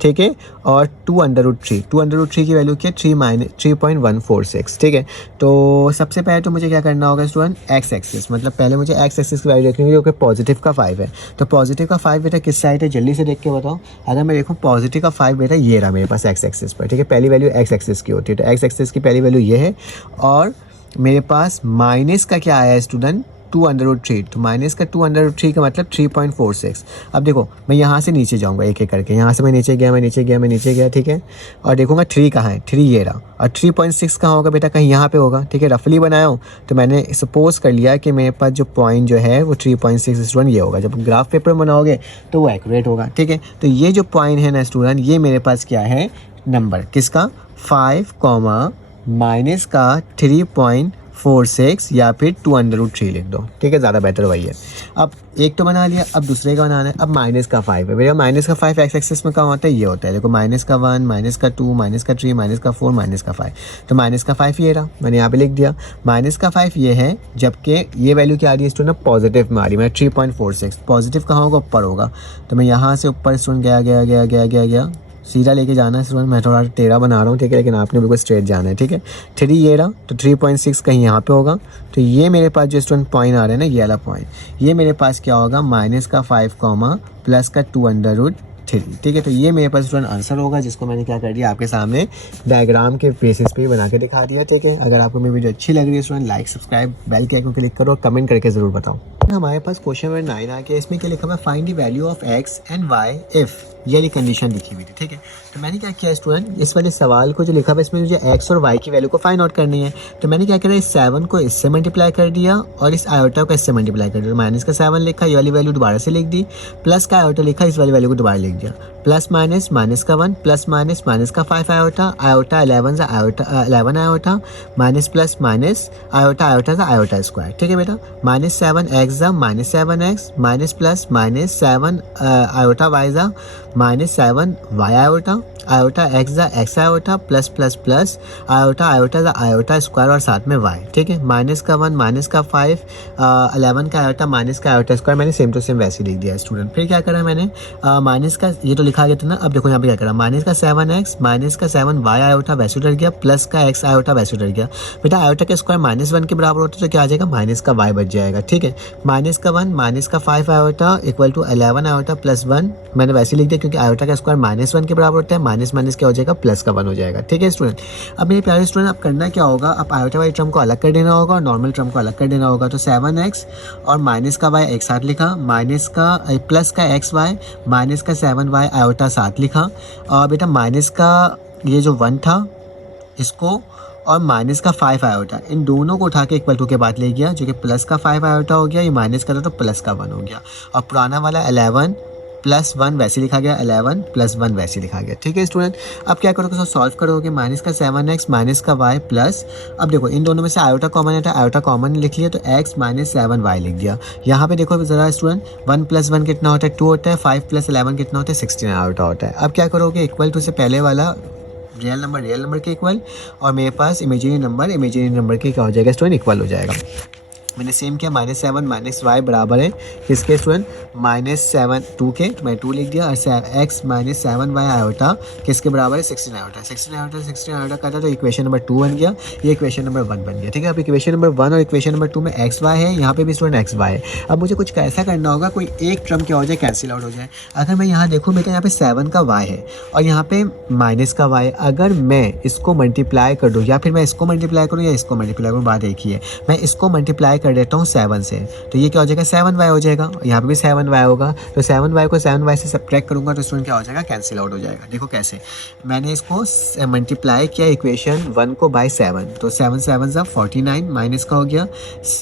ठीक है, और 2√3 2√3 की वैल्यू क्या है 3.146, ठीक है। तो सबसे पहले तो मुझे क्या करना होगा स्टूडेंट, एक्स एक्सिस, मतलब पहले मुझे एक्स एक्सिस की वैल्यू देखनी होगी, जो कि पॉजिटिव का 5 है। तो पॉजिटिव का 5 बेटा किस साइड है, जल्दी से देख के बताओ। अगर मैं देखूँ पॉजिटिव का 5 बेटा ये रहा मेरे पास एक्स एक्सिस पर, ठीक है। पहली वैल्यू एक्स एक्सिस की होती है, तो एक्स एक्सिस की पहली वैल्यू ये है, और मेरे पास माइनस का क्या आया है स्टूडेंट, 2√3। तो माइनस का 2√3 का मतलब 3.46। अब देखो मैं यहाँ से नीचे जाऊँगा एक एक करके, यहाँ से मैं नीचे गया, ठीक है। और देखूँगा 3 कहाँ है, 3 ये रहा, और 3.6 कहाँ होगा बेटा, कहीं यहाँ पे होगा, ठीक है। रफली बनाया हूँ तो मैंने सपोज कर लिया कि मेरे पास जो पॉइंट जो है वो 3.6 स्टूडेंट ये होगा। जब ग्राफ पेपर बनाओगे तो वो एक्यूरेट होगा, ठीक है। तो ये जो पॉइंट है ना स्टूडेंट, ये मेरे पास क्या है, नंबर किसका, 5, माइनस का 3.46 या फिर 2√3 लिख दो, ठीक है, ज़्यादा बेटर वही है। अब एक तो बना लिया, अब दूसरे का बनाना है। अब माइनस का 5 है भैया, माइनस का 5 एक्स एक्सिस में कहाँ होता है, ये होता है, देखो माइनस का 1, माइनस का 2, माइनस का 3, माइनस का 4, माइनस का 5। तो माइनस का 5 ये रहा, मैंने यहाँ पे लिख दिया। माइनस का 5 ये है, जबकि ये वैल्यू क्या आ रही है स्टूडेंट, पॉजिटिव में आ रही है, 3.46। पॉजिटिव कहाँ होगा, ऊपर होगा। तो मैं यहाँ से ऊपर स्टूडेंट गया, सीधा लेके जाना है स्टूडेंट, मैं थोड़ा टेढ़ा बना रहा हूँ, ठीक है, लेकिन आपने बिल्कुल स्ट्रेट जाना है, ठीक है। 3 ये रहा, तो 3.6 कहीं यहाँ पे होगा। तो ये मेरे पास जो स्टूडेंट पॉइंट आ रहा है ना, ये वाला पॉइंट, ये मेरे पास क्या होगा, माइनस का 5 प्लस का 2√3, ठीक है। तो ये मेरे पास स्टूडेंट आंसर होगा, जिसको मैंने क्या कर दिया आपके सामने डायग्राम के बेसिस पे बना के दिखा दिया, ठीक है। अगर आपको मेरी वीडियो अच्छी लग रही है स्टूडेंट, लाइक सब्सक्राइब बेल के आइकन को क्लिक करो और कमेंट करके ज़रूर बताओ। हमारे पास क्वेश्चन नंबर 9 आ गया, इसमें क्या लिखा हुआ है, find the value of x and y if, ये वाली कंडीशन लिखी हुई थी, ठीक है। तो मैंने क्या किया स्टूडेंट, इस वाले सवाल को जो लिखा हुआ है इसमें मुझे एक्स और वाई की वैल्यू को फाइंड आउट करनी है। तो मैंने क्या करा, इस 7 को इससे मल्टीप्लाई कर दिया और इस आयोटा को इससे मल्टीप्लाई कर दिया। माइनस का 7 लिखा, ये वाली वैल्यू दोबारा से लिख दी, प्लस का आयोटा लिखा, इस वाली वैल्यू को दोबारा लिख दिया, प्लस माइनस, माइनस का 1, प्लस माइनस, माइनस का 5 iota, iota 11 11 iota, minus plus minus, iota square, ठीक है बेटा। Minus 7 x minus 7 x, minus plus minus 7 iota y जा, minus 7 y iota x iota, plus plus plus iota square और साथ में Y, ठीक है। माइनस का 1, माइनस का 5, 11 का आयोटा, माइनस का आयोटा स्क्वायर, मैंने सेम टू सेम वैसे लिख दिया स्टूडेंट। फिर क्या करा मैंने, माइनस का ये तो लिखा गया था ना, अब देखो यहाँ पे क्या करा, माइनस का 7 एक्स, माइनस का 7 वाई आयोटा वैसे उधर गया, प्लस का एक्स आयोटा वैसे उधर गया। बेटा आयोटा का स्क्वायर -1 के बराबर होता है, तो क्या आ जाएगा, माइनस का वाई बच जाएगा, ठीक है। माइनस का 1, माइनस का 5 iota equal to 11 iota plus 1, मैंने वैसे लिख दिया क्योंकि आयोटा का स्क्वायर -1 के बराबर होता है, माइनस माइनस क्या हो जाएगा, प्लस का 1 हो जाएगा, ठीक है स्टूडेंट। अब मेरे प्यारे स्टूडेंट, अब करना क्या होगा, अब आयोटा वाई टर्म को अलग कर देना होगा और नॉर्मल टर्म को अलग कर देना होगा। तो 7x और माइनस का वाई एक साथ लिखा, माइनस का प्लस का एक्स वाई, माइनस का 7y आयोटा साथ लिखा, और बेटा माइनस का ये जो 1 था इसको और माइनस का 5 आयोटा, इन दोनों को उठा के इक्वल टू के बाद ले गया, जो कि प्लस का 5 आयोटा हो गया, ये माइनस का था तो प्लस का 1 हो गया, और पुराना वाला 11 प्लस 1 वैसे लिखा गया, 11 प्लस 1 वैसे लिखा गया, ठीक है स्टूडेंट। अब क्या करोगे, सॉल्व करोगे, माइनस का 7x माइनस का y प्लस, अब देखो इन दोनों में से आयोटा कॉमन है, तो आयोटा कॉमन लिख लिया, तो x माइनस 7y लिख दिया। यहाँ पे देखो ज़रा स्टूडेंट, 1 प्लस 1 कितना होता है, 2 होता है, 5 प्लस 11 कितना होता है, 16 आयोटा होता है। अब क्या करोगे, इक्वल टू से पहले वाला रियल नंबर के इक्वल, और मेरे पास इमेजिनरी नंबर के क्या हो जाएगा स्टूडेंट, इक्वल हो जाएगा। मैंने सेम किया, -7 माइनस वाई बराबर है किसके स्टूडेंट, -7 2 के, तो मैं 2 लिख दिया, और एक्स माइनस 7y आयोटा किसके बराबर है, 16 आयोटा का था, तो इक्वेशन नंबर 2 बन गया, ये इक्वेशन नंबर 1 बन गया, ठीक है। अब इक्वेशन नंबर 1 और इक्वेशन नंबर 2 में एक्स वाई है, यहाँ पे भी स्टूडेंट एक्स वाई है। अब मुझे कुछ ऐसा करना होगा, कोई एक टर्म क्या हो जाए, कैंसिल आउट हो जाए। अगर मैं यहाँ देखूँ बेटा, यहाँ पे 7 का वाई है और यहाँ पे माइनस का वाई, अगर मैं इसको मल्टीप्लाई कर दूँ या फिर मैं इसको मल्टीप्लाई करूँ या इसको मल्टीप्लाई करूँ, बात एक ही है। मैं इसको मल्टीप्लाई कर देता हूँ 7 से, तो ये क्या हो जाएगा, 7y हो जाएगा, यहाँ पे भी 7y होगा, तो 7y को 7y से सब्ट्रैक्ट करूँगा तो स्टूडेंट क्या हो जाएगा, कैंसिल आउट हो जाएगा। देखो कैसे, मैंने इसको मल्टीप्लाई किया इक्वेशन 1 को बाय 7, तो 7 7 ज़ा 49, माइनस का हो गया,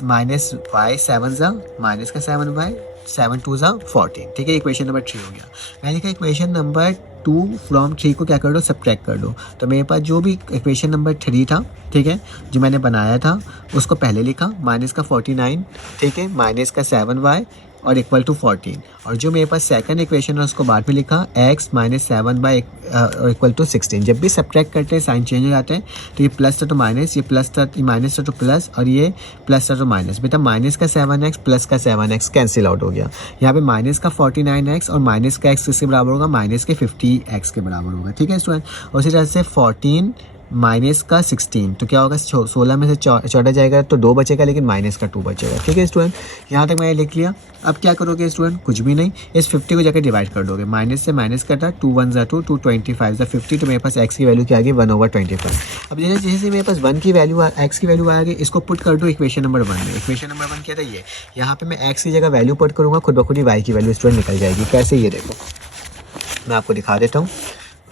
माइनस y 7 ज़ा माइनस का 7y, 7 2 ज़ा 14, ठीक है। इक्वेशन नंबर 3 हो गया। मैंने कहा इक्वेशन नंबर 2 फ्रॉम 3 को क्या कर दो, सब्ट्रैक्ट कर दो। तो मेरे पास जो भी इक्वेशन नंबर 3 था, ठीक है, जो मैंने बनाया था उसको पहले लिखा, माइनस का 49, ठीक है, माइनस का 7y और इक्वल टू 14। और जो मेरे पास सेकंड इक्वेशन है उसको बाद में लिखा x minus 7 by equal to 16। जब भी सब्ट्रैक्ट करते हैं साइन चेंज हो जाते हैं, तो ये प्लस था तो माइनस, ये प्लस था, ये माइनस था तो प्लस, और ये प्लस था तो माइनस। बेटा माइनस का 7x प्लस का 7x कैंसिल आउट हो गया। यहाँ पे माइनस का 49x और माइनस का x किसके बराबर होगा, माइनस के 50x के बराबर होगा। ठीक है स्टूडेंट। और उसी तरह से 14 माइनस का 16, तो क्या होगा, 16 में से 14 जाएगा तो 2 बचेगा, लेकिन माइनस का 2 बचेगा। ठीक है स्टूडेंट, यहाँ तक मैंने लिख लिया। अब क्या करोगे स्टूडेंट, कुछ भी नहीं, इस 50 को जाकर डिवाइड कर दोगे। माइनस से माइनस कटा, 2 1 ज़ा 2, 2 25 ज़ा 50, तो मेरे पास x की वैल्यू क्या आ गई, 1/25। अब जैसे जैसे मेरे पास 1 की वैल्यू x की वैल्यू आ गई, इसको पुट कर दो इक्वेशन नंबर 1 में। इक्वेशन नंबर 1 क्या था, ये यहाँ पे मैं x की जगह वैल्यू पुट करूँगा, खुद ब खुद ही y की वैल्यू स्टूडेंट निकल जाएगी। कैसे, ये देखो मैं आपको दिखा देता हूँ।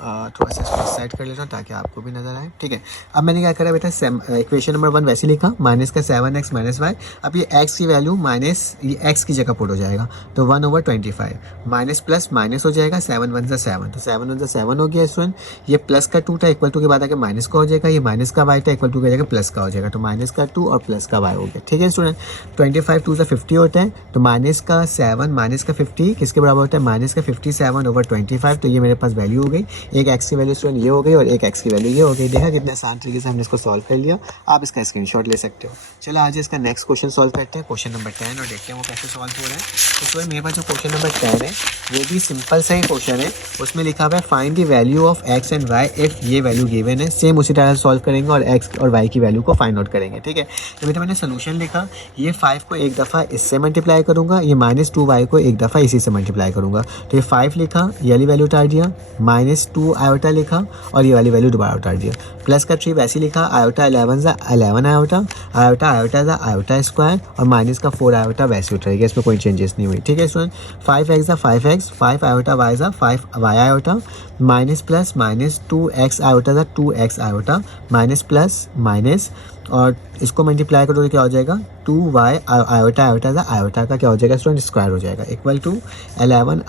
थोड़ा सा इसको सेट कर लेता हूँ ताकि आपको भी नजर आए। ठीक है, अब मैंने क्या करा बेटा, इक्वेशन नंबर 1 वैसे लिखा, माइनस का 7x माइनस वाई। अब ये x की वैल्यू माइनस ये x की जगह पुट हो जाएगा, तो 1/25 माइनस प्लस माइनस हो जाएगा, 7 1 ज़ा 7, तो 7 1 ज़ा 7 हो गया स्टूडेंट। ये प्लस का 2 था, इक्वल टू के बाद आके माइनस का हो जाएगा, ये माइनस का y था, इक्वल टू के जाकर प्लस का हो जाएगा, तो माइनस का 2 और प्लस का y हो गया। ठीक है स्टूडेंट, 25 2 ज़ा 50 होता है, तो माइनस का 7 माइनस का 50 किसके बराबर होता है, माइनस का 57/25। तो ये मेरे पास वैल्यू हो गई, एक x की वैल्यू ये हो गई और एक x की वैल्यू ये हो गई। देखा कितने आसान तरीके से हमने इसको सॉल्व कर लिया। आप इसका स्क्रीनशॉट ले सकते हो। चलो आज इसका नेक्स्ट क्वेश्चन सॉल्व करते हैं, क्वेश्चन नंबर 10, और देखते हैं वो कैसे सॉल्व हो रहा है। तो मेरे पास जो क्वेश्चन नंबर 10 है ये भी सिंपल सा ही क्वेश्चन है। उसमें लिखा हुआ है find the value of x and y if ये वैल्यू गिवन है। सेम उसी तरह सॉल्व करेंगे और x और y की वैल्यू को फाइंड आउट करेंगे। ठीक है, तो बेटा मैंने सोल्यूशन लिखा, ये 5 को एक दफ़ा इससे मल्टीप्लाई करूँगा, ये -2y को एक दफ़ा इसी से मल्टीप्लाई करूँगा। तो ये 5 लिखा, ये वाली वैल्यू उतार दिया, -2 आयोटा लिखा और ये वाली वैल्यू दोबारा उतार दिया। प्लस का 3 वैसे लिखा, आयोटा 11 ज़ा 11 आयोटा, आयोटा आयोटा ज़ा आयोटा स्क्वायर, और माइनस का 4 आयोटा वैसे उतरेगा, इसमें कोई चेंजेस नहीं हुई। ठीक है स्टूडेंट, 5x ज़ा 5x, 5 आयोटा y ज़ा 5 y iota, minus plus minus 2x iota ज़ा 2x iota, minus plus minus, और इसको मल्टीप्लाई करो तो क्या हो जाएगा, 2y आयोटा आयोटा ज़ा आयोटा का क्या हो जाएगा स्टूडेंट, स्क्वायर हो जाएगा, इक्वल टू 11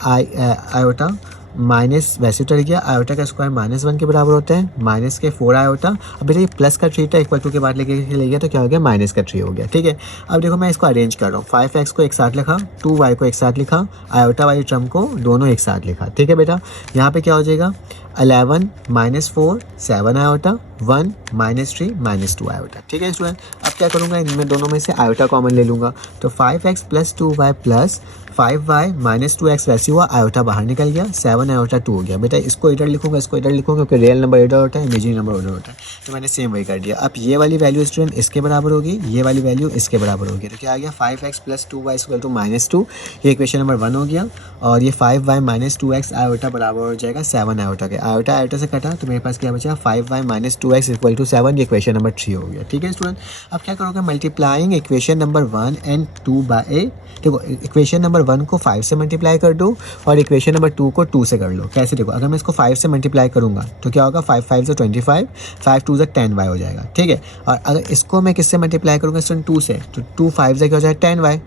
आयोटा माइनस वैसे उतर गया, आयोटा का स्क्वायर -1 के बराबर होता है, माइनस के 4 आयोटा। अब बेटा ये प्लस का 3 था, इक्वल टू के बाद लेके ले गया तो क्या हो गया, माइनस का 3 हो गया। ठीक है, अब देखो मैं इसको अरेंज कर रहा हूँ, 5x को एक साथ लिखा, 2y को एक साथ लिखा, आयोटा वाली टर्म को दोनों एक साथ लिखा। ठीक है बेटा, यहाँ पे क्या हो जाएगा, 11 -4 7 आयोटा, 1 -3 -2 आयोटा। ठीक है स्टूडेंट, अब क्या करूँगा, इनमें दोनों में से आयोटा कॉमन ले लूँगा, तो 5x + 2y + 5y - 2x वैसे हुआ, आयोटा बाहर निकल गया, 7 आयोटा 2 हो गया। बेटा इसको इधर लिखूंगा, इसको इधर लिखूंगा, क्योंकि रियल नंबर इधर होता है, इमेजिनरी नंबर उधर होता है, तो मैंने सेम वही कर दिया। अब ये वाली वैल्यू स्टूडेंट इसके बराबर होगी, ये वाली वैल्यू इसके बराबर होगी, तो क्या आ गया, 5x + 2y = -2, ये इक्वेशन नंबर 1 हो गया। और ये 5y - 2x आयोटा बराबर हो जाएगा 7 आयोटा के, आयोटा आयोटा से कटा तो मेरे पास क्या बचा, 5y - 2x = 7, ये इक्वेशन नंबर 3 हो गया। ठीक है स्टूडेंट, अब क्या करोगे, multiplying equation number 1 and 2 by, देखो इक्वेशन नंबर 1 को 5 से मल्टीप्लाई कर दो और इक्वेशन नंबर 2 को 2 से कर लो। कैसे, देखो अगर मैं इसको 5 से मल्टीप्लाई करूंगा तो क्या होगा, 5 5 ज़ा 25, 5 2 ज़ा 10y हो जाएगा। ठीक है, और अगर इसको मैं किससे मल्टीप्लाई करूँगा, स्टूडेंट 2 से, तो 2 5 ज़ा क्या हो जाएगा, 10y।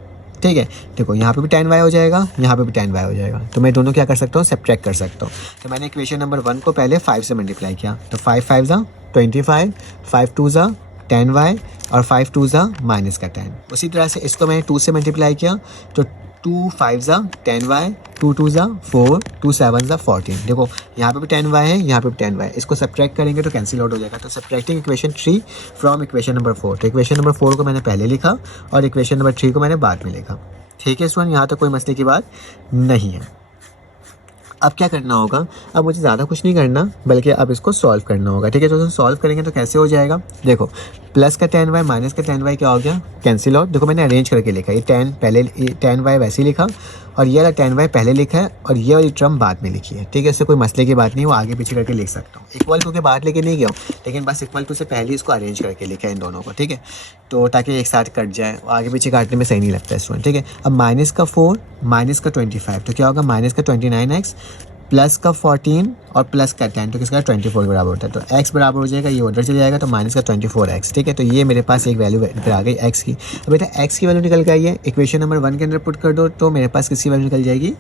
ठीक है, देखो यहाँ पे भी 10y हो जाएगा, यहाँ पे भी 10y हो जाएगा, तो मैं दोनों क्या कर सकता हूँ, सब्ट्रैक्ट कर सकता हूँ। तो मैंने इक्वेशन नंबर 1 को पहले 5 से मल्टीप्लाई किया, तो 5 5 ज़ा 25, 5 2 ज़ा 10y और 5 2 ज़ा -10। उसी तरह से इसको मैंने 2 से मल्टीप्लाई किया, तो 2 5 ज़ा 10y, 2 2 ज़ा 4, 2 7 ज़ा 14। देखो यहाँ पे भी 10y है, यहाँ पे भी 10y है, इसको सब्ट्रैक्ट करेंगे तो कैंसिल आउट हो जाएगा। तो subtracting equation 3 from equation number 4, तो इक्वेशन नंबर 4 को मैंने पहले लिखा और इक्वेशन नंबर 3 को मैंने बाद में लिखा। ठीक है स्टूडेंट, यहाँ तक कोई मसले की बात नहीं है। अब क्या करना होगा, अब मुझे ज़्यादा कुछ नहीं करना, बल्कि अब इसको सॉल्व करना होगा। ठीक है, तो सॉल्व करेंगे तो कैसे हो जाएगा, देखो प्लस का 10y माइनस का 10y क्या हो गया, कैंसिल आउट। देखो मैंने अरेंज करके लिखा, ये 10 पहले 10y वैसे ही लिखा और ये वाला 10y पहले लिखा है और ये वाली टर्म बाद में लिखी है। ठीक है, इससे कोई मसले की बात नहीं, वो आगे पीछे करके लिख सकता हूँ। इक्वल टू के बाद लेके नहीं गया हूँ, लेकिन बस इक्वल टू से पहले इसको अरेंज करके लिखा है इन दोनों को। ठीक है, तो ताकि एक साथ कट जाए, आगे पीछे काटने में सही नहीं लगता है स्टूडेंट। ठीक है, अब माइनस का 4 माइनस का 25, तो क्या होगा, माइनस का 29x प्लस का 14 और प्लस का 10 तो किसका 24 के बराबर होता है। तो x बराबर हो जाएगा, ये उधर चले जाएगा तो माइनस का 24x। ठीक है, तो ये मेरे पास एक वैल्यू फिर आ गई x की। अब बेटा x की वैल्यू निकल के आई है, इक्वेशन नंबर 1 के अंदर पुट कर दो तो मेरे पास किसकी वैल्यू निकल जाएगी,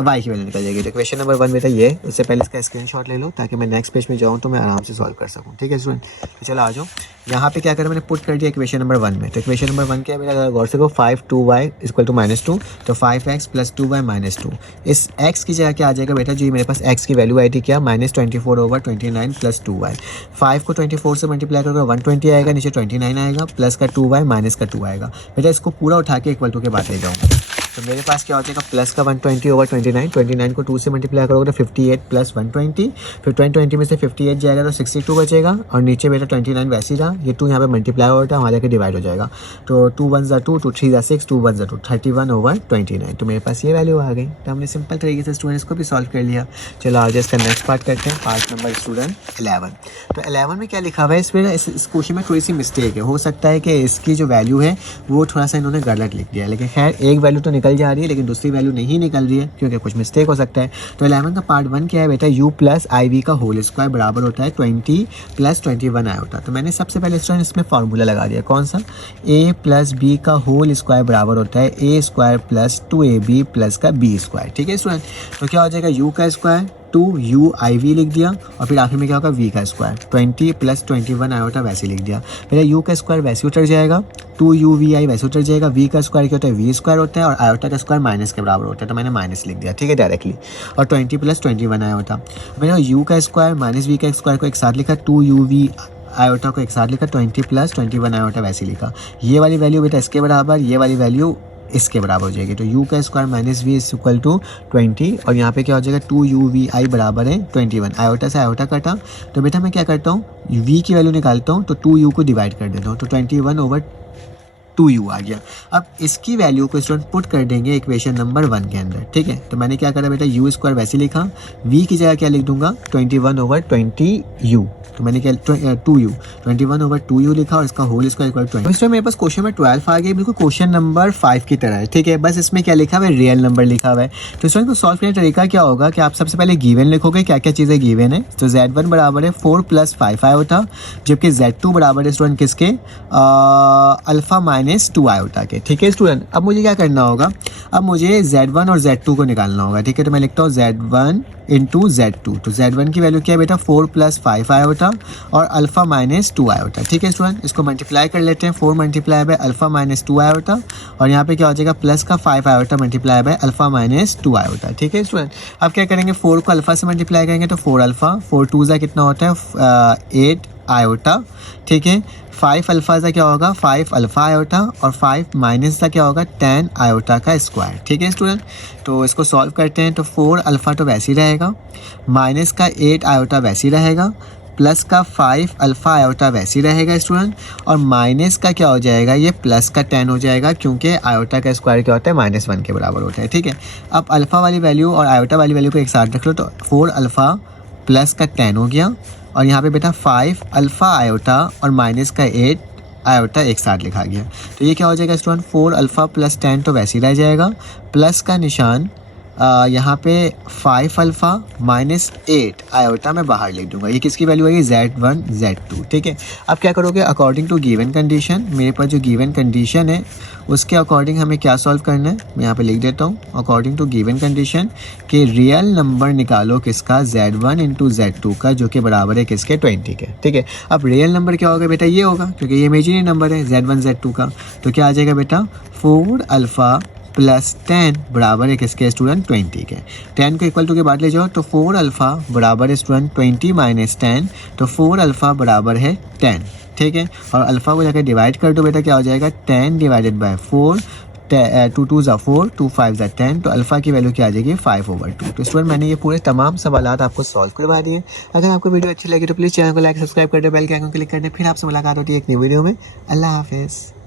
y की वैल्यू निकल जाएगी। तो इक्वेशन नंबर 1 बेटा ये, उससे पहले इसका स्क्रीनशॉट ले लो ताकि मैं नेक्स्ट पेज में जाऊँ तो मैं आराम से सॉल्व कर सकूँ। ठीक है स्टूडेंट, तो चलो आ जाओ। यहाँ पे क्या करें, मैंने पुट कर दिया इक्वेशन नंबर 1 में। तो इक्वेशन नंबर 1 क्या है बेटा, गौर से को 5 2y इक्वल टू -2, तो 5x प्लस 2y माइनस 2। इस x की जगह क्या आ जाएगा बेटा, जो मेरे पास x की वैल्यू आई थी क्या, -24/29 प्लस 2y। 5 को 24 से मल्टीप्लाई करोगे 120 आएगा, नीचे 29 आएगा, प्लस का 2y माइनस का 2 आएगा। बेटा इसको पूरा उठा के इक्वल टू के बाद ले जाऊँगा तो मेरे पास क्या हो जाएगा, प्लस का 120/29, 29 को 2 से मल्टीप्लाई करोगे तो 58 प्लस 120, फिर 120 में से 58 जाएगा तो 62 बचेगा, और नीचे बेटा 29 वैसे ही रहा, ये 2 यहाँ पे मल्टीप्लाई होता है, वहाँ जाकर डिवाइड हो जाएगा। तो 2 1 ज़ा 2, 2 3 ज़ा 6, 2 1 ज़ा 2, 31/29। तो मेरे पास ये वैल्यू आ गई। तो हमने सिंपल तरीके से स्टूडेंट इसको भी सॉल्व कर लिया। चलो आज इसका नेक्स्ट पार्ट करते हैं, पार्ट नंबर स्टूडेंट 11। तो 11 में क्या लिखा हुआ है, इसमें इस क्वेश्चन में थोड़ी सी मिस्टेक है, हो सकता है कि इसकी जो वैल्यू है वो थोड़ा सा इन्होंने गलत लिख दिया, लेकिन खैर एक वैल्यू तो निकल जा रही है लेकिन दूसरी वैल्यू नहीं निकल रही है क्योंकि कुछ मिस्टेक हो सकता है। तो 11 का पार्ट 1 क्या है बेटा, u प्लस IV का होल स्क्वायर बराबर होता है 20 प्लस 21 आया होता है। तो मैंने सबसे पहले स्टूडेंट इसमें फार्मूला लगा दिया, कौन सा, a प्लस b का होल स्क्वायर बराबर होता है a square plus 2ab plus का b स्क्वायर। ठीक है स्टूडेंट, तो क्या हो जाएगा, u का स्क्वायर 2uiv लिख दिया, और फिर आखिर में क्या होगा, v का स्क्वायर 20 प्लस 21 आयोटा वैसे लिख दिया। मेरा u का स्क्वायर वैसे उतर जाएगा, 2uvi वैसे उतर जाएगा, v का स्क्वायर क्या होता है, v स्क्वायर होता है, और आयोटा का स्क्वायर माइनस के बराबर होता है, तो मैंने माइनस लिख दिया। ठीक है डायरेक्टली, और 20 प्लस 21 आयोटा। मैंने u का स्क्वायर माइनस v का स्क्वायर को एक साथ लिखा, 2uv आयोटा को एक साथ लिखा, 20 प्लस 21 आयोटा वैसे लिखा। ये वाली वैल्यू बेटा इसके बराबर, ये वाली वैल्यू इसके बराबर हो जाएगी। तो u का square minus v is equal to 20, और यहाँ पे क्या हो जाएगा 2uvi बराबर है 21। आयोटा से आयोटा कटा, तो बेटा मैं क्या करता हूँ, v की वैल्यू निकालता हूँ तो 2u को डिवाइड कर देता हूँ, तो 21/2u आ गया। अब इसकी वैल्यू को स्टूडेंट पुट कर देंगे इक्वेशन नंबर 1 के अंदर। ठीक है, तो मैंने क्या करा बेटा, u स्क्वायर वैसे लिखा, v की जगह क्या लिख दूंगा 21/20u, तो मैंने क्या 2u 21/2u लिखा, और इसका होल स्क्वायर इक्वल 20। इसमें मेरे पास क्वेश्चन में 12 आ गया, बिल्कुल क्वेश्चन नंबर 5 की तरह है। ठीक है, बस इसमें क्या लिखा हुआ है, रियल नंबर लिखा हुआ है। तो स्टूडेंट को सॉल्व करने का तरीका क्या होगा कि आप सबसे पहले गिवन लिखोगे, क्या क्या चीज़ें गिवन है। तो z1 बराबर है 4 प्लस 5 आयोटा, जबकि z2 बराबर है स्टूडेंट किसके, अल्फा माइनस 2 आयोटा के। ठीक है स्टूडेंट, अब मुझे क्या करना होगा, अब मुझे z1 और z2 को निकालना होगा। ठीक है, तो मैं लिखता हूँ z1 इंटू z2। तो z1 की वैल्यू क्या है बेटा, 4 प्लस 5 आयोटा और अल्फा माइनस 2 आयोटा। ठीक है स्टूडेंट, इसको मल्टीप्लाई कर लेते हैं, 4 multiply by alpha minus 2 iota, और यहाँ पे क्या हो जाएगा, प्लस का 5 iota multiply by alpha minus 2 iota. ठीक है स्टूडेंट, अब क्या करेंगे, 4 को अल्फा से मल्टीप्लाई करेंगे तो 4 अल्फा, 4 2 ज़ा कितना होता है 8 आयोटा। ठीक है, 5 अल्फा सा क्या होगा, 5 अल्फा आयोटा, और 5 माइनस सा क्या होगा 10 आयोटा का स्क्वायर। ठीक है स्टूडेंट, तो इसको सॉल्व करते हैं। तो 4 अल्फा तो वैसे ही रहेगा, माइनस का 8 आयोटा वैसे ही रहेगा, प्लस का 5 अल्फा आयोटा वैसे ही रहेगा स्टूडेंट, और माइनस का क्या हो जाएगा, ये प्लस का 10 हो जाएगा, क्योंकि आयोटा का स्क्वायर क्या होता है -1 के बराबर होता है। ठीक है, अब अल्फा वाली वैल्यू और आयोटा वाली वैल्यू को एक साथ रख लो, तो 4 अल्फा प्लस का 10 हो गया, और यहाँ पे बेटा 5 अल्फा आयोटा और माइनस का 8 आयोटा एक साथ लिखा गया। तो ये क्या हो जाएगा स्टूडेंट, 4 अल्फा प्लस 10 तो वैसे ही रह जाएगा, प्लस का निशान यहाँ पे 5 अल्फा माइनस 8 आयोटा मैं बाहर लिख दूंगा। ये किसकी वैल्यू आएगी, z1 z2। ठीक है, अब क्या करोगे, अकॉर्डिंग टू गिवन कंडीशन, मेरे पास जो गिवन कंडीशन है उसके अकॉर्डिंग हमें क्या सॉल्व करना है, मैं यहाँ पे लिख देता हूँ, अकॉर्डिंग टू गिवन कंडीशन कि रियल नंबर निकालो किसका, z1 इंटू z2 का, जो कि बराबर है किसके 20 के। ठीक है, अब रियल नंबर क्या होगा बेटा, ये होगा, क्योंकि ये इमेजिनरी नंबर है z1 z2 का। तो क्या आ जाएगा बेटा, 4 अल्फा प्लस 10 बराबर है किसके स्टूडेंट 20 के। 10 को इक्वल टू के बाद ले जाओ, तो 4 अल्फा बराबर है स्टूडेंट 20 माइनस 10, तो 4 अल्फा बराबर है 10। ठीक है, और अल्फा को जाकर डिवाइड कर दो बेटा, क्या हो जाएगा 10 डिवाइडेड बाय 4, 2 2 ज़ा 4, 2 5 ज़ा 10, तो अल्फा की वैल्यू क्या आ जाएगी 5/2। तो स्टूडेंट मैंने ये पूरे तमाम सवालात आपको सॉल्व करवा दिए। अगर आपको वीडियो अच्छी लगी तो प्लीज़ चैनल को लाइक सब्सक्राइब कर दे, बेल के आइकन क्लिक कर दे। फिर आपसे मुलाकात होती है एक नई वीडियो में। अल्लाह हाफिज़।